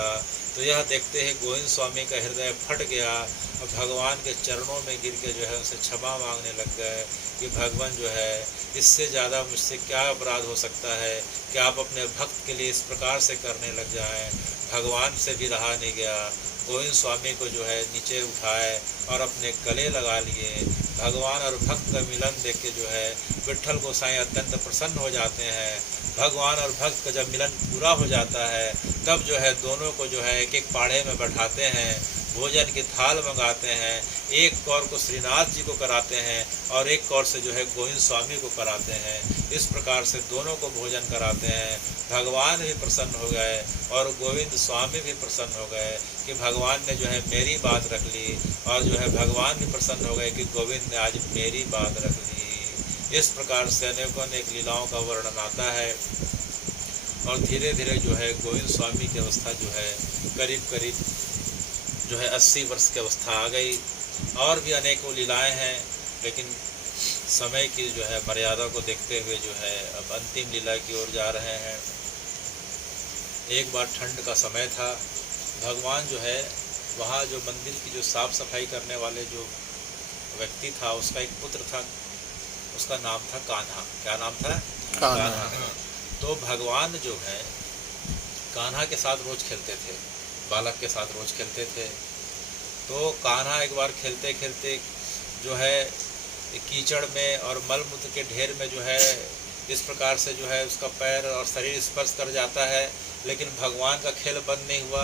तो यह देखते ही गोविंद स्वामी का हृदय फट गया और भगवान के चरणों में गिर के जो है उनसे क्षमा मांगने लग गए कि भगवान जो है इससे ज़्यादा मुझसे क्या अपराध हो सकता है कि आप अपने भक्त के लिए इस प्रकार से करने लग जाएं। भगवान से भी रहा नहीं गया, गोविंद स्वामी को जो है नीचे उठाए और अपने गले लगा लिए। भगवान और भक्त का मिलन देख के जो है विट्ठल गोसाई अत्यंत प्रसन्न हो जाते हैं। भगवान और भक्त का जब मिलन पूरा हो जाता है तब जो है दोनों को जो है एक एक पाढ़े में बैठाते हैं, भोजन की थाल मंगाते हैं, एक कौर को श्रीनाथ जी को कराते हैं और एक कौर से जो है गोविंद स्वामी को कराते हैं। इस प्रकार से दोनों को भोजन कराते हैं। भगवान भी प्रसन्न हो गए और गोविंद स्वामी भी प्रसन्न हो गए कि भगवान ने जो है मेरी बात रख ली, और जो है भगवान भी प्रसन्न हो गए कि गोविंद ने आज मेरी बात रख ली। इस प्रकार से अनेकों अनेक लीलाओं का वर्णन आता है और धीरे धीरे जो है गोविंद स्वामी की अवस्था जो है करीब करीब जो है 80 वर्ष की अवस्था आ गई। और भी अनेकों लीलाएं हैं, लेकिन समय की जो है मर्यादा को देखते हुए जो है अब अंतिम लीला की ओर जा रहे हैं। एक बार ठंड का समय था, भगवान जो है वहाँ जो मंदिर की जो साफ सफाई करने वाले जो व्यक्ति था उसका एक पुत्र था, उसका नाम था कान्हा। क्या नाम था? कान्हा। तो भगवान जो है कान्हा के साथ रोज खेलते थे, बालक के साथ रोज खेलते थे। तो कान्हा एक बार खेलते खेलते जो है कीचड़ में और मल मूत्र के ढेर में जो है इस प्रकार से जो है उसका पैर और शरीर स्पर्श कर जाता है, लेकिन भगवान का खेल बंद नहीं हुआ।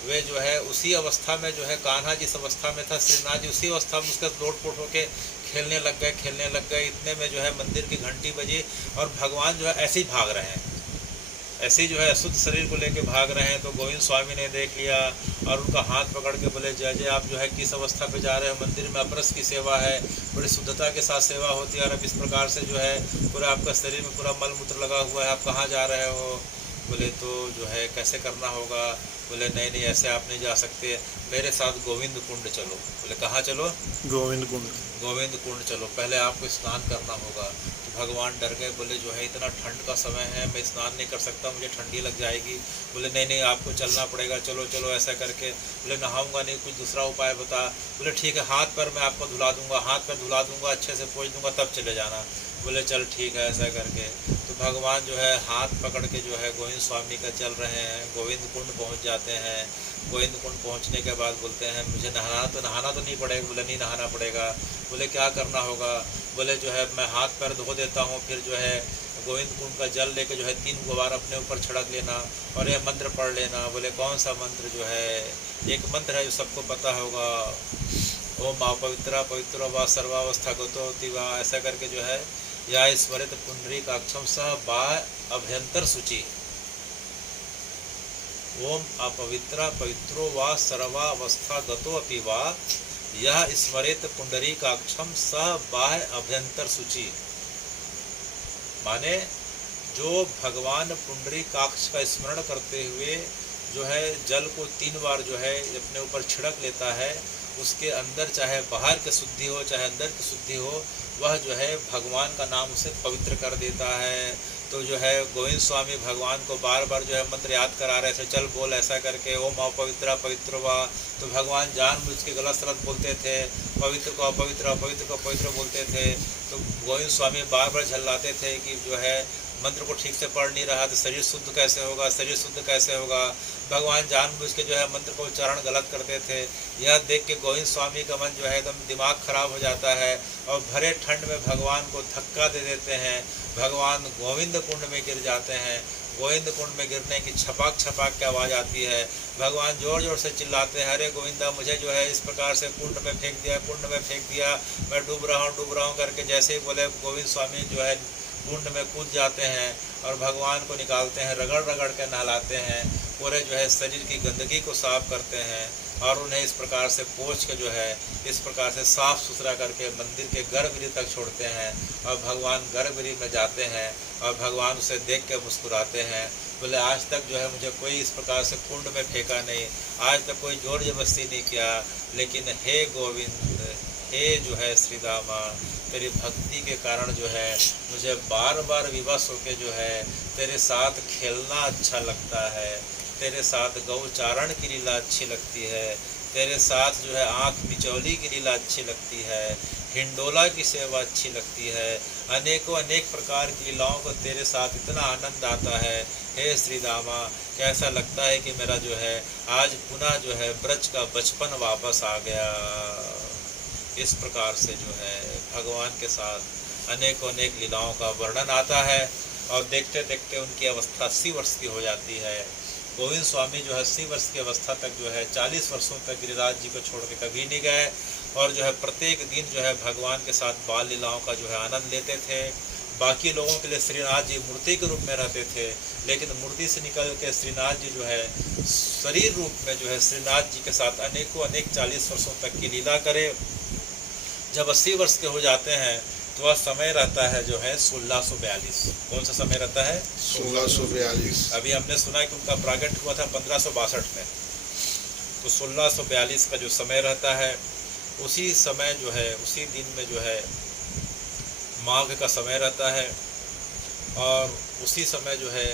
वे जो है उसी अवस्था में जो है कान्हा जिस अवस्था में था श्रीनाथ जी उसी अवस्था में उसके लोटपोट होके खेलने लग गए। इतने में जो है मंदिर की घंटी बजी और भगवान जो है ऐसे ही भाग रहे हैं, ऐसे ही जो है अशुद्ध शरीर को लेके भाग रहे हैं। तो गोविंद स्वामी ने देख लिया और उनका हाथ पकड़ के बोले जय जय, आप जो है किस अवस्था पे जा रहे हो? मंदिर में अपरस की सेवा है, बड़ी शुद्धता के साथ सेवा होती है, और अब इस प्रकार से जो है पूरा आपका शरीर में पूरा मल मूत्र लगा हुआ है, आप कहाँ जा रहे हो? बोले तो जो है कैसे करना होगा? बोले नहीं नहीं ऐसे आप नहीं जा सकते, मेरे साथ गोविंद कुंड चलो। बोले कहाँ चलो? गोविंद कुंड चलो, पहले आपको स्नान करना होगा। तो भगवान डर गए, बोले जो है इतना ठंड का समय है, मैं स्नान नहीं कर सकता, मुझे ठंडी लग जाएगी। बोले नहीं नहीं आपको चलना पड़ेगा, चलो चलो ऐसा करके। बोले नहाऊंगा नहीं, कुछ दूसरा उपाय बता। बोले ठीक है हाथ पैर मैं आपको धुला दूंगा, हाथ पैर धुला दूंगा, अच्छे से पोंछ दूंगा, तब चले जाना। बोले चल ठीक है ऐसा करके। तो भगवान जो है हाथ पकड़ के जो है गोविंद स्वामी का चल रहे हैं, गोविंद कुंड पहुंच जाते हैं। गोविंद कुंड पहुंचने के बाद बोलते हैं मुझे नहाना तो नहीं पड़ेगा। बोले नहीं नहाना पड़ेगा। बोले क्या करना होगा? बोले जो है मैं हाथ पैर धो देता हूँ, फिर जो है गोविंद कुंड का जल लेके जो है 3 बार अपने ऊपर छिड़क लेना और यह मंत्र पढ़ लेना। बोले कौन सा मंत्र? जो है एक मंत्र है जो सबको पता होगा, ओम अपवित्रा पवित्रो वा सर्वावस्था गतो होती वा, ऐसा करके जो है या स्मरित पुंडरीकाक्षम सह बाह्य अभ्यंतर सूचि। ओम अपवित्रा पवित्रो वा सर्वावस्था गतो अपि वा यह स्मरित पुंडरीकाक्षम सह बाह्य अभ्यंतर सूचि। माने जो भगवान पुंडरीकाक्ष का स्मरण करते हुए जो है जल को 3 बार जो है अपने ऊपर छिड़क लेता है, उसके अंदर चाहे बाहर की शुद्धि हो चाहे अंदर की शुद्धि हो, वह जो है भगवान का नाम उसे पवित्र कर देता है। तो जो है गोविंद स्वामी भगवान को बार बार जो है मंत्र याद करा रहे थे, चल बोल ऐसा करके, ओम अपवित्रा पवित्र वा। तो भगवान जानबूझ के गलत सलत बोलते थे, पवित्र को अपवित्र, अपवित्र को पवित्र बोलते थे। तो गोविंद स्वामी बार बार झल्लाते थे कि जो है मंत्र को ठीक से पढ़ नहीं रहा तो शरीर शुद्ध कैसे होगा, शरीर शुद्ध कैसे होगा। भगवान जानबूझ के जो है मंत्र को उच्चारण गलत करते थे। यह देख के गोविंद स्वामी का मन जो है एकदम दिमाग खराब हो जाता है और भरे ठंड में भगवान को धक्का दे देते हैं। भगवान गोविंद कुंड में गिर जाते हैं। गोविंद कुंड में गिरने की छपाक छपाक की आवाज़ आती है। भगवान जोर जोर से चिल्लाते हैं, अरे गोविंदा मुझे जो है इस प्रकार से कुंड में फेंक दिया, कुंड में फेंक दिया, मैं डूब रहा हूँ करके जैसे ही बोले गोविंद स्वामी जो है कुंड में कूद जाते हैं और भगवान को निकालते हैं, रगड़ रगड़ के नहलाते हैं, पूरे जो है शरीर की गंदगी को साफ करते हैं और उन्हें इस प्रकार से पोंछ के जो है इस प्रकार से साफ सुथरा करके मंदिर के गर्भगृह तक छोड़ते हैं और भगवान गर्भगृह में जाते हैं और भगवान उसे देख के मुस्कुराते हैं। बोले आज तक जो है मुझे कोई इस प्रकार से कुंड में फेंका नहीं, आज तक कोई जोर जबरदस्ती नहीं किया, लेकिन हे गोविंद, हे जो है श्री दामा, तेरी भक्ति के कारण जो है मुझे बार बार विवश होके जो है तेरे साथ खेलना अच्छा लगता है, तेरे साथ गौचारण की लीला अच्छी लगती है, तेरे साथ जो है आँख मिचौली की लीला अच्छी लगती है, हिंडोला की सेवा अच्छी लगती है, अनेकों अनेक प्रकार की लीलाओं को तेरे साथ इतना आनंद आता है। हे श्री दामा, कैसा लगता है कि मेरा जो है आज पुनः जो है ब्रज का बचपन वापस आ गया। इस प्रकार से जो है भगवान के साथ अनेकों अनेक लीलाओं का वर्णन आता है और देखते देखते उनकी अवस्था 80 वर्ष की हो जाती है। गोविंद स्वामी जो है 80 वर्ष की अवस्था तक जो है 40 वर्षों तक गिरिराज जी को छोड़ के कभी नहीं गए और जो है प्रत्येक दिन जो है भगवान के साथ बाल लीलाओं का जो है आनंद लेते थे। बाकी लोगों के लिए श्रीनाथ जी मूर्ति के रूप में रहते थे, लेकिन मूर्ति से निकल के श्रीनाथ जी जो है शरीर रूप में जो है श्रीनाथ जी के साथ अनेकों अनेक 40 वर्षों तक की लीला करे। जब 80 वर्ष के हो जाते हैं तो वह समय रहता है जो है 1642। कौन सा समय रहता है? 1642। अभी हमने सुना कि उनका प्रागट्य हुआ था 1562 में, तो 1642 का जो समय रहता है उसी समय जो है उसी दिन में जो है माघ का समय रहता है और उसी समय जो है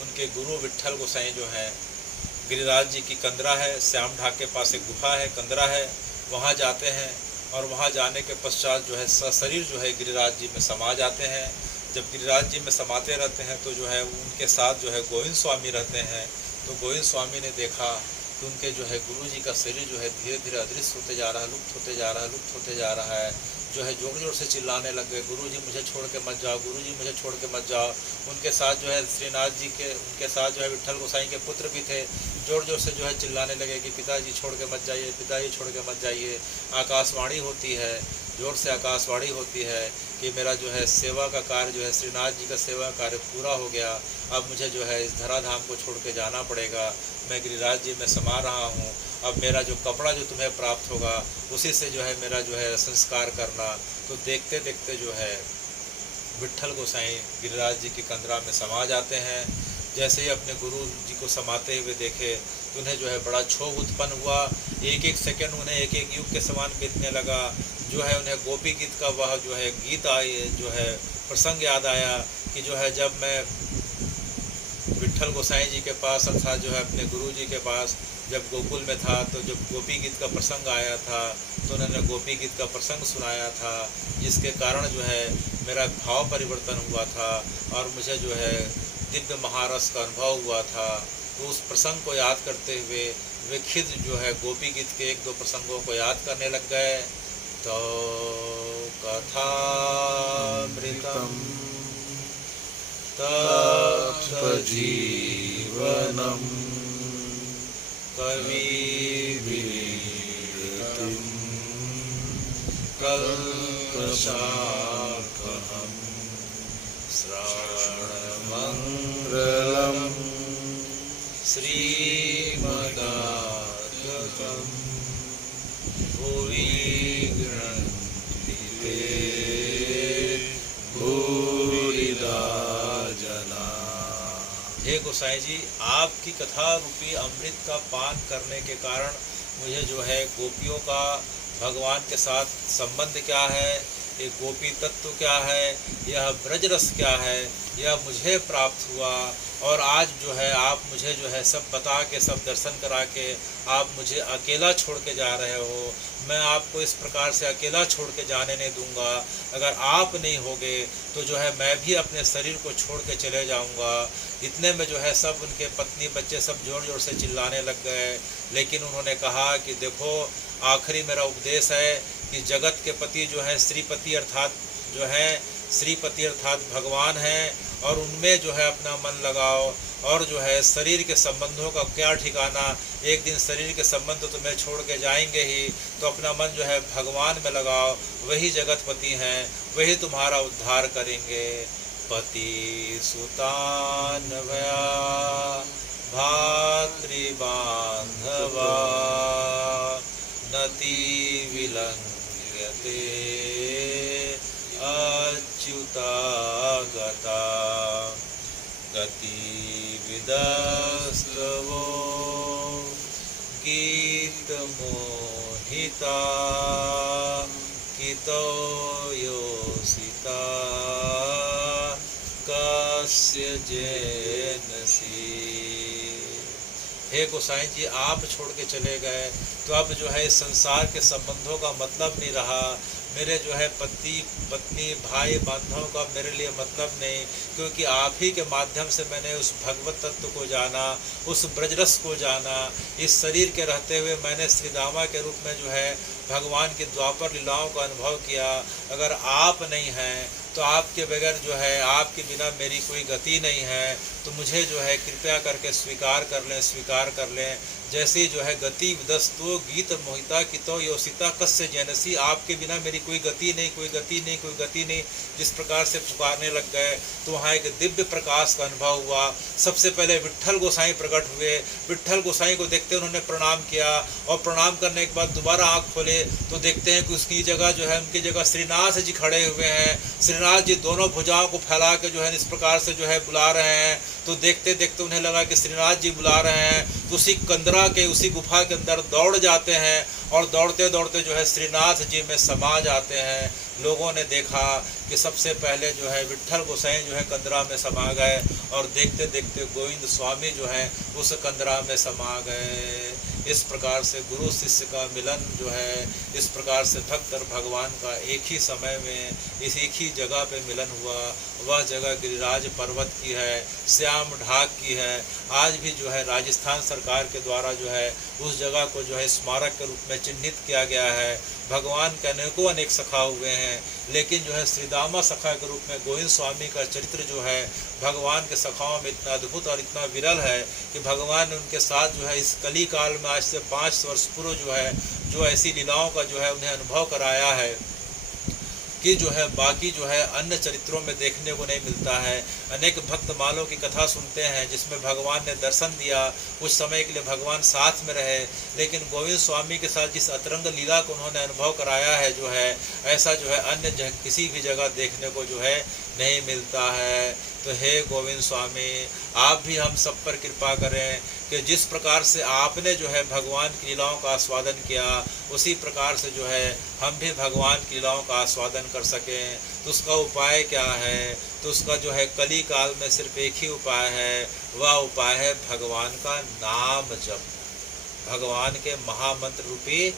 उनके गुरु विट्ठल गोसाई जो है गिरिराज जी की कंदरा है, श्याम ढाक के पास एक गुफा है, कंदरा है, वहाँ जाते हैं और वहाँ जाने के पश्चात जो है सशरीर जो है गिरिराज जी में समा जाते हैं। जब गिरिराज जी में समाते रहते हैं तो जो है उनके साथ जो है गोविंद स्वामी रहते हैं। तो गोविंद स्वामी ने देखा कि उनके जो है गुरु जी का शरीर जो है धीरे धीरे अदृश्य होते जा रहा है, लुप्त होते जा रहा है, लुप्त होते जा रहा है। जो है जोर जोर से चिल्लाने लग गए, गुरु जी मुझे छोड़ के मत जाओ, गुरु जी मुझे छोड़ के मत जाओ। उनके साथ जो है श्रीनाथ जी के उनके साथ जो है विट्ठल गोसाई के पुत्र भी थे, जोर जोर से जो है चिल्लाने लगे कि पिताजी छोड़ के मत जाइए, पिताजी छोड़ के मत जाइए। आकाशवाणी होती है, जोर से आकाशवाणी होती है कि मेरा जो है सेवा का कार्य जो है श्रीनाथ जी का सेवा कार्य पूरा हो गया, अब मुझे जो है इस धराधाम को छोड़ के जाना पड़ेगा। मैं गिरिराज जी में समा रहा हूँ, अब मेरा जो कपड़ा जो तुम्हें प्राप्त होगा उसी से जो है मेरा जो है संस्कार करना। तो देखते देखते जो है विट्ठल गोसाई गिरिराज जी की कंदरा में समा जाते हैं। जैसे ही अपने गुरु जी को समाते हुए देखे तो उन्हें जो है बड़ा क्षोभ उत्पन्न हुआ। एक एक सेकंड उन्हें एक एक युग के समान बीतने लगा। जो है उन्हें गोपी गीत का वह जो है गीत आए जो है प्रसंग याद आया कि जो है जब मैं विट्ठल गोसाई जी के पास अर्थात जो है अपने गुरु जी के पास जब गोकुल में था तो जब गोपी गीत का प्रसंग आया था तो उन्होंने गोपी गीत का प्रसंग सुनाया था, जिसके कारण जो है मेरा भाव परिवर्तन हुआ था और मुझे जो है दिव्य महारस का अनुभव हुआ था। तो उस प्रसंग को याद करते हुए वे खुद जो है गोपी गीत के एक दो प्रसंगों को याद करने लग गए। तो कथामृतम तत्त्वजीवनम् कविभिरीडितम् कल्पशाकहम् श्रवणमङ्गलम् श्रीमदागतम् भुवि गृह्णन्ति ते भूरिदा जना। हे गोसाई जी, आपकी कथा रूपी अमृत का पान करने के कारण मुझे जो है गोपियों का भगवान के साथ संबंध क्या है, ये गोपी तत्व क्या है, यह ब्रज रस क्या है, यह मुझे प्राप्त हुआ। और आज जो है आप मुझे जो है सब बता के सब दर्शन करा के आप मुझे अकेला छोड़ के जा रहे हो। मैं आपको इस प्रकार से अकेला छोड़ के जाने नहीं दूंगा। अगर आप नहीं होगे तो जो है मैं भी अपने शरीर को छोड़ के चले जाऊंगा। इतने में जो है सब उनके पत्नी बच्चे सब जोर जोर से चिल्लाने लग गए। लेकिन उन्होंने कहा कि देखो, आखिरी मेरा उपदेश है कि जगत के पति जो है श्रीपति अर्थात जो है श्रीपति अर्थात भगवान हैं और उनमें जो है अपना मन लगाओ। और जो है शरीर के संबंधों का क्या ठिकाना, एक दिन शरीर के संबंध तो तुम्हें छोड़ के जाएंगे ही, तो अपना मन जो है भगवान में लगाओ। वही जगतपति हैं, वही तुम्हारा उद्धार करेंगे। पति सुतान भया भातृ बांधवा नति विलंघ्यते अच्युता गता गति विदस्तवो गीत मोहिता कितो योसिता कस्य जेनसी। हे गोसाई जी, आप छोड़ के चले गए तो अब जो है संसार के संबंधों का मतलब नहीं रहा। मेरे जो है पति पत्नी भाई बांधवों का मेरे लिए मतलब नहीं, क्योंकि आप ही के माध्यम से मैंने उस भगवत तत्व को जाना, उस ब्रजरस को जाना। इस शरीर के रहते हुए मैंने श्री दामा के रूप में जो है भगवान की द्वापर लीलाओं का अनुभव किया। अगर आप नहीं हैं तो आपके बगैर जो है, आपके बिना मेरी कोई गति नहीं है। तो मुझे जो है कृपया करके स्वीकार कर लें, स्वीकार कर लें। जैसे जो है गति विदस्तो गीत मोहिता कितो योसिता कस्य जैनसी, आपके बिना मेरी कोई गति नहीं, कोई गति नहीं, कोई गति नहीं। जिस प्रकार से पुकारने लग गए तो वहाँ एक दिव्य प्रकाश का अनुभव हुआ। सबसे पहले विट्ठल गोसाई प्रकट हुए। विट्ठल गोसाई को देखते उन्होंने प्रणाम किया, और प्रणाम करने के बाद दोबारा आँख खोले तो देखते हैं कि उसकी जगह जो है, उनकी जगह श्रीनाथ जी खड़े हुए हैं। श्रीनाथ जी दोनों भुजाओं को फैला के जो है इस प्रकार से जो है बुला रहे हैं। तो देखते देखते उन्हें लगा कि श्रीनाथ जी बुला रहे हैं, तो उसी कंदरा के, उसी गुफा के अंदर दौड़ जाते हैं, और दौड़ते दौड़ते जो है श्रीनाथ जी में समा जाते हैं। लोगों ने देखा कि सबसे पहले जो है विट्ठल गोसाई जो है कंदरा में समा गए, और देखते देखते गोविंद स्वामी जो है उस कंदरा में समा गए। इस प्रकार से गुरु शिष्य का मिलन जो है, इस प्रकार से भक्त और भगवान का एक ही समय में, इस एक ही जगह पे मिलन हुआ। वह जगह गिरिराज पर्वत की है, श्याम ढाक की है। आज भी जो है राजस्थान सरकार के द्वारा जो है उस जगह को जो है स्मारक के रूप में चिन्हित किया गया है। भगवान के अनेक सखा हुए हैं, लेकिन जो है श्रीदामा सखा के रूप में गोविंद स्वामी का चरित्र जो है भगवान के सखाओं में इतना अद्भुत और इतना विरल है कि भगवान ने उनके साथ जो है इस कली काल में आज से 5 वर्ष पूर्व जो है जो ऐसी लीलाओं का जो है उन्हें अनुभव कराया है कि जो है बाकी जो है अन्य चरित्रों में देखने को नहीं मिलता है। अनेक भक्त मालों की कथा सुनते हैं जिसमें भगवान ने दर्शन दिया, कुछ समय के लिए भगवान साथ में रहे, लेकिन गोविंद स्वामी के साथ जिस अतरंग लीला को उन्होंने अनुभव कराया है जो है, ऐसा जो है अन्य किसी भी जगह देखने को जो है नहीं मिलता है। तो हे गोविंद स्वामी, आप भी हम सब पर कृपा करें कि जिस प्रकार से आपने जो है भगवान की लीलाओं का आस्वादन किया, उसी प्रकार से जो है हम भी भगवान की लीलाओं का आस्वादन कर सकें। तो उसका उपाय क्या है? तो उसका जो है कली काल में सिर्फ एक ही उपाय है, वह उपाय है भगवान का नाम जप, भगवान के महामंत्र रूपी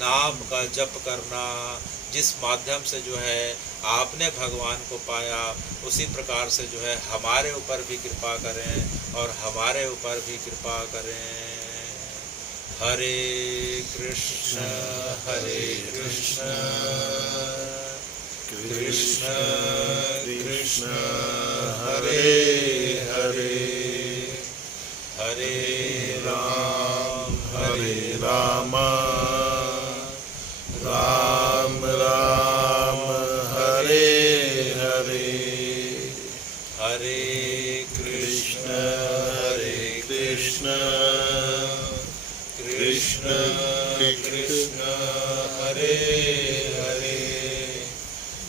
नाम का जप करना। जिस माध्यम से जो है आपने भगवान को पाया, उसी प्रकार से जो है हमारे ऊपर भी कृपा करें और हमारे ऊपर भी कृपा करें। हरे कृष्ण कृष्ण कृष्ण हरे हरे, हरे राम राम राम हरे हरे, हरे कृष्ण कृष्ण कृष्ण हरे हरे,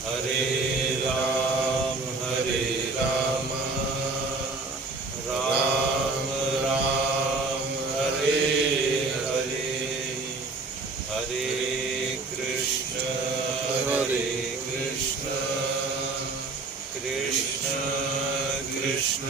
हरे राम राम राम हरे हरे, हरे कृष्ण कृष्ण कृष्ण